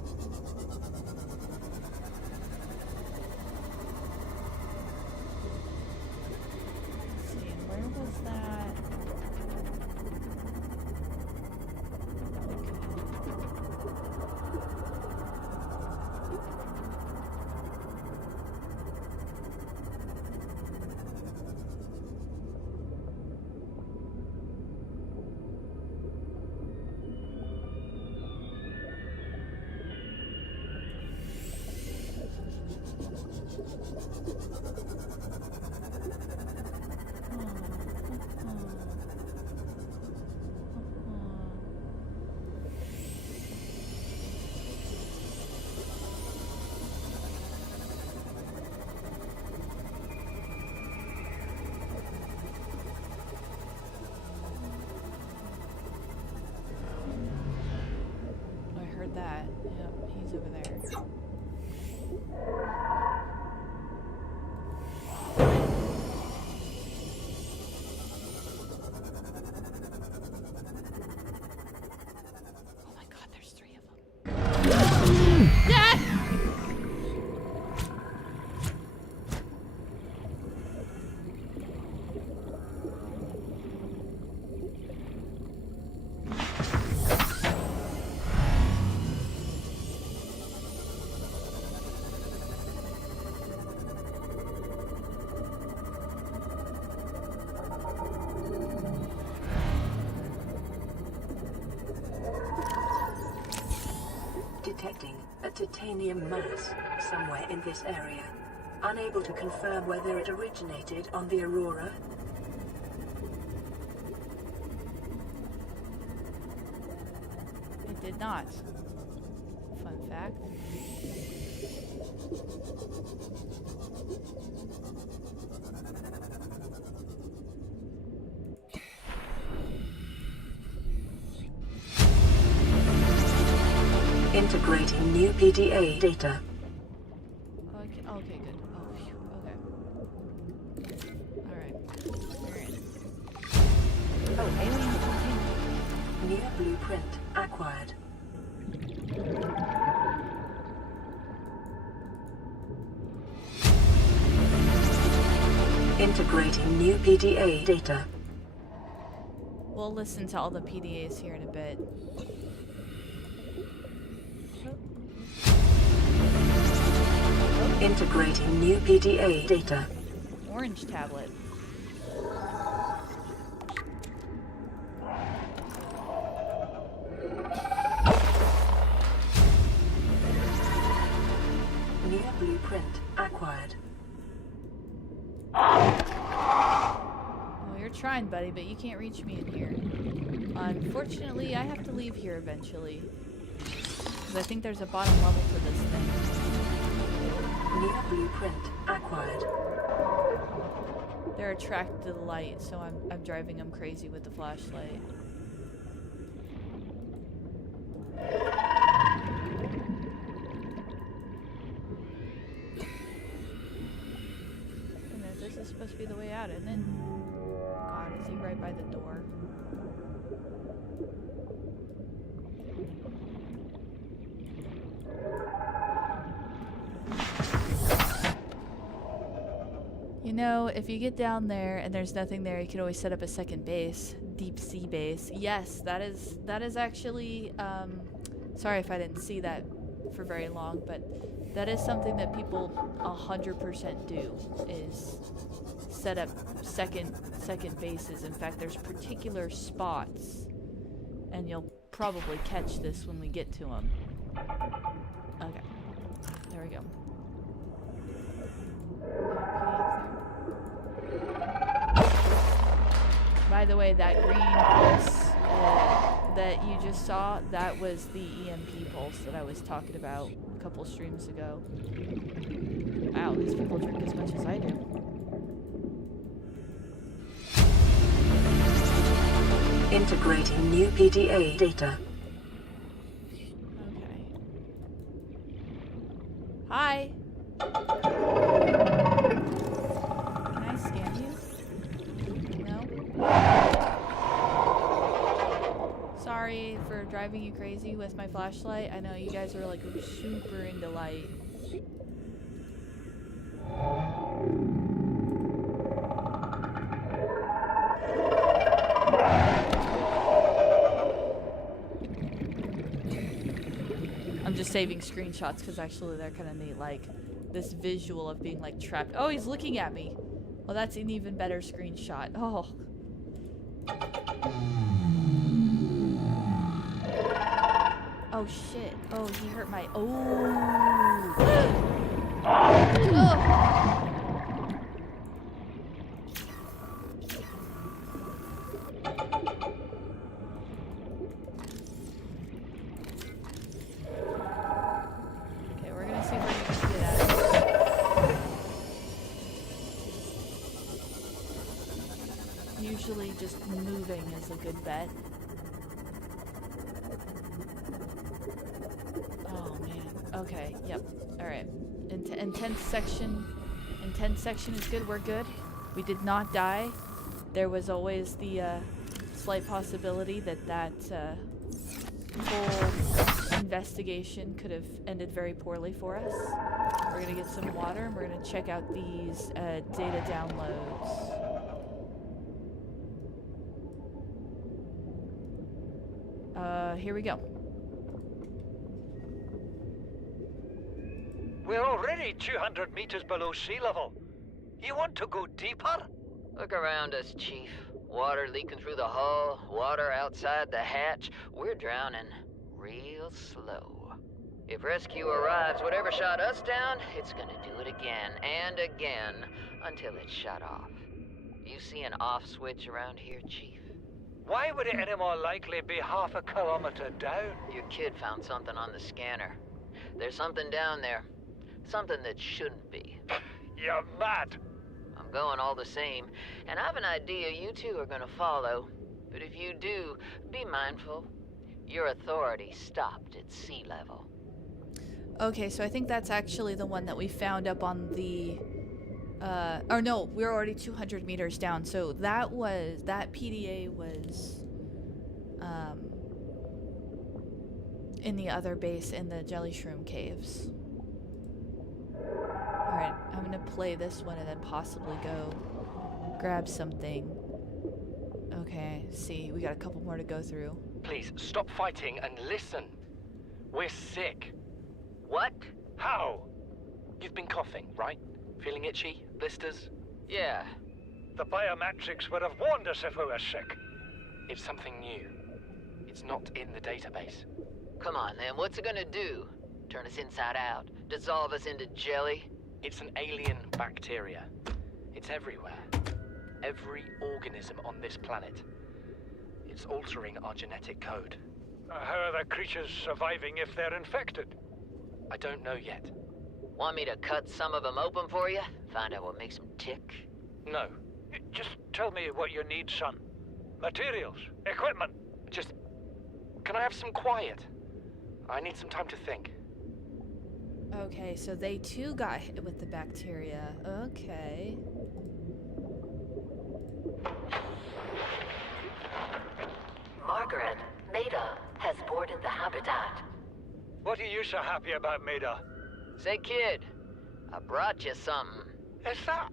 Let's see, where was that? That. Yep, he's over there. Oh my god, there's 3 of them. Dad! Detecting a titanium mass somewhere in this area. Unable to confirm whether it originated on the Aurora. It did not. Fun fact. Integrating new PDA data. Okay, okay, good. Oh, phew, okay. Alright. We're in. Oh, alien containment. New blueprint acquired. Integrating new PDA data. We'll listen to all the PDAs here in a bit. Integrating new PDA data. Orange tablet. New blueprint acquired. Oh, you're trying, buddy, but you can't reach me in here. Unfortunately, I have to leave here eventually. Because I think there's a bottom level to this thing. New blueprint acquired. They're attracted to the light, so I'm driving them crazy with the flashlight. And this is supposed to be the way out, isn't it? God, is he right by the door? You know, if you get down there and there's nothing there, you could always set up a second base, deep sea base. Yes, that is actually, sorry if I didn't see that for very long, but that is something that people 100% do, is set up second bases. In fact, there's particular spots And you'll probably catch this when we get to him. Okay. There we go. By the way, that green pulse that you just saw, that was the EMP pulse that I was talking about a couple streams ago. Wow, these people drink as much as I do. Integrating new PDA data. Okay. Hi. Can I scan you? No? Sorry for driving you crazy with my flashlight. I know you guys are like super into light. I'm just saving screenshots because actually they're kind of neat, like this visual of being like trapped. Oh, he's looking at me. Well, that's an even better screenshot. Oh. Oh shit. Oh, he hurt my. Oh. Oh. Usually just moving is a good bet. Oh man. Okay, yep. Alright. Intense section is good. We're good. We did not die. There was always the slight possibility that whole investigation could have ended very poorly for us. We're gonna get some water and we're gonna check out these data downloads. Here we go. We're already 200 meters below sea level. You want to go deeper? Look around us, Chief. Water leaking through the hull, water outside the hatch. We're drowning real slow. If rescue arrives, whatever shot us down, it's gonna do it again and again until it's shut off. You see an off switch around here, Chief? Why would it any more likely be half a kilometer down? Your kid found something on the scanner. There's something down there. Something that shouldn't be. You're mad. I'm going all the same, and I have an idea you two are gonna follow. But if you do, be mindful. Your authority stopped at sea level. Okay, so I think that's actually the one that we found up on the... or no, we're already 200 meters down, so that PDA was in the other base in the Jelly Shroom Caves. Alright, I'm gonna play this one and then possibly go grab something. Okay, see, we got a couple more to go through. Please, stop fighting and listen. We're sick. What? How? You've been coughing, right? Feeling itchy? Blisters? Yeah. The biometrics would have warned us if we were sick. It's something new. It's not in the database. Come on, then. What's it gonna do? Turn us inside out? Dissolve us into jelly? It's an alien bacteria. It's everywhere. Every organism on this planet. It's altering our genetic code. How are the creatures surviving if they're infected? I don't know yet. Want me to cut some of them open for you? Find out what makes them tick? No. Just tell me what you need, son. Materials, equipment. Just... Can I have some quiet? I need some time to think. Okay, so they too got hit with the bacteria. Okay. Margaret, Maida has boarded the habitat. What are you so happy about, Maida? Say, kid, I brought you something. Is that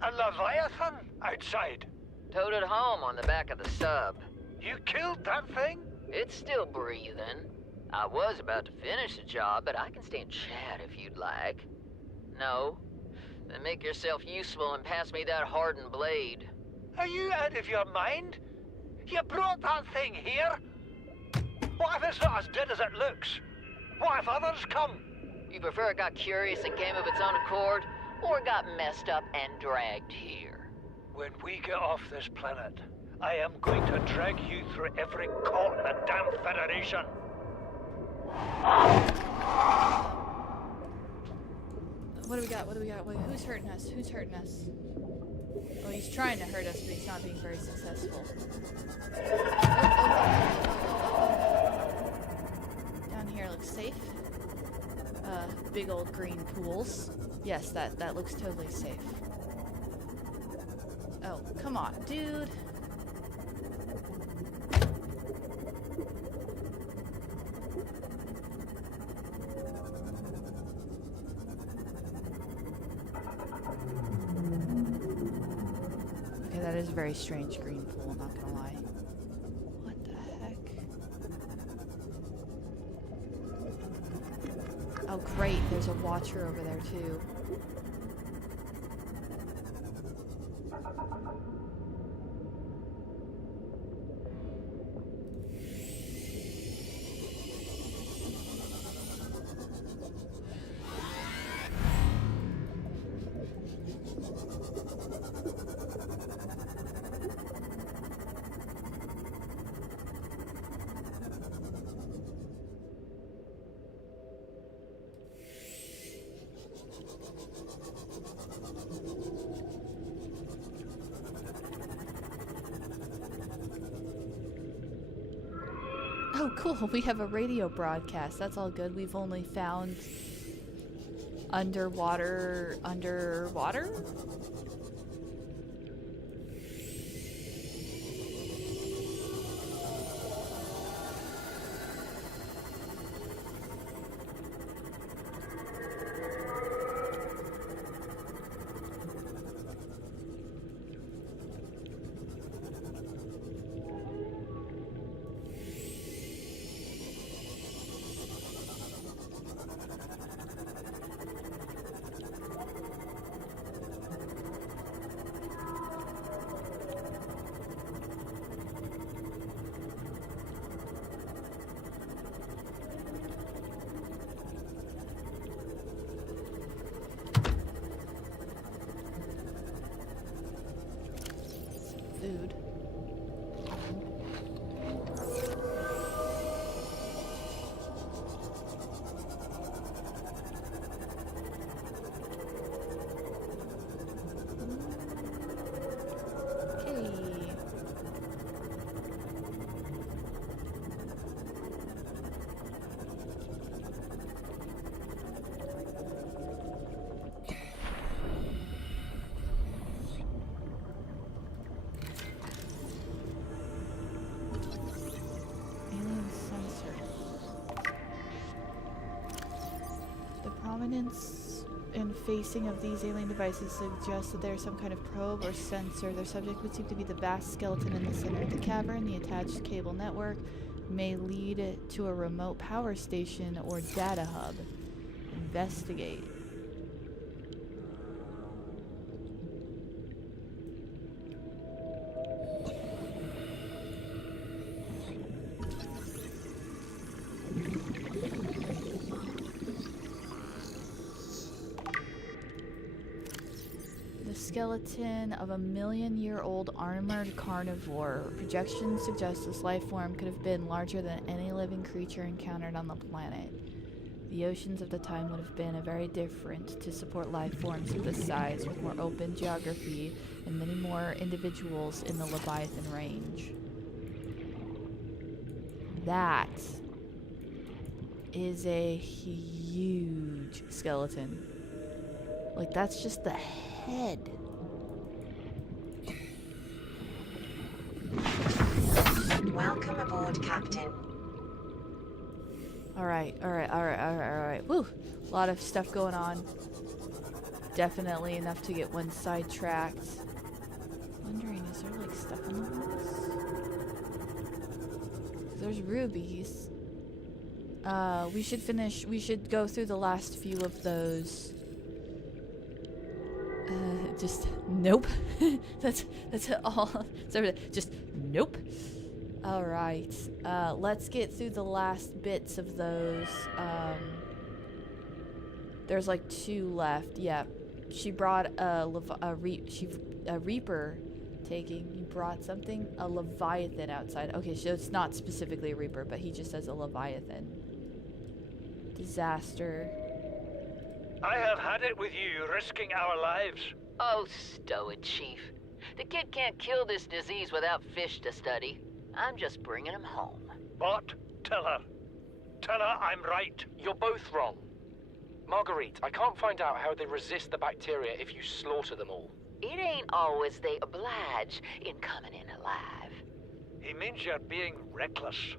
a Leviathan outside? Towed it home on the back of the sub. You killed that thing? It's still breathing. I was about to finish the job, but I can stay and chat if you'd like. No? Then make yourself useful and pass me that hardened blade. Are you out of your mind? You brought that thing here? What if it's not as dead as it looks? What if others come? You prefer it got curious and came of its own accord, or got messed up and dragged here? When we get off this planet, I am going to drag you through every cult in the damn Federation. What do we got? What do we got? Wait, who's hurting us? Who's hurting us? Oh, he's trying to hurt us, but he's not being very successful. Down here looks safe. Big old green pools. Yes, that looks totally safe. Oh, come on, dude. Okay, that is a very strange green pool, not gonna lie. What the heck? Oh great, there's a watcher over there too. Oh, cool. We have a radio broadcast. That's all good. We've only found underwater. Food. Prominence and facing of these alien devices suggests that there's some kind of probe or sensor. Their subject would seem to be the vast skeleton in the center of the cavern. The attached cable network may lead to a remote power station or data hub. Investigate. Skeleton of a 1,000,000-year-old armored carnivore. Projections suggest this life form could have been larger than any living creature encountered on the planet. The oceans of the time would have been very different to support life forms of this size, with more open geography and many more individuals in the Leviathan range. That is a huge skeleton. Like, that's just the head. Welcome aboard, Captain. Alright. Woo! A lot of stuff going on. Definitely enough to get one sidetracked. Wondering, is there like stuff in the woods? There's rubies. We should go through the last few of those. Just nope. that's all. Just nope. Alright. Let's get through the last bits of those. There's like 2 left. Yeah. She brought a Reaper taking. You brought something? A Leviathan outside. Okay, so it's not specifically a Reaper, but he just says a Leviathan. Disaster. I have had it with you, risking our lives. Oh, stow it, Chief. The kid can't kill this disease without fish to study. I'm just bringing him home. What? Tell her. Tell her I'm right. You're both wrong. Marguerite, I can't find out how they resist the bacteria if you slaughter them all. It ain't always they oblige in coming in alive. He means you're being reckless.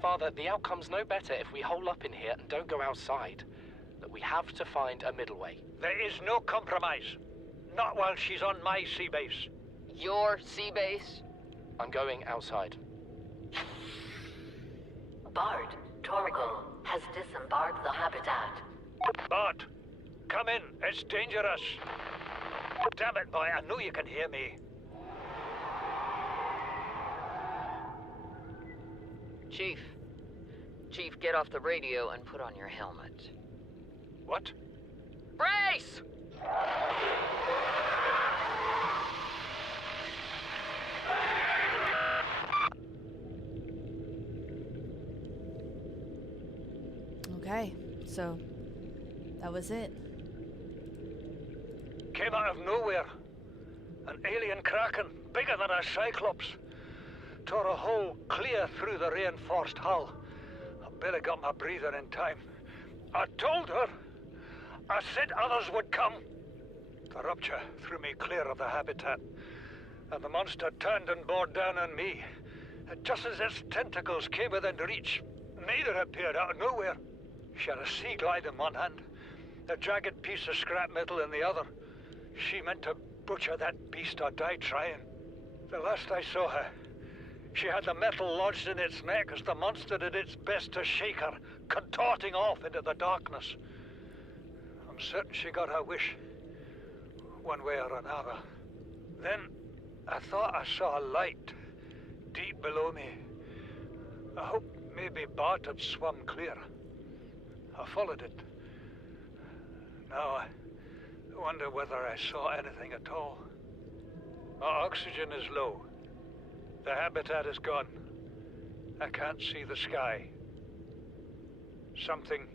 Father, the outcome's no better if we hole up in here and don't go outside. But we have to find a middle way. There is no compromise. Not while she's on my sea base. Your sea base? I'm going outside. Bart, Torgal has disembarked the habitat. Bart, come in. It's dangerous. Damn it, boy. I know you can hear me. Chief. Chief, get off the radio and put on your helmet. What? Brace! Okay, so that was it. Came out of nowhere. An alien kraken, bigger than a cyclops. Tore a hole clear through the reinforced hull. I barely got my breather in time. I told her. I said others would come. The rupture threw me clear of the habitat, and the monster turned and bore down on me. And just as its tentacles came within reach, Maida appeared out of nowhere. She had a sea glide in one hand, a jagged piece of scrap metal in the other. She meant to butcher that beast or die trying. The last I saw her, she had the metal lodged in its neck as the monster did its best to shake her, contorting off into the darkness. I'm certain she got her wish, one way or another. Then I thought I saw a light deep below me. I hoped maybe Bart had swum clear. I followed it. Now I wonder whether I saw anything at all. My oxygen is low. The habitat is gone. I can't see the sky. Something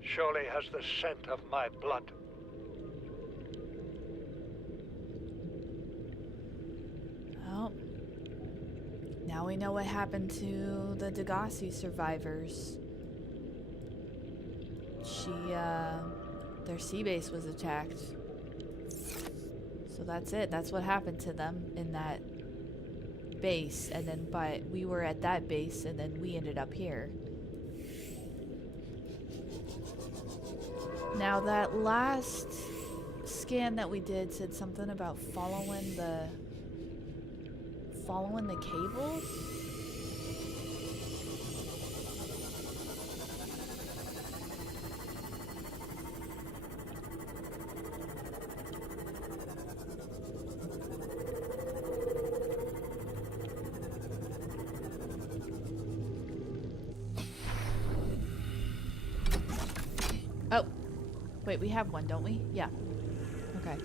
surely has the scent of my blood. Well, now we know what happened to the Degassi survivors. Their sea base was attacked. So that's it. That's what happened to them in that base. And then, but we were at that base, and then we ended up here. Now that last scan that we did said something about following the cables. Oh, wait, we have one, don't we? Yeah. Okay.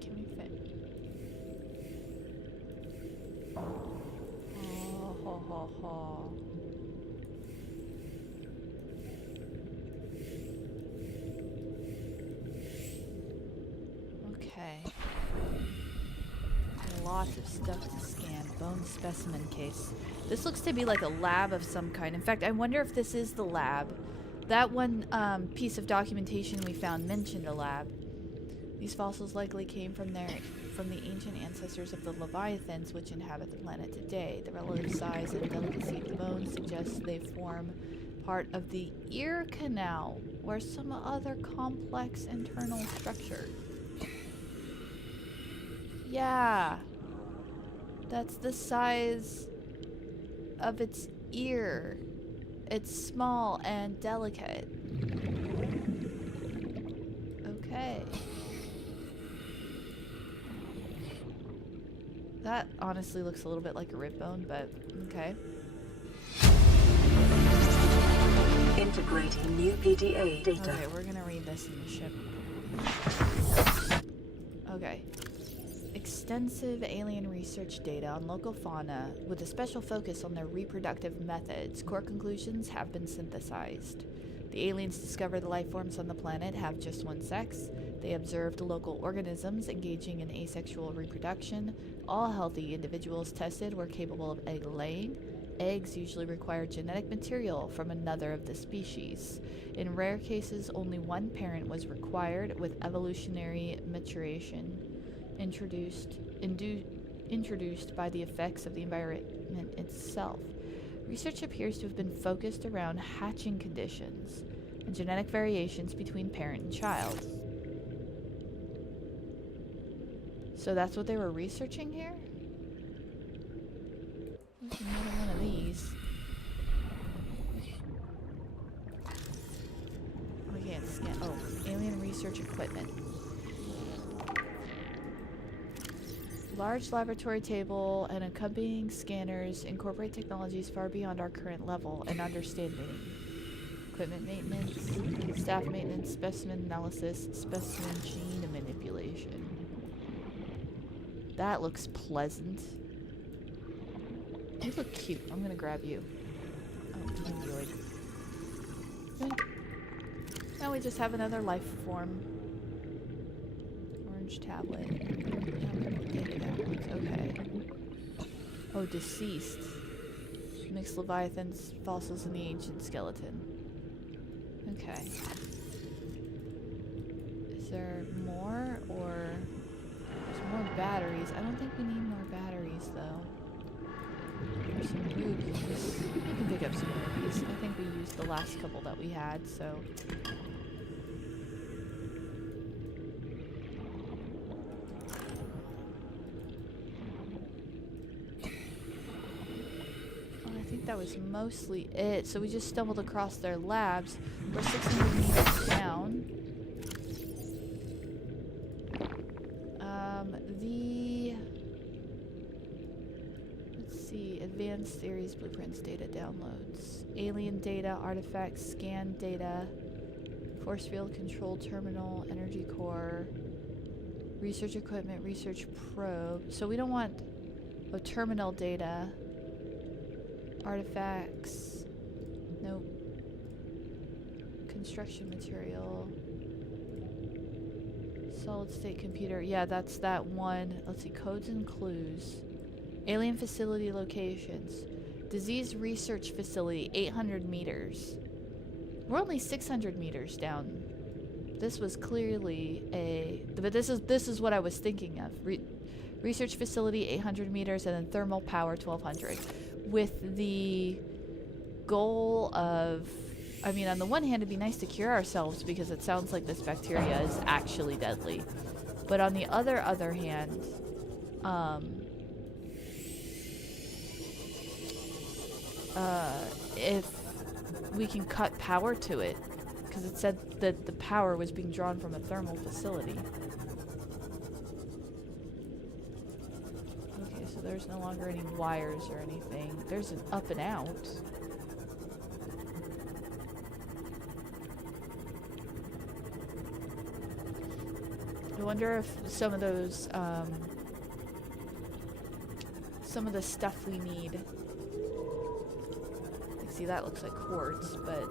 Can we fit? Oh, ho, ho, ho. Okay. Lots of stuff to scan. Bone specimen case. This looks to be like a lab of some kind. In fact, I wonder if this is the lab. That one piece of documentation we found mentioned a lab. These fossils likely came from the ancient ancestors of the Leviathans which inhabit the planet today. The relative size and delicacy of the bones suggests they form part of the ear canal or some other complex internal structure. Yeah. That's the size of its ear. It's small and delicate. That honestly looks a little bit like a rib bone, but okay. Integrating new PDA data. Okay, we're gonna read this in the ship. Okay. Extensive alien research data on local fauna with a special focus on their reproductive methods. Core conclusions have been synthesized. The aliens discovered the life forms on the planet have just one sex. They observed local organisms engaging in asexual reproduction. All healthy individuals tested were capable of egg laying. Eggs usually require genetic material from another of the species. In rare cases, only one parent was required, with evolutionary maturation introduced by the effects of the environment itself. Research appears to have been focused around hatching conditions and genetic variations between parent and child. So that's what they were researching here? There's another one of these. We can't scan. Oh, alien research equipment. Large laboratory table and accompanying scanners incorporate technologies far beyond our current level and understanding. Equipment maintenance, staff maintenance, specimen analysis, specimen gene manipulation. That looks pleasant. You look cute. I'm gonna grab you. Oh, enjoyed. Now we just have another life form. Orange tablet. Okay. Oh, deceased. Mixed leviathans, fossils in the ancient skeleton. Okay. Is there more, or there's more batteries? I don't think we need more batteries though. There's some rubies. We can pick up some rubies. I think we used the last couple that we had, so. That was mostly it. So we just stumbled across their labs. We're 600 meters down. Let's see, advanced theories, blueprints, data downloads, alien data, artifacts, scan data, force field control terminal, energy core, research equipment, research probe. So we don't want terminal data. Artifacts. Nope. Construction material. Solid state computer. Yeah, that's that one. Let's see. Codes and clues. Alien facility locations. Disease research facility, 800 meters. We're only 600 meters down. This was clearly a... But this is what I was thinking of. Research facility, 800 meters, and then thermal power, 1200. With the goal of, I mean, on the one hand, it'd be nice to cure ourselves because it sounds like this bacteria is actually deadly. But on the other hand, if we can cut power to it, because it said that the power was being drawn from a thermal facility. There's no longer any wires or anything. There's an up and out. I wonder if some of those, some of the stuff we need. See, that looks like quartz, but...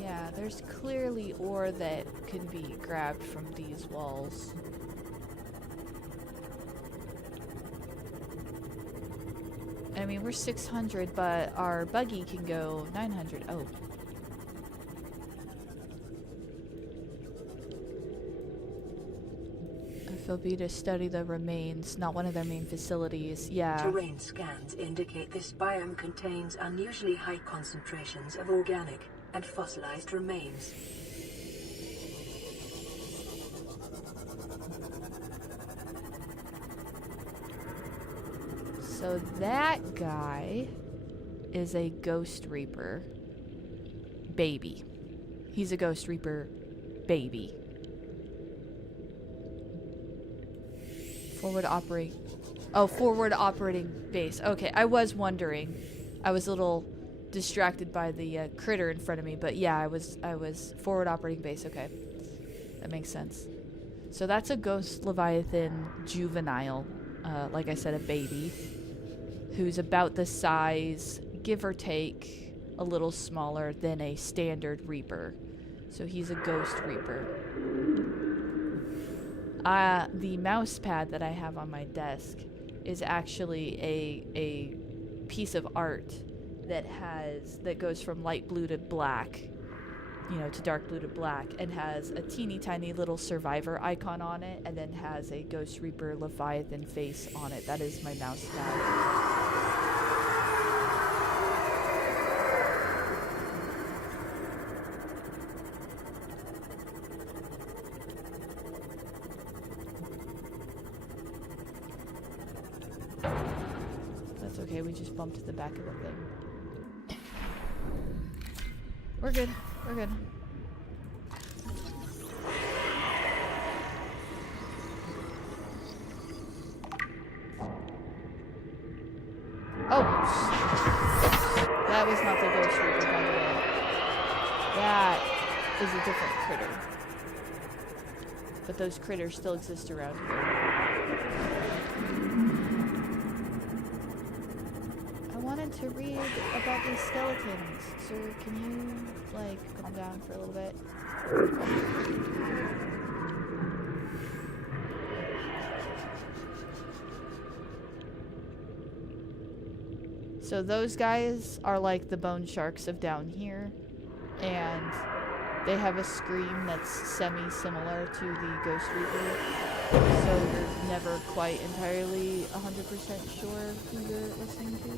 Yeah, there's clearly ore that can be grabbed from these walls. I mean, we're 600, but our buggy can go 900. Oh. FOB to study the remains, not one of their main facilities. Yeah. Terrain scans indicate this biome contains unusually high concentrations of organic and fossilized remains. So that guy is a ghost reaper. baby. He's a Ghost Reaper baby. Forward operating. Oh, forward operating base. Okay, I was wondering. I was a little distracted by the critter in front of me, but yeah, I was forward operating base. Okay, that makes sense. So that's a Ghost Leviathan juvenile, like I said, a baby, who's about the size, give or take, a little smaller than a standard Reaper. So he's a Ghost Reaper. The mouse pad that I have on my desk is actually a piece of art that goes from light blue to black, you know, to dark blue to black, and has a teeny tiny little survivor icon on it, and then has a Ghost Reaper Leviathan face on it. That is my mouse pad. That's okay, we just bumped the back of the thing. We're good. We're good. Oh! That was not the Ghost Reaper, by the way. That is a different critter. But those critters still exist around here. I wanted to read about these skeletons. Sir, can you, like, calm down for a little bit? So those guys are like the bone sharks of down here, and they have a scream that's semi-similar to the Ghost Reaper, so you're never quite entirely 100% sure who you're listening to.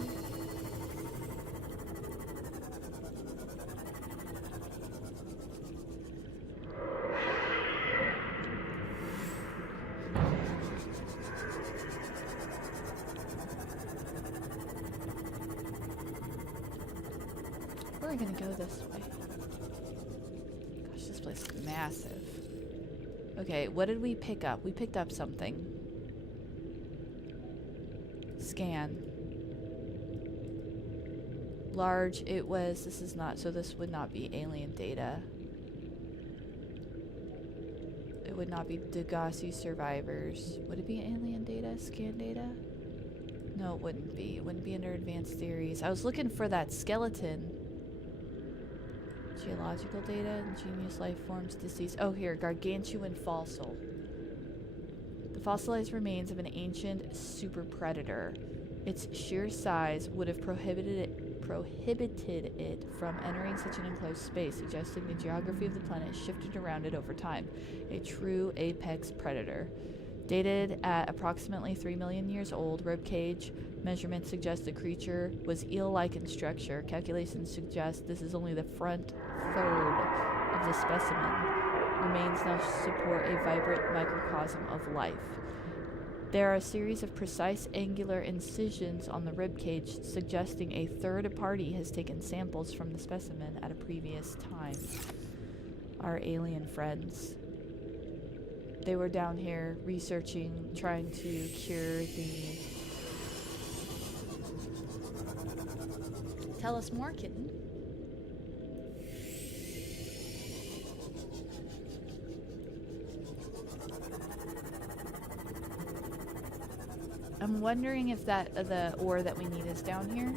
We're gonna go this way. Gosh, this place is massive. Okay, what did we pick up? We picked up something. Scan. Large, it was, this is not, so this would not be alien data. It would not be Degassi survivors. Would it be alien data? Scan data? No, it wouldn't be. It wouldn't be under advanced theories. I was looking for that skeleton. Geological data, ingenious life forms, deceased. Oh, here, gargantuan fossil. The fossilized remains of an ancient super predator. Its sheer size would have prohibited it from entering such an enclosed space, suggesting the geography of the planet shifted around it over time. A true apex predator. Dated at approximately 3 million years old, ribcage measurements suggest the creature was eel-like in structure. Calculations suggest this is only the front third of the specimen. Remains now support a vibrant microcosm of life. There are a series of precise angular incisions on the ribcage, suggesting a third party has taken samples from the specimen at a previous time. Our alien friends. They were down here researching, trying to cure the... Tell us more, kitten. I'm wondering if that the ore that we need is down here.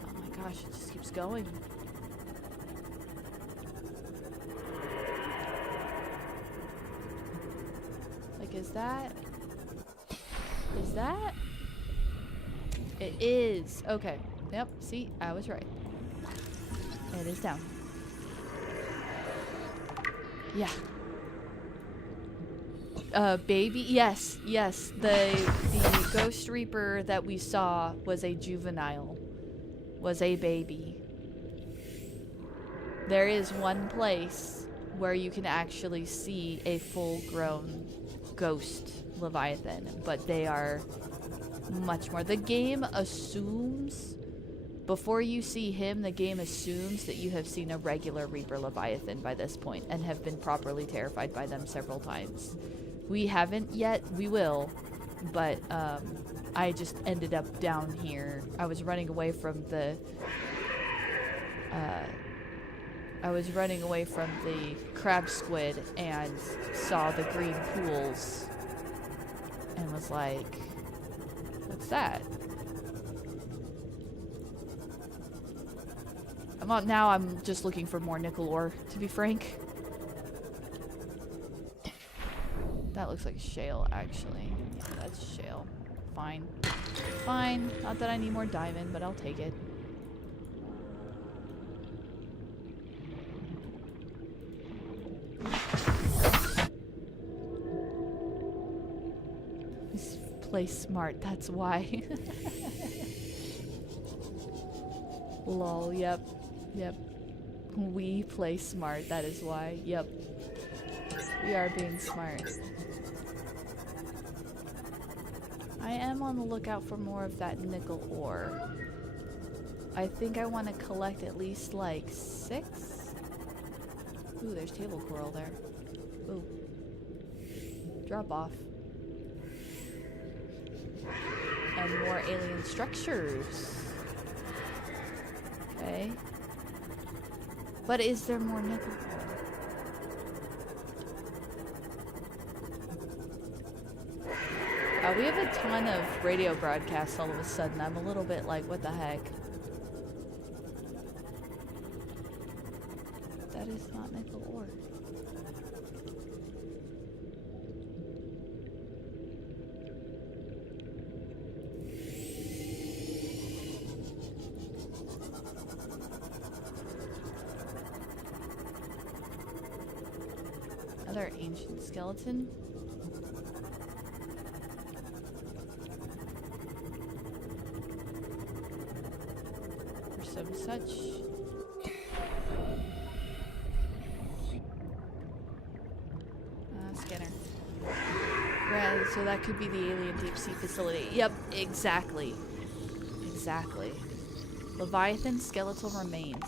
Oh my gosh, it just keeps going. Is that? It is. Okay. Yep. See, I was right. It is down. Yeah. Baby. Yes. Yes. The Ghost Reaper that we saw was a juvenile. Was a baby. There is one place where you can actually see a full-grown Ghost Leviathan, but they are much more. The game assumes Before you see him, the game assumes that you have seen a regular Reaper Leviathan by this point and have been properly terrified by them several times. We haven't yet. We will. But I just ended up down here. I was running away from the... crab squid and saw the green pools and was like, what's that? Now I'm just looking for more nickel ore, to be frank. That looks like shale, actually. Yeah, that's shale. Fine. Fine. Not that I need more diamond, but I'll take it. Play smart, that's why. Lol, yep. Yep. We play smart, that is why. Yep. We are being smart. I am on the lookout for more of that nickel ore. I think I want to collect at least like 6. Ooh, there's table coral there. Ooh. Drop off. And more alien structures. Okay. But is there more nickel ore? We have a ton of radio broadcasts all of a sudden. I'm a little bit like, what the heck? That is not nickel ore. Another ancient skeleton. Or some such. Scanner. Right, so that could be the alien deep sea facility. Yep, exactly. Exactly. Leviathan skeletal remains.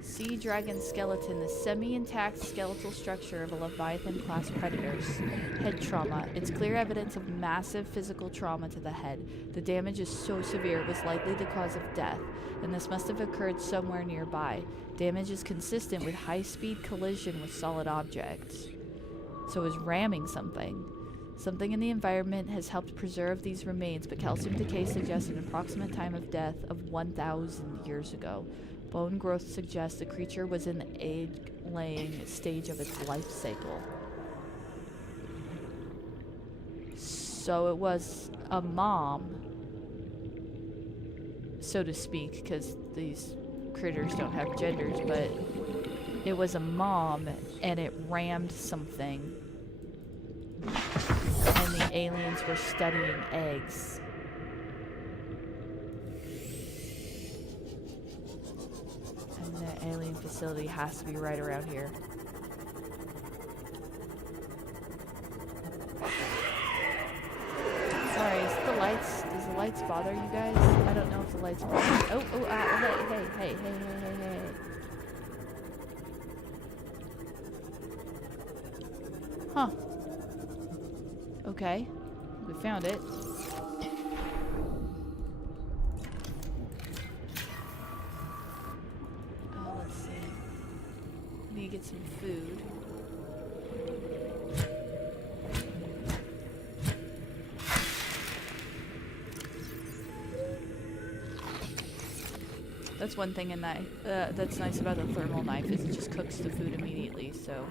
Sea dragon skeleton, the semi-intact skeletal structure of a Leviathan-class predator's head trauma. It's clear evidence of massive physical trauma to the head. The damage is so severe it was likely the cause of death, and this must have occurred somewhere nearby. Damage is consistent with high-speed collision with solid objects. So it was ramming something. Something in the environment has helped preserve these remains, but calcium decay suggests an approximate time of death of 1,000 years ago. Bone growth suggests the creature was in the egg-laying stage of its life cycle. So it was a mom, so to speak, because these critters don't have genders, but it was a mom and it rammed something. And the aliens were studying eggs. The alien facility has to be right around here. Sorry, is it the lights? Does the lights bother you guys? I don't know if the lights bother you. Hey. Huh. Okay. We found it. Get some food. That's one thing in that that's nice about the thermal knife is it just cooks the food immediately, so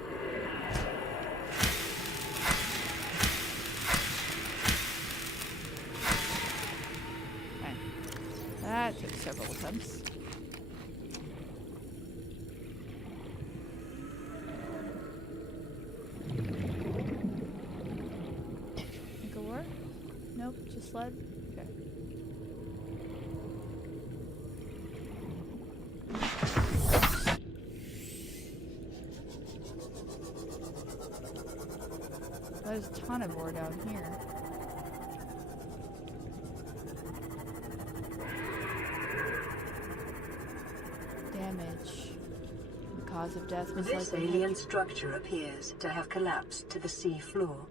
okay. That took several attempts. Nope, just sled. Okay. There's a ton of ore down here. Damage. The cause of death was This likely alien structure appears to have collapsed to the sea floor.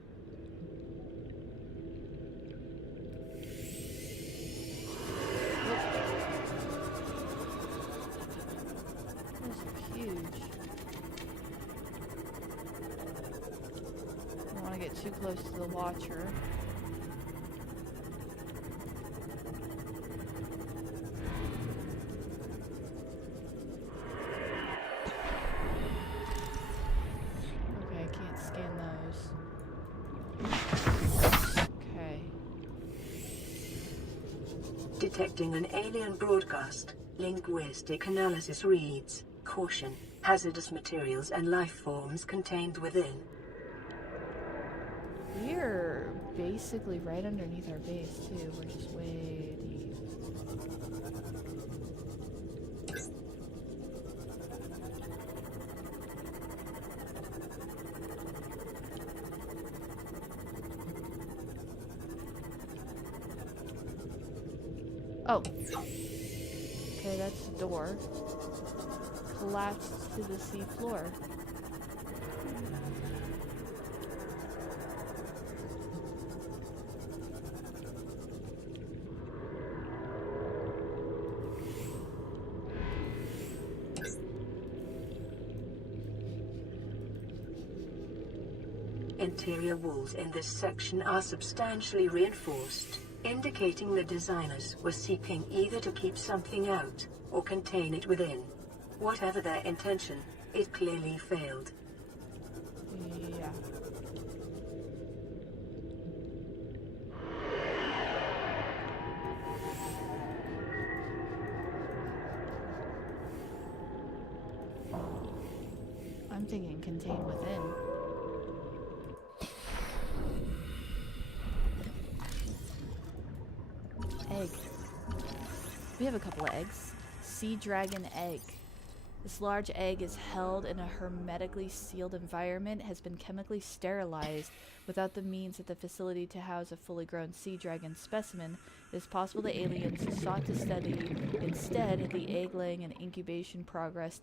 Those are huge. Don't want to get too close to the Watcher. Okay, I can't scan those. Okay. Detecting an alien broadcast. Linguistic analysis reads, "Caution, hazardous materials and life forms contained within." We're basically right underneath our base, too. We're just way deep. Oh. Okay, that's the door. Collapsed to the sea floor. Interior walls in this section are substantially reinforced, indicating the designers were seeking either to keep something out or contain it within. Whatever their intention, it clearly failed. Yeah. I'm thinking contain within. Egg. We have a couple of eggs. Sea dragon egg. This large egg is held in a hermetically sealed environment, has been chemically sterilized. Without the means at the facility to house a fully grown sea dragon specimen, it is possible the aliens sought to study instead the egg laying and incubation progress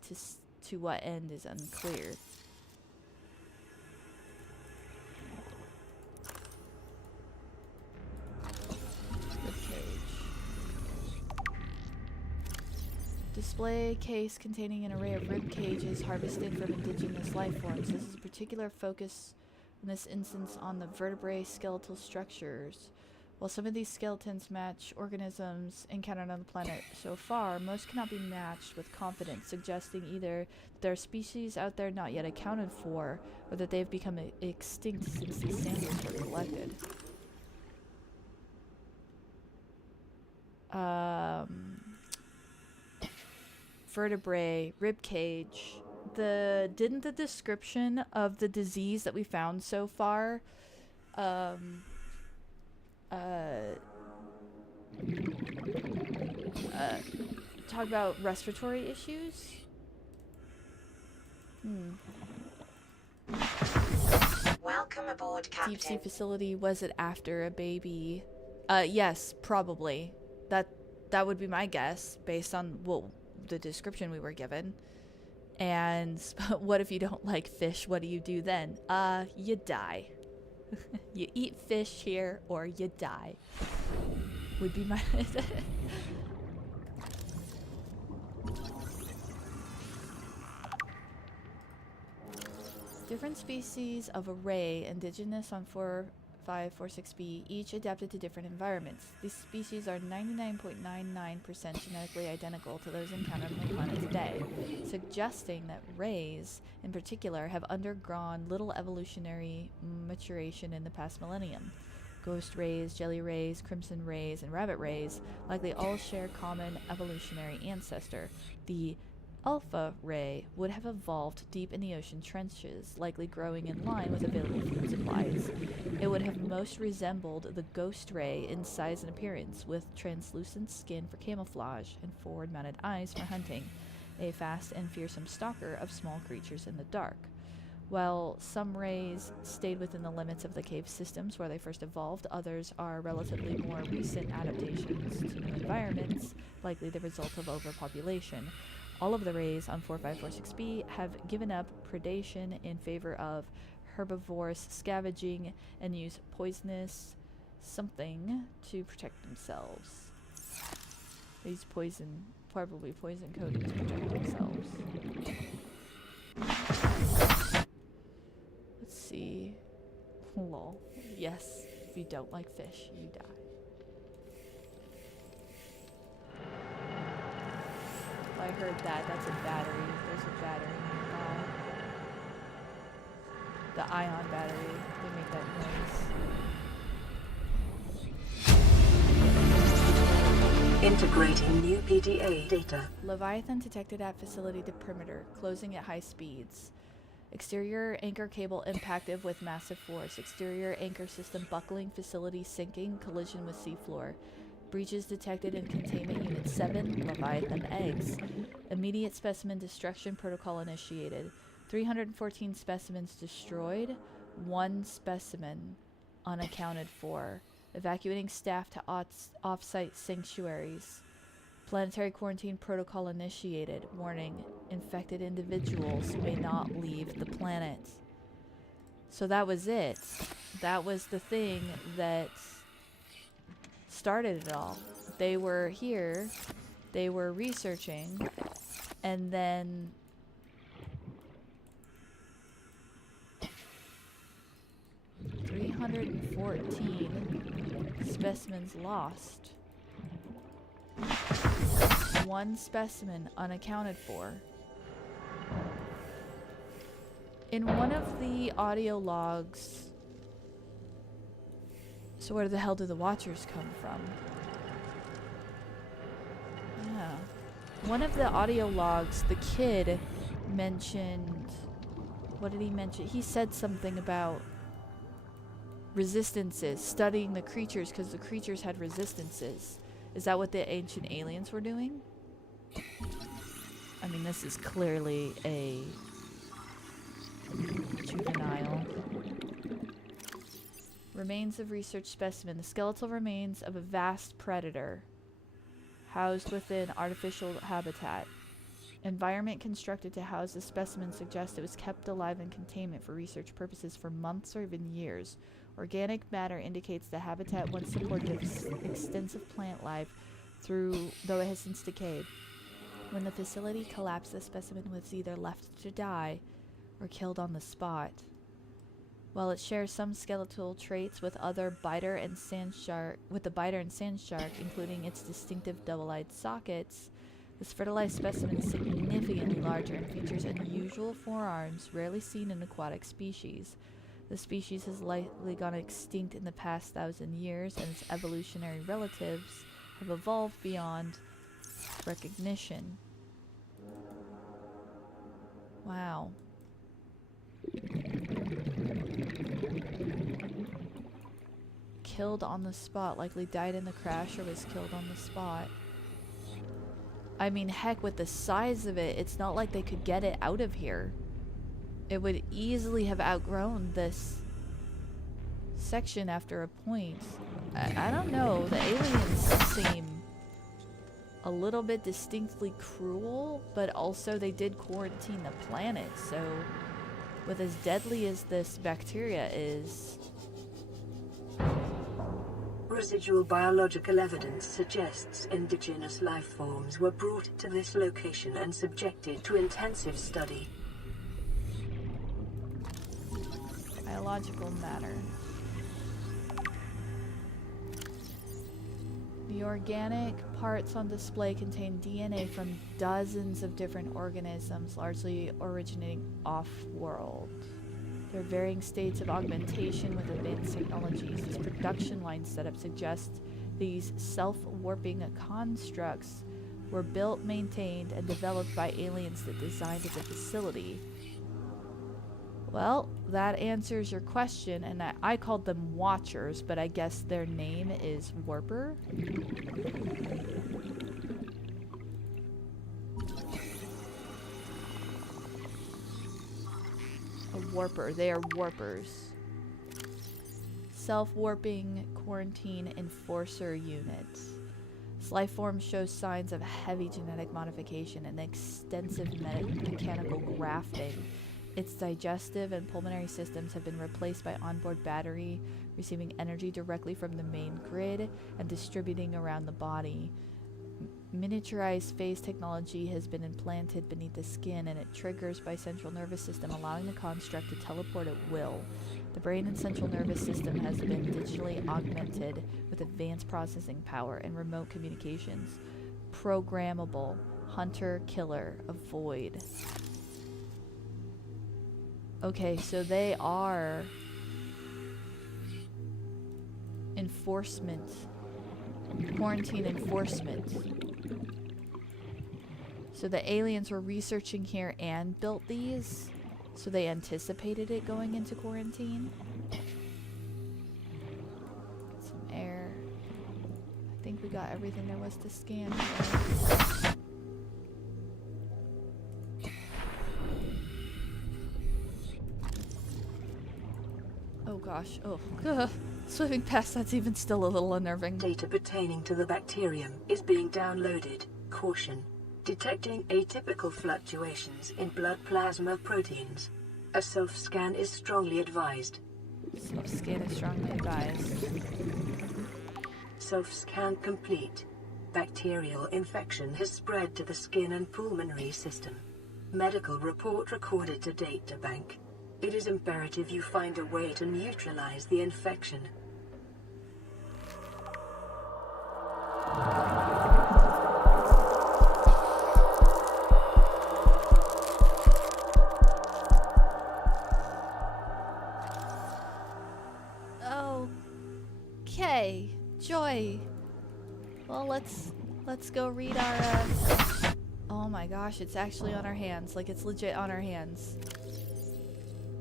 to what end is unclear. Display case containing an array of rib cages harvested from indigenous life forms. This is a particular focus in this instance on the vertebrae skeletal structures. While some of these skeletons match organisms encountered on the planet so far, most cannot be matched with confidence, suggesting either that there are species out there not yet accounted for, or that they have become extinct since these samples were collected. Vertebrae, rib cage. Didn't the description of the disease that we found so far talk about respiratory issues? Welcome aboard, Captain. Deep sea facility, was it after a baby? Yes, probably. That would be my guess based on the description we were given. And what if you don't like fish? What do you do then? You die. You eat fish here or you die. Would be my different species of array indigenous on 4546b, each adapted to different environments. These species are 99.99% genetically identical to those encountered on the planet today, suggesting that rays, in particular, have undergone little evolutionary maturation in the past millennium. Ghost rays, jelly rays, crimson rays, and rabbit rays likely all share common evolutionary ancestor. The alpha ray would have evolved deep in the ocean trenches, likely growing in line with available food supplies. It would have most resembled the ghost ray in size and appearance, with translucent skin for camouflage and forward-mounted eyes for hunting, a fast and fearsome stalker of small creatures in the dark. While some rays stayed within the limits of the cave systems where they first evolved, others are relatively more recent adaptations to new environments, likely the result of overpopulation. all of the rays on 4546b have given up predation in favor of herbivorous scavenging and use poisonous something to protect themselves. They use poison, probably poison coatings to protect themselves. Let's see. Lol. Yes, if you don't like fish, you die. I heard that. That's a battery. There's a battery nearby. The ion battery. They make that noise. Integrating new PDA data. Leviathan detected at facility to perimeter, closing at high speeds. Exterior anchor cable impacted with massive force. Exterior anchor system buckling, facility sinking, collision with seafloor. Breaches detected in containment unit 7, Leviathan eggs. Immediate specimen destruction protocol initiated. 314 specimens destroyed, 1 specimen unaccounted for. Evacuating staff to off-site sanctuaries. Planetary quarantine protocol initiated. Warning, infected individuals may not leave the planet. So that was it. That was the thing that started it all. They were here, they were researching, and then (314) specimens lost. 1 specimen unaccounted for. In one of the audio logs, so where the hell do the Watchers come from? Yeah. One of the audio logs, the kid mentioned... What did he mention? He said something about resistances, studying the creatures because the creatures had resistances. Is that what the ancient aliens were doing? I mean, this is clearly a juvenile. Remains of research specimen. The skeletal remains of a vast predator housed within artificial habitat. Environment constructed to house the specimen suggests it was kept alive in containment for research purposes for months or even years. Organic matter indicates the habitat once supported extensive plant life, though it has since decayed. When the facility collapsed, the specimen was either left to die or killed on the spot. While it shares some skeletal traits with the biter and sand shark, including its distinctive double-eyed sockets, this fertilized specimen is significantly larger and features unusual forearms rarely seen in aquatic species. The species has likely gone extinct in the past 1,000 years, and its evolutionary relatives have evolved beyond recognition. Wow. Killed on the spot, likely died in the crash or was killed on the spot. I mean, heck, with the size of it, it's not like they could get it out of here. It would easily have outgrown this section after a point. I don't know. The aliens seem a little bit distinctly cruel, but also they did quarantine the planet, so with as deadly as this bacteria is... Residual biological evidence suggests indigenous life forms were brought to this location and subjected to intensive study. Biological matter. The organic parts on display contain DNA from dozens of different organisms, largely originating off-world. There are varying states of augmentation with advanced technologies. This production line setup suggests these self-warping constructs were built, maintained, and developed by aliens that designed the facility. Well, that answers your question, and I called them Watchers, but I guess their name is Warper. A warper. They are warpers. Self-warping quarantine enforcer units. life form shows signs of heavy genetic modification and extensive mechanical grafting. Its digestive and pulmonary systems have been replaced by onboard battery, receiving energy directly from the main grid and distributing around the body. Miniaturized phase technology has been implanted beneath the skin, and it triggers by central nervous system, allowing the construct to teleport at will. The brain and central nervous system has been digitally augmented with advanced processing power and remote communications. Programmable. Hunter-killer. Avoid. Okay, so they are enforcement. Quarantine enforcement. So the aliens were researching here and built these, so they anticipated it going into quarantine. Get some air. I think we got everything there was to scan. Oh gosh, oh. Swimming past that's even still a little unnerving. Data pertaining to the bacterium is being downloaded. Caution. Detecting atypical fluctuations in blood plasma proteins. A self-scan is strongly advised. Self-scan is strongly advised. Self-scan complete. Bacterial infection has spread to the skin and pulmonary system. Medical report recorded to databank. It is imperative you find a way to neutralize the infection. Okay, Joy. Well, let's go read our oh my gosh, it's actually on our hands. Like, it's legit on our hands.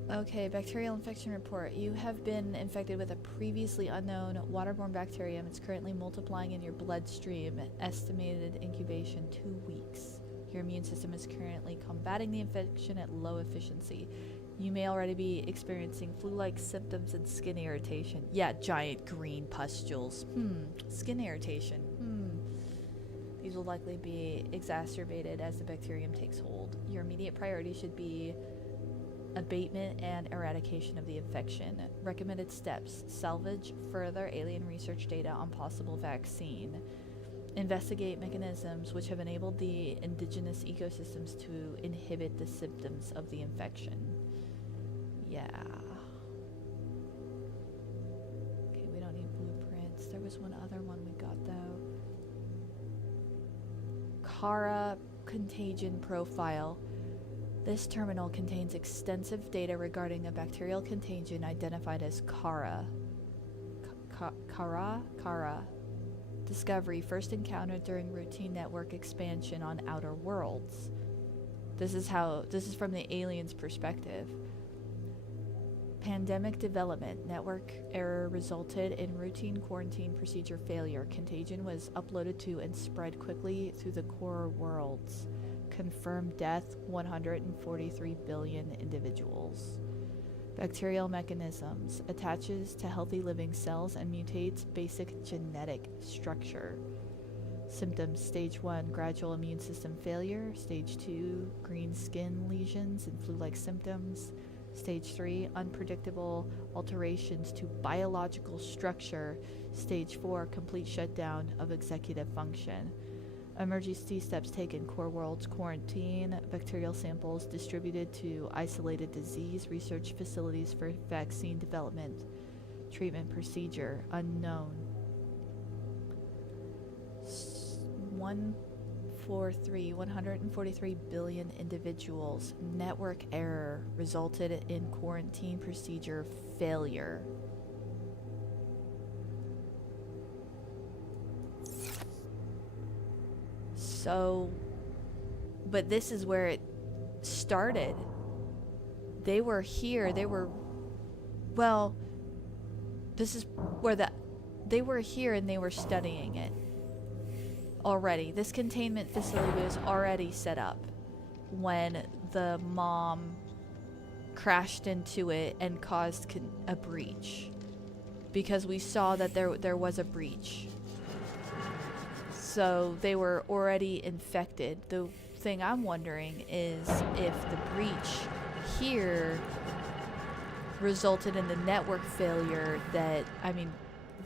Okay, bacterial infection report. You have been infected with a previously unknown waterborne bacterium. It's currently multiplying in your bloodstream. Estimated incubation 2 weeks. Your immune system is currently combating the infection at low efficiency. You may already be experiencing flu-like symptoms and skin irritation. Yeah, giant green pustules. Skin irritation. These will likely be exacerbated as the bacterium takes hold. Your immediate priority should be abatement and eradication of the infection. Recommended steps: salvage further alien research data on possible vaccine. Investigate mechanisms which have enabled the indigenous ecosystems to inhibit the symptoms of the infection. Yeah. Okay, we don't need blueprints. There was one other one we got though. Kara contagion profile. This terminal contains extensive data regarding a bacterial contagion identified as Kara. Kara. Discovery first encountered during routine network expansion on outer worlds. This is from the aliens' perspective. Pandemic development. Network error resulted in routine quarantine procedure failure. Contagion was uploaded to and spread quickly through the core worlds. Confirmed death, 143 billion individuals. Bacterial mechanisms. Attaches to healthy living cells and mutates basic genetic structure. Symptoms: Stage 1, gradual immune system failure. Stage 2, green skin lesions and flu-like symptoms. Stage 3, unpredictable alterations to biological structure. Stage 4, complete shutdown of executive function. Emergency steps taken: core worlds quarantine, bacterial samples distributed to isolated disease research facilities for vaccine development. Treatment procedure unknown. 143 billion individuals. Network error resulted in quarantine procedure failure. So, but this is where it started. They were here. They were here and they were studying it already. This containment facility was already set up when the mom crashed into it and caused a breach, because we saw that there was a breach. So they were already infected. The thing I'm wondering is if the breach here resulted in the network failure that, I mean,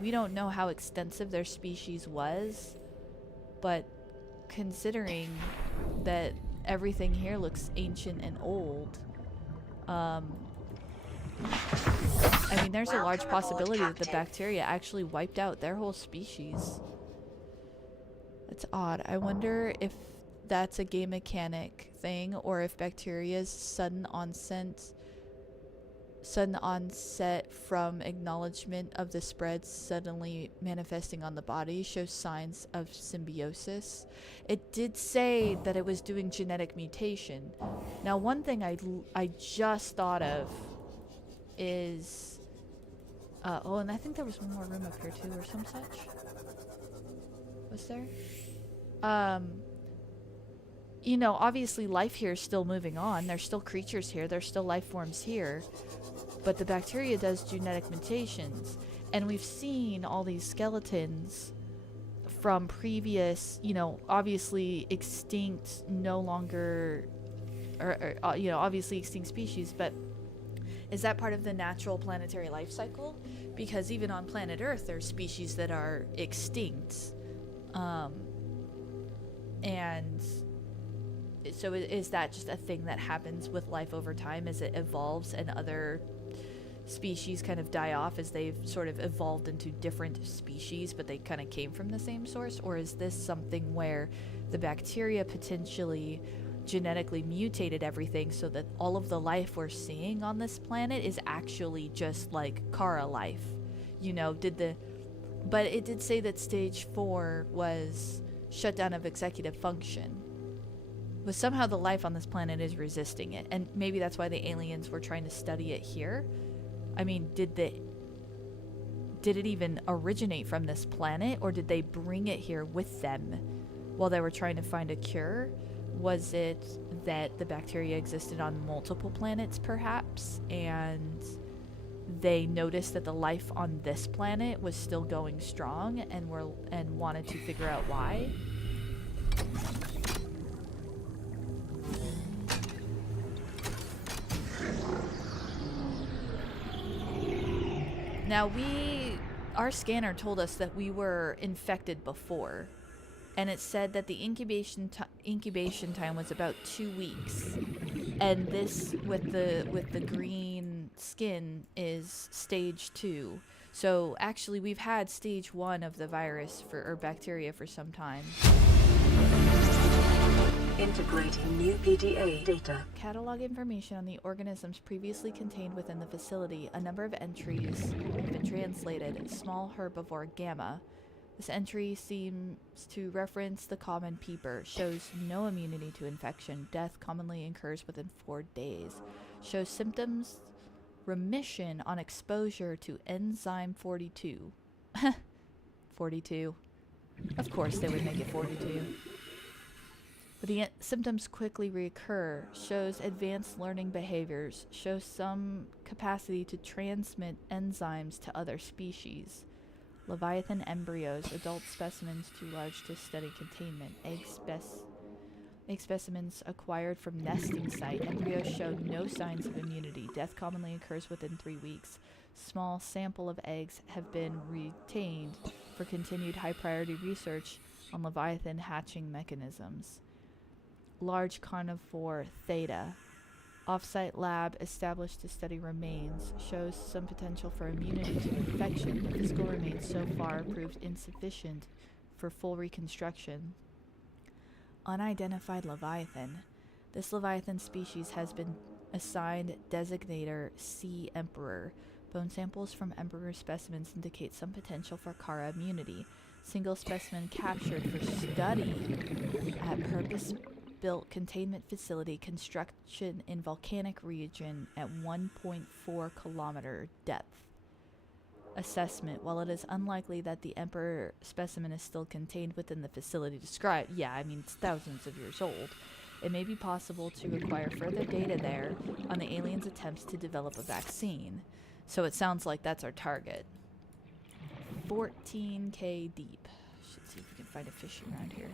we don't know how extensive their species was, but considering that everything here looks ancient and old, I mean, there's a large possibility that the bacteria actually wiped out their whole species. That's odd. I wonder if that's a game mechanic thing, or if bacteria's sudden onset from acknowledgement of the spread suddenly manifesting on the body shows signs of symbiosis. It did say that it was doing genetic mutation. Now, one thing I just thought of is oh, and I think there was one more room up here too, or some such. Was there? You know, obviously life here is still moving on. There's still creatures here. There's still life forms here. But the bacteria does genetic mutations. And we've seen all these skeletons from previous, you know, obviously extinct, no longer, or you know, obviously extinct species. But is that part of the natural planetary life cycle? Because even on planet Earth, there's species that are extinct. And so is that just a thing that happens with life over time as it evolves and other species kind of die off as they've sort of evolved into different species, but they kind of came from the same source? Or is this something where the bacteria potentially genetically mutated everything so that all of the life we're seeing on this planet is actually just like Kara life? You know, but it did say that stage 4 was shutdown of executive function. But somehow the life on this planet is resisting it, and maybe that's why the aliens were trying to study it here. I mean, did it even originate from this planet, or did they bring it here with them while they were trying to find a cure? Was it that the bacteria existed on multiple planets, perhaps, and they noticed that the life on this planet was still going strong and wanted to figure out why? Now our scanner told us that we were infected before, and it said that the incubation time was about 2 weeks, and this with the green skin is stage 2. So actually we've had stage 1 of the virus or bacteria for some time. Integrating new PDA data. Catalog information on the organisms previously contained within the facility. A number of entries have been translated. Small herbivore Gamma. This entry seems to reference the common peeper. Shows no immunity to infection. Death commonly occurs within 4 days. Shows symptoms remission on exposure to enzyme 42. 42. Of course they would make it 42. But the symptoms quickly reoccur. Shows advanced learning behaviors. Shows some capacity to transmit enzymes to other species. Leviathan embryos. Adult specimens too large to study containment. Egg specimens acquired from nesting site. Embryos show no signs of immunity. Death commonly occurs within 3 weeks. Small sample of eggs have been retained for continued high priority research on Leviathan hatching mechanisms. Large carnivore Theta. Offsite lab established to study remains. Shows some potential for immunity to infection, but physical remains so far proved insufficient for full reconstruction. Unidentified Leviathan. This Leviathan species has been assigned designator Sea Emperor. Bone samples from Emperor specimens indicate some potential for Kara immunity. Single specimen captured for study at purpose-built containment facility, construction in volcanic region at 1.4 kilometer depth. Assessment. While it is unlikely that the Emperor specimen is still contained within the facility described, yeah, I mean, it's thousands of years old, it may be possible to acquire further data there on the aliens' attempts to develop a vaccine. So it sounds like that's our target. 14K deep. Should see if we can find a fish around here.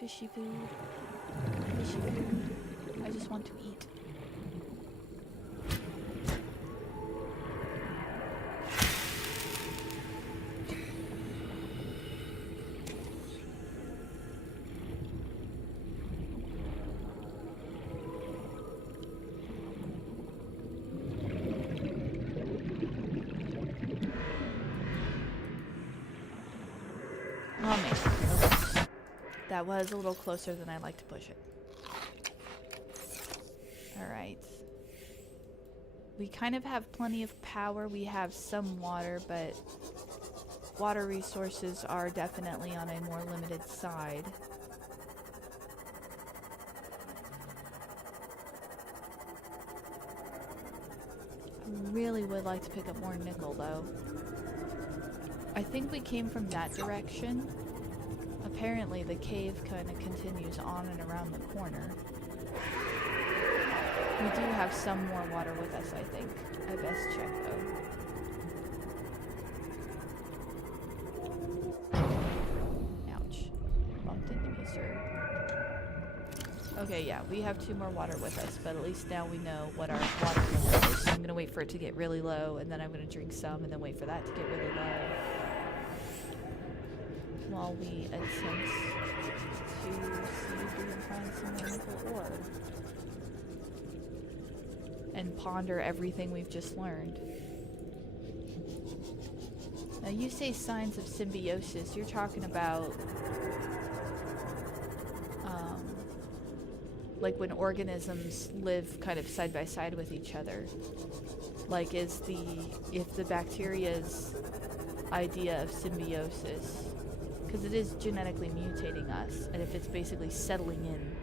Fishy food. Fishy food. I just want to eat. Oh man. Okay. That was a little closer than I like to push it. Alright. We kind of have plenty of power. We have some water, but water resources are definitely on a more limited side. I really would like to pick up more nickel though. I think we came from that direction. Apparently the cave kind of continues on and around the corner. We do have some more water with us, I think. I best check though. Ouch. Bumped into me, sir. Okay, yeah, we have 2 more water with us, but at least now we know what our water level is. So I'm gonna wait for it to get really low, and then I'm gonna drink some, and then wait for that to get really low. While we attempt to see if we can find some more nickel ore. And ponder everything we've just learned. Now you say signs of symbiosis, you're talking about like when organisms live kind of side by side with each other. Like if the bacteria's idea of symbiosis, because it is genetically mutating us, and if it's basically settling in.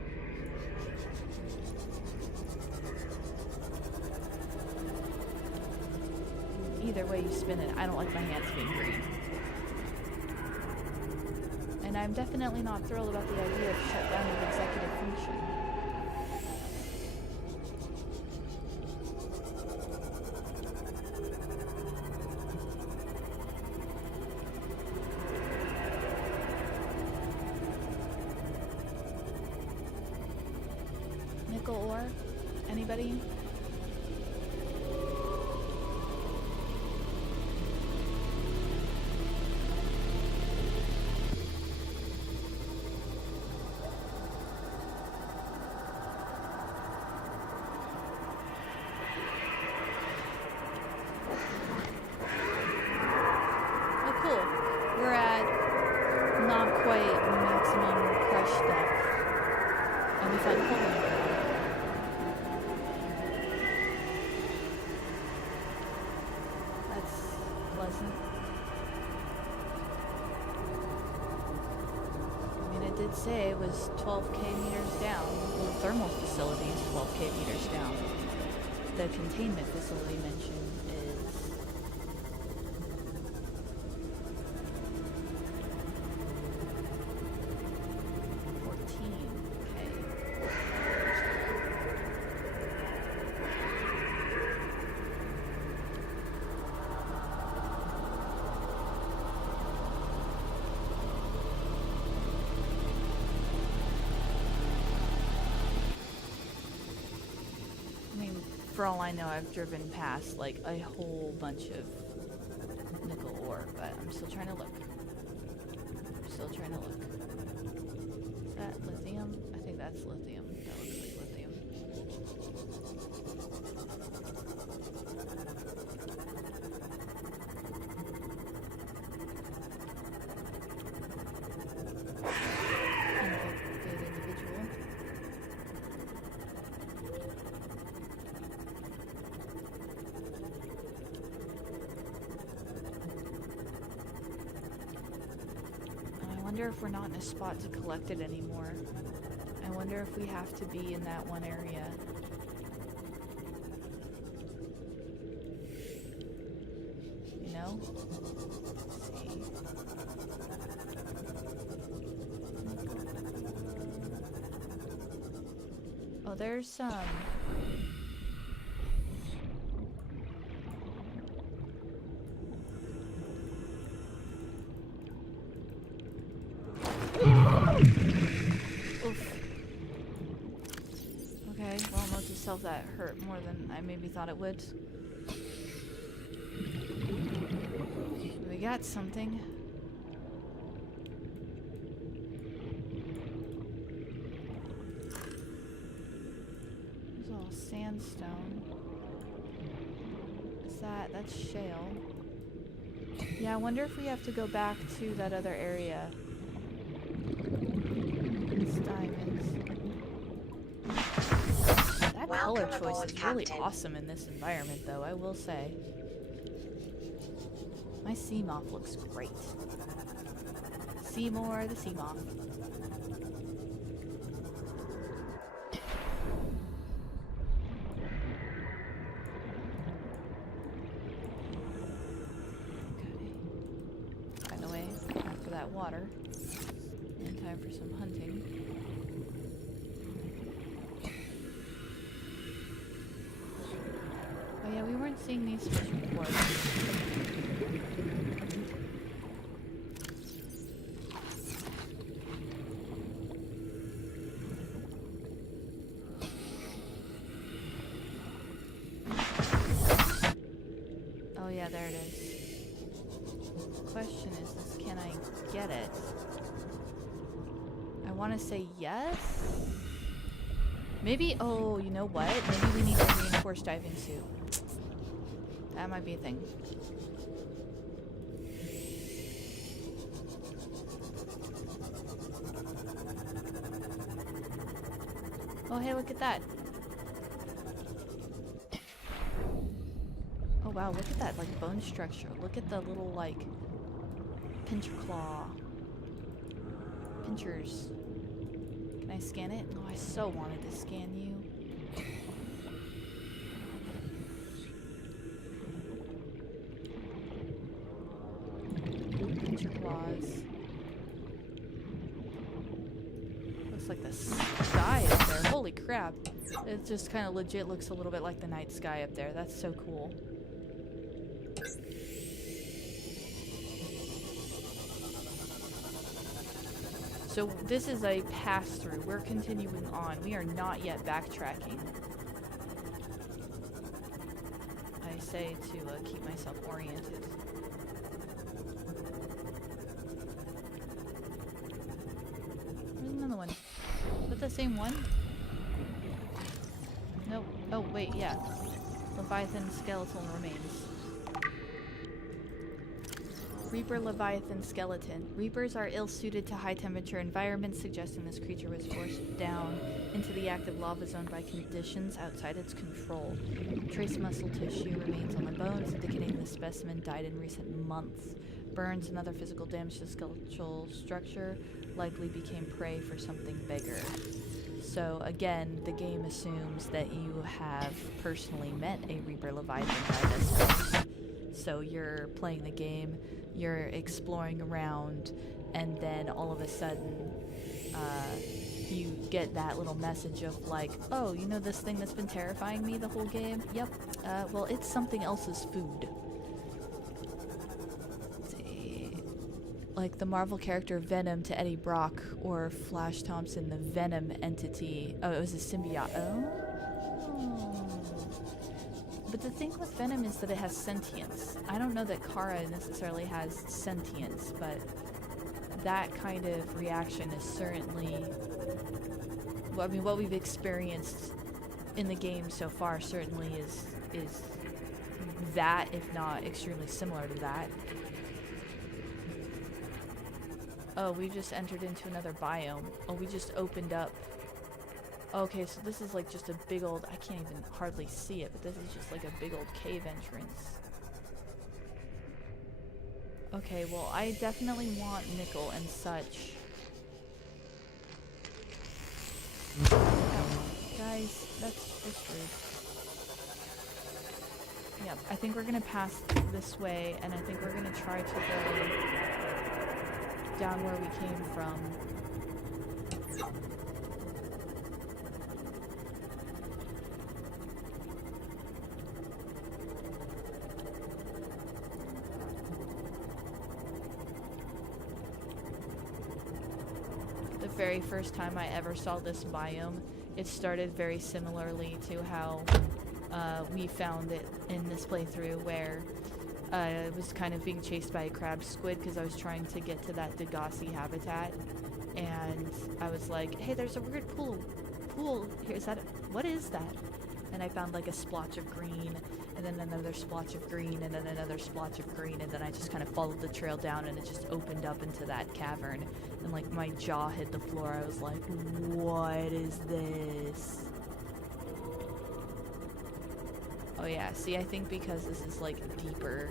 Either way you spin it, I don't like my hands being green. And I'm definitely not thrilled about the idea of shutdown of executive function. Nickel ore? Anybody? Say it was 12k meters down. Well, the thermal facility is 12k meters down. The containment facility mentioned is 14k. For all I know, I've driven past like a whole bunch of nickel ore, but I'm still trying to look. Is that lithium? I think that's lithium. That looks like lithium. Infected individual. I wonder if we're not in a spot to collect it anymore. I wonder if we have to be in that one area. You know? Let's see. Oh, there's some. myself that hurt more than I maybe thought it would. We got something. There's all sandstone. What's that? That's shale. Yeah, I wonder if we have to go back to that other area. It's diamonds. That color choice is really awesome in this environment, though, I will say. My sea moth looks great. Seymour the sea moth. Water. And time for some hunting. Oh yeah, we weren't seeing these fish before. Oh yeah, there it is. Question is can I get it? I want to say yes. Maybe, oh, you know what? Maybe we need a reinforced diving suit. That might be a thing. Oh, hey, look at that. Oh, wow, look at that, like, bone structure. Look at the little, like, pincher claw. Pinchers. Can I scan it? Oh, I so wanted to scan you. Pincher claws. Looks like the sky up there. Holy crap. It just kind of legit looks a little bit like the night sky up there. That's so cool. So this is a pass-through. We're continuing on. We are not yet backtracking. I say to keep myself oriented. There's another one. Is that the same one? Nope. Oh, wait, yeah. Leviathan skeletal remains. Reaper Leviathan skeleton. Reapers are ill-suited to high-temperature environments, suggesting this creature was forced down into the active lava zone by conditions outside its control. Trace muscle tissue remains on the bones, indicating the specimen died in recent months. Burns and other physical damage to the skeletal structure likely became prey for something bigger. So again, the game assumes that you have personally met a Reaper Leviathan by this point. So you're playing the game, you're exploring around, and then all of a sudden you get that little message of like, oh, you know this thing that's been terrifying me the whole game? Yep. Well, it's something else's food. Let's see. Like the Marvel character Venom to Eddie Brock, or Flash Thompson, the Venom entity. Oh, it was a symbiote. Oh. But the thing with Venom is that it has sentience. I don't know that Kara necessarily has sentience, but that kind of reaction is certainly... Well, I mean, what we've experienced in the game so far certainly is that, if not extremely similar to that. Oh, we just entered into another biome. Oh, we just opened up. Okay, so this is like just a big old, I can't even hardly see it, but this is just like a big old cave entrance. Okay, well, I definitely want nickel and such. Oh, guys, that's just rude. Yep, I think we're gonna pass this way, and I think we're gonna try to go down where we came from. The very first time I ever saw this biome, it started very similarly to how we found it in this playthrough, where I was kind of being chased by a crab squid because I was trying to get to that Degassi habitat, and I was like, hey, there's a weird pool here. What is that? And I found like a splotch of green, and then another splotch of green, and then another splotch of green, and then I just kind of followed the trail down, and it just opened up into that cavern, and like my jaw hit the floor. I was like, what is this? Oh yeah, see, I think because this is like deeper,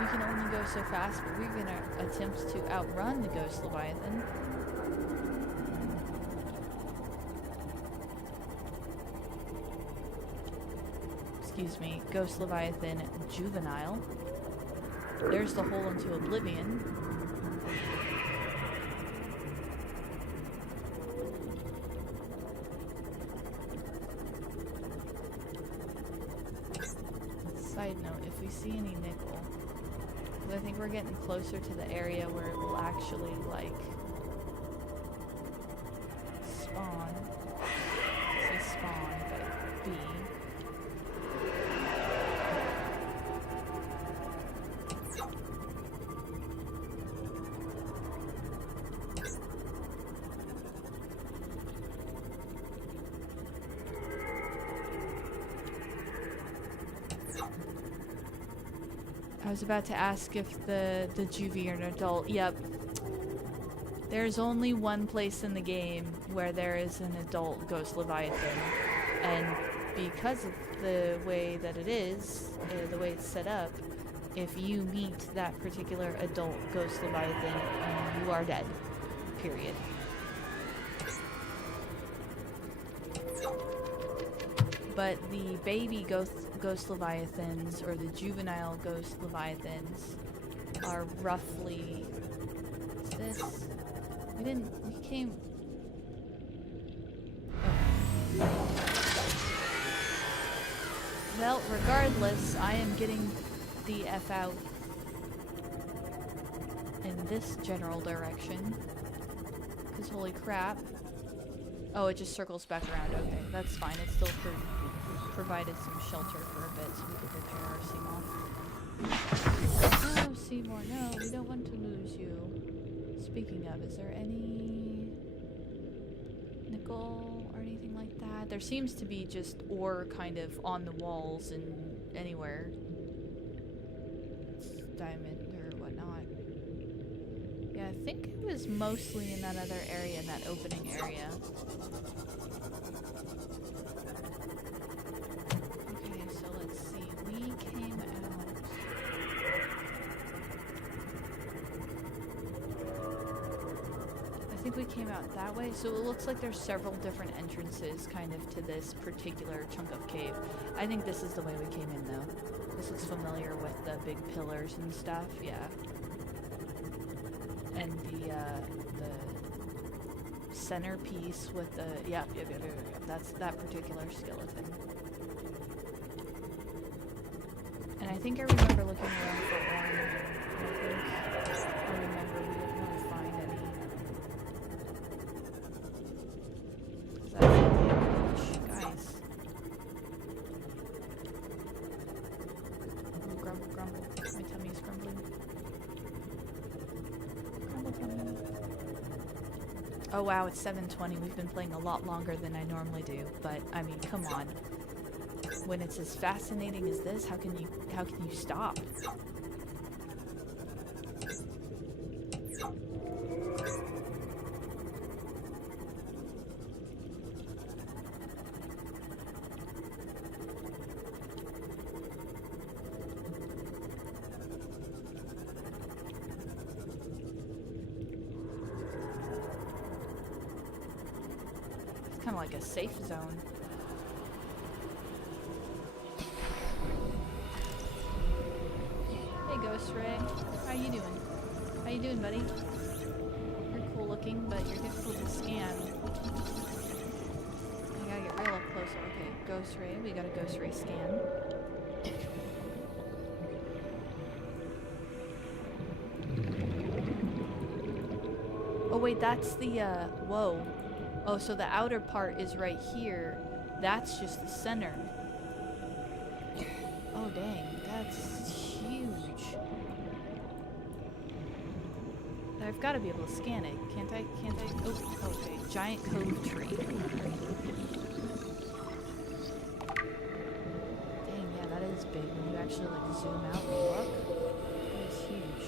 we can only go so fast, but we're gonna attempt to outrun the Ghost Leviathan. Excuse me, Ghost Leviathan Juvenile. There's the hole into oblivion. Side note, if we see any nickel, 'cause I think we're getting closer to the area where it will actually, like, spawn. I say spawn, but be. I was about to ask if the juvie are an adult. Yep. There's only one place in the game where there is an adult Ghost Leviathan, and because of the way that it is, the way it's set up, if you meet that particular adult Ghost Leviathan, you are dead. Period. But the baby Ghost Leviathans, or the juvenile Ghost Leviathans, are roughly... What's this? We came... Oh. Well, regardless, I am getting the F out in this general direction. Because holy crap. Oh, it just circles back around. Okay, that's fine. It still provided some shelter for a bit so we could repair our Seymour. Oh, Seymour, no, we don't want to lose you. Speaking of, is there any nickel or anything like that? There seems to be just ore kind of on the walls and anywhere. It's diamond or whatnot. Yeah, I think it was mostly in that other area, in that opening area. Okay, so let's see. We came out... I think we came out that way, so it looks like there's several different entrances kind of to this particular chunk of cave. I think this is the way we came in, though. This looks familiar with the big pillars and stuff, yeah. And the centerpiece with the... Yep, that's that particular skeleton. And I think I remember looking around for one, and I think I remember we didn't really find any. That's the approach, guys. Grumble, grumble. My tummy's grumbling. Grumble tummy. Oh wow, it's 7:20. We've been playing a lot longer than I normally do, but I mean, come on. When it's as fascinating as this, how can you stop? It's kind of like a safe zone. Ghost Ray, how you doing? How you doing, buddy? You're cool looking, but you're difficult to scan. I gotta get real up close. Okay, Ghost Ray, we got a Ghost Ray scan. Oh wait, that's the, whoa. Oh, so the outer part is right here. That's just the center. Oh, dang. That's huge. I've got to be able to scan it. Can't I? Can't I? Oh, okay. Giant cove tree. Dang, yeah, that is big when you actually, like, zoom out and look. That is huge.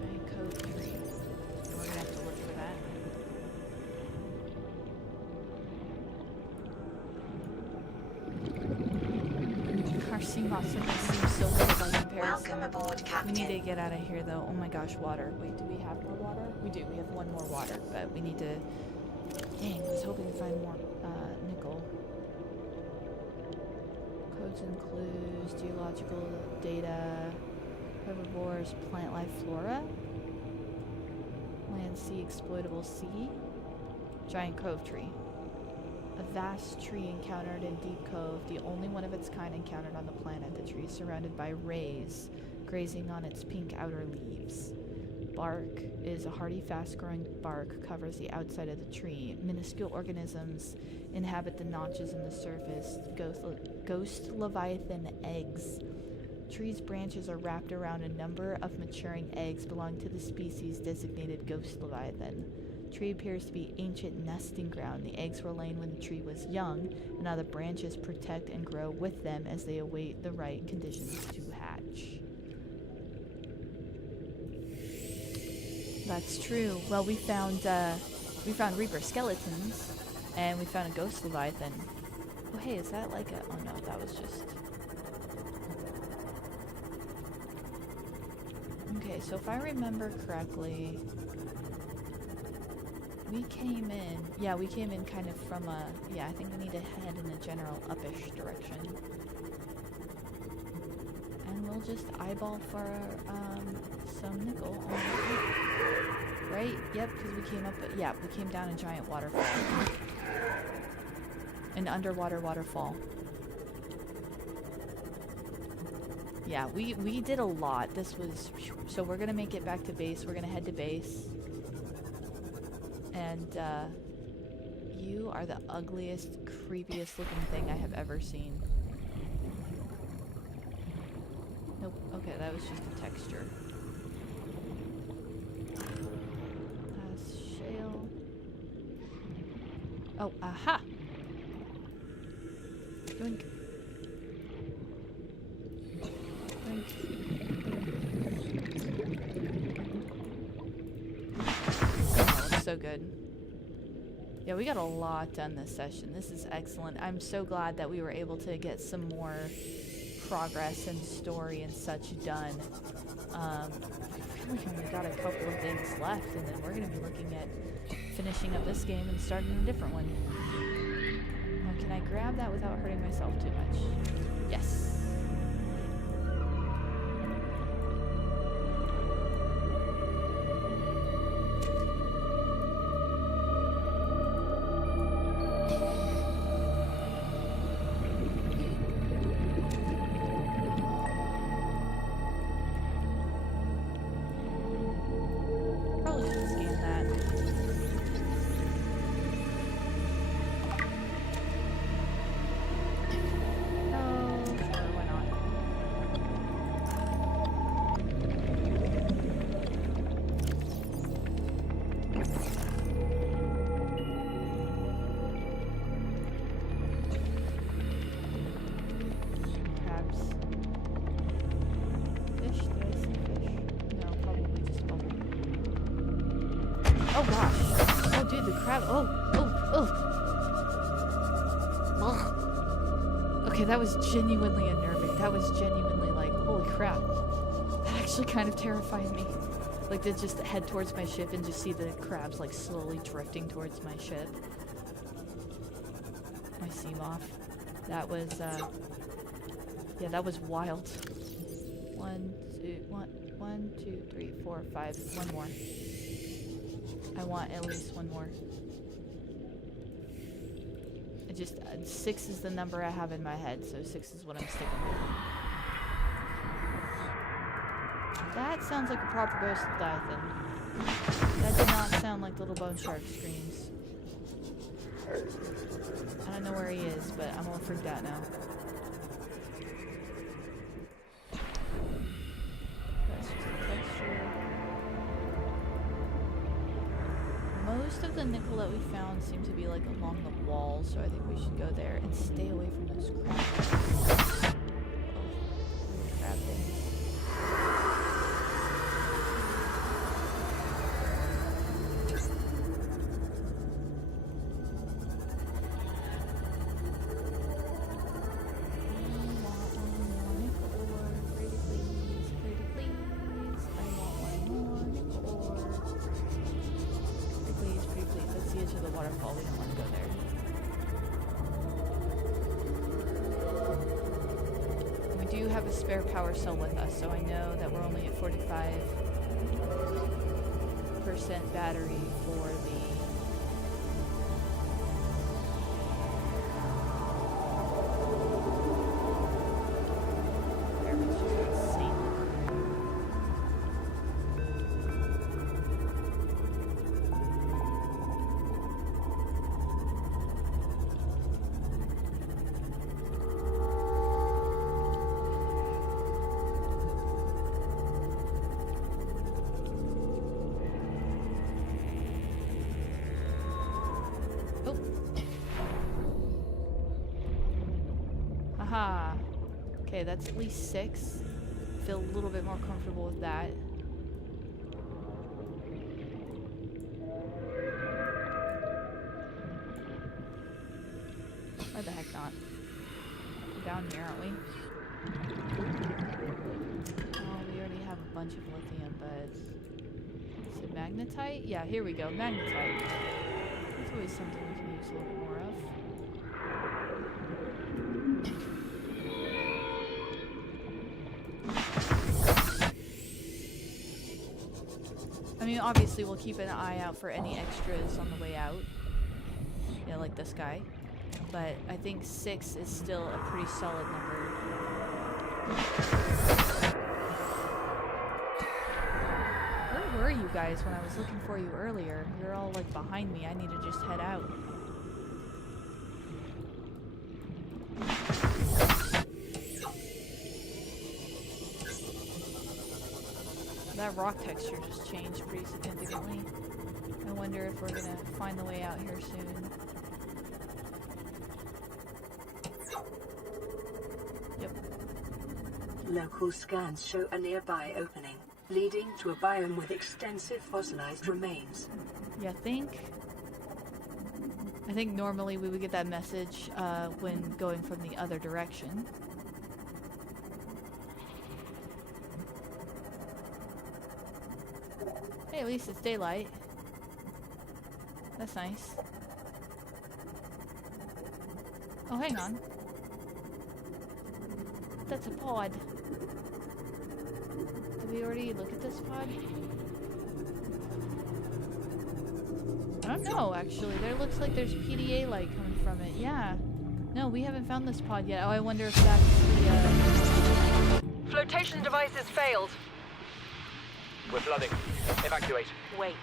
Giant cove tree. We're gonna have to look for that. Our sea moss seems so little by comparison. Welcome aboard, We need to Captain. get out of here, though. Oh my gosh, water. Wait, do we have more water? We do. We have one more water, but we need to... Dang, I was hoping to find more nickel. Codes and clues, geological data, herbivores, plant life, flora, land, sea, exploitable sea, giant cove tree. A vast tree encountered in Deep Cove, the only one of its kind encountered on the planet. The tree is surrounded by rays, grazing on its pink outer leaves. Bark is a hardy, fast-growing bark, covers the outside of the tree. Minuscule organisms inhabit the notches in the surface. Ghost leviathan eggs. Tree's branches are wrapped around a number of maturing eggs belonging to the species designated ghost leviathan. Tree appears to be ancient nesting ground. The eggs were laid when the tree was young, and now the branches protect and grow with them as they await the right conditions to hatch. That's true. Well, we found Reaper skeletons, and we found a ghost leviathan. Oh, hey, is that like a? Oh no, that was just. Okay, so if I remember correctly. We came in, yeah, we came in kind of from a, yeah, I think we need to head in a general uppish direction. And we'll just eyeball for some nickel on the way. Right? Yep, because we came up, yeah, we came down a giant waterfall. An underwater waterfall. Yeah, we did a lot. This was, so we're going to make it back to base. We're going to head to base. And, you are the ugliest, creepiest looking thing I have ever seen. Nope. Okay, that was just a texture. Shale. Oh, aha! Doink. Doink. Oh, looks so good. Yeah, we got a lot done this session. This is excellent. I'm so glad that we were able to get some more progress and story and such done. We only got a couple of things left, and then we're going to be looking at finishing up this game and starting a different one. Now, can I grab that without hurting myself too much? Yes. Oh gosh. Oh dude, the crab. Oh. Okay, that was genuinely unnerving. That was genuinely like, holy crap. That actually kind of terrified me. Like to just head towards my ship and just see the crabs like slowly drifting towards my ship. My sea moth. That was, yeah, that was wild. 1, 2, 3, 4, 5. One more. I want at least one more. It just 6 is the number I have in my head, so 6 is what I'm sticking with. That sounds like a proper ghost leviathan. That did not sound like the little bone shark screams. I don't know where he is, but I'm all freaked out now. That's just a texture. Most of the nickel that we found seem to be like along the wall, so I think we should go there and stay away from those crabs. Oh, crab things. Waterfall, we don't want to go there. We do have a spare power cell with us, so I know that we're only at 45% battery for the Aha! Okay, that's at least 6. Feel a little bit more comfortable with that. Why the heck not? We're down here, aren't we? Oh, we already have a bunch of lithium, but... Is it magnetite? Yeah, here we go. Magnetite. That's always something we can use a little bit more of. I mean, obviously we'll keep an eye out for any extras on the way out. Yeah, like this guy. But I think 6 is still a pretty solid number. Where were you guys when I was looking for you earlier? You're all like behind me. I need to just head out. That rock texture just changed pretty significantly. I wonder if we're gonna find the way out here soon. Yep. Local scans show a nearby opening, leading to a biome with extensive fossilized remains. Yeah, I think normally we would get that message when going from the other direction. Hey, at least it's daylight. That's nice. Oh, hang on. That's a pod. Did we already look at this pod? I don't know, actually. There looks like there's PDA light coming from it. Yeah. No, we haven't found this pod yet. Oh, I wonder if that's the, Flotation devices failed. We're flooding. Evacuate. Wait.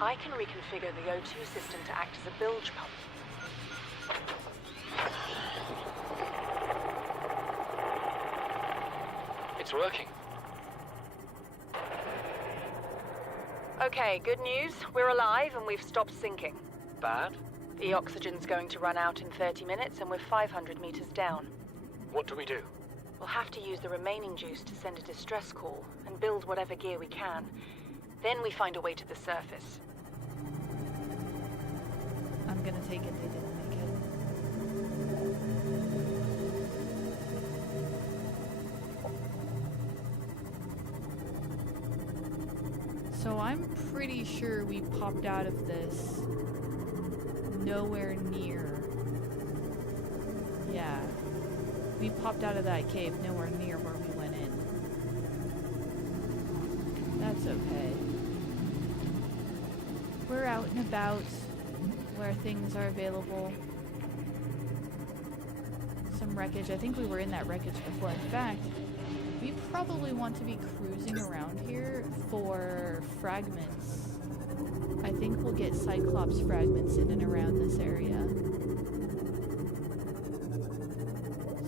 I can reconfigure the O2 system to act as a bilge pump. It's working. Okay, good news. We're alive and we've stopped sinking. Bad? The oxygen's going to run out in 30 minutes and we're 500 meters down. What do we do? We'll have to use the remaining juice to send a distress call and build whatever gear we can. Then we find a way to the surface. I'm gonna take it. They didn't make it. So I'm pretty sure we popped out of this nowhere near. Yeah. We popped out of that cave nowhere near where we went in. That's okay. We're out and about where things are available. Some wreckage. I think we were in that wreckage before. In fact, We probably want to be cruising around here for fragments. I think we'll get Cyclops fragments in and around this area.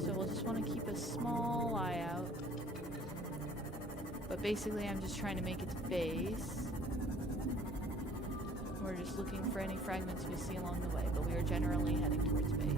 So we'll just want to keep a small eye out. But basically I'm just trying to make it to base. We're just looking for any fragments we see along the way, but we are generally heading towards base.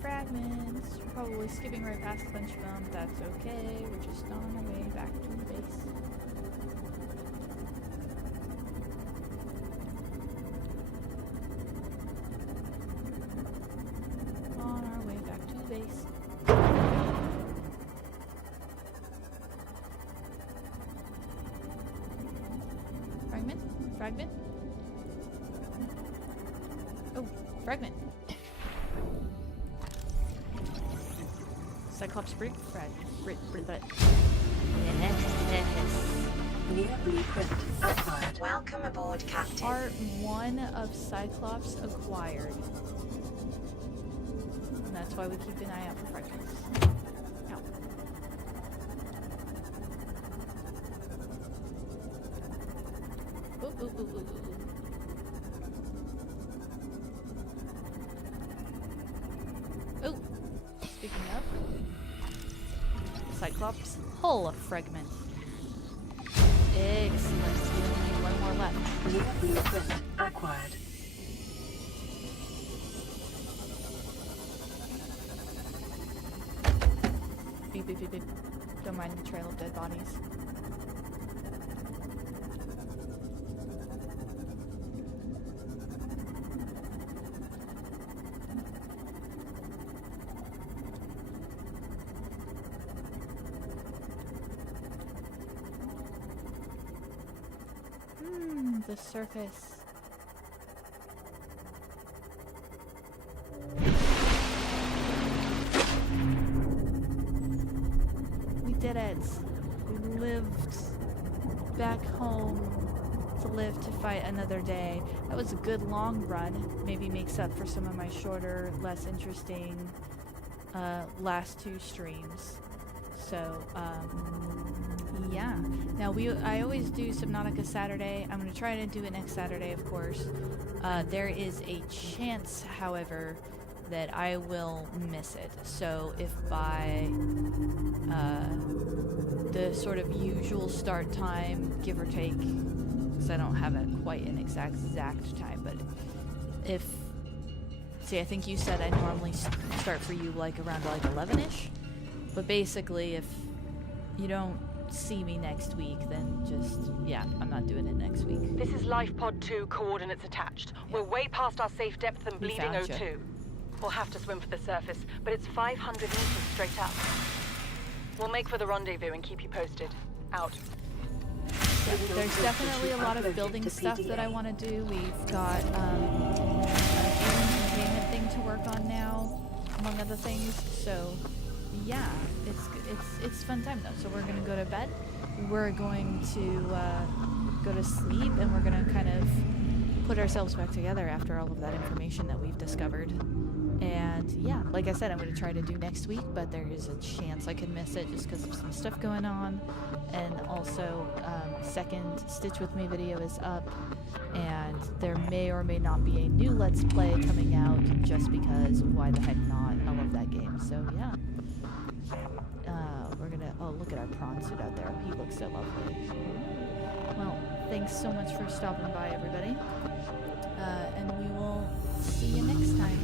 Fragments. We're probably skipping right past a bunch of them. That's okay. We're just on our way back to the base. On our way back to the base. Fragment? Fragment? Oh, fragment. Cyclops Brig fragment. New blueprint acquired. Welcome aboard, Captain. Part 1 of Cyclops acquired. And that's why we keep an eye out for fragments. Ow. Ooh, ooh, ooh, ooh, ooh. Oh, speaking of, Cyclops hull fragment. Excellent. We only need one more left. New blueprint acquired. Beep, beep, beep, beep. Don't mind the trail of dead bodies. The surface. We did it. We lived back home to live to fight another day. That was a good long run. Maybe makes up for some of my shorter, less interesting last 2 streams. So, yeah. Now, I always do Subnautica Saturday. I'm going to try to do it next Saturday, of course. There is a chance, however, that I will miss it. So if by the sort of usual start time, give or take, because I don't have quite an exact time, but if... See, I think you said I normally start for you like around like 11-ish. But basically, if you don't see me next week, then just, yeah, I'm not doing it next week. This is Life Pod 2, coordinates attached. Yeah. We're way past our safe depth and We bleeding found O2. you. We'll have to swim for the surface, but it's 500 meters straight up. We'll make for the rendezvous and keep you posted. Out. Yeah, there's definitely a lot of building stuff that I want to do. We've got an alien containment thing to work on now, among other things. So yeah, it's fun time though. So we're gonna go to bed. We're going to go to sleep, and we're gonna kind of put ourselves back together after all of that information that we've discovered. And yeah, like I said, I'm going to try to do next week, but there is a chance I could miss it just because of some stuff going on. And also, second Stitch With Me video is up, and there may or may not be a new Let's Play coming out, just because why the heck not? I love that game. So yeah, we're gonna, oh, look at our prawn suit out there. He looks so lovely. Well, thanks so much for stopping by, everybody. And we will see you next time.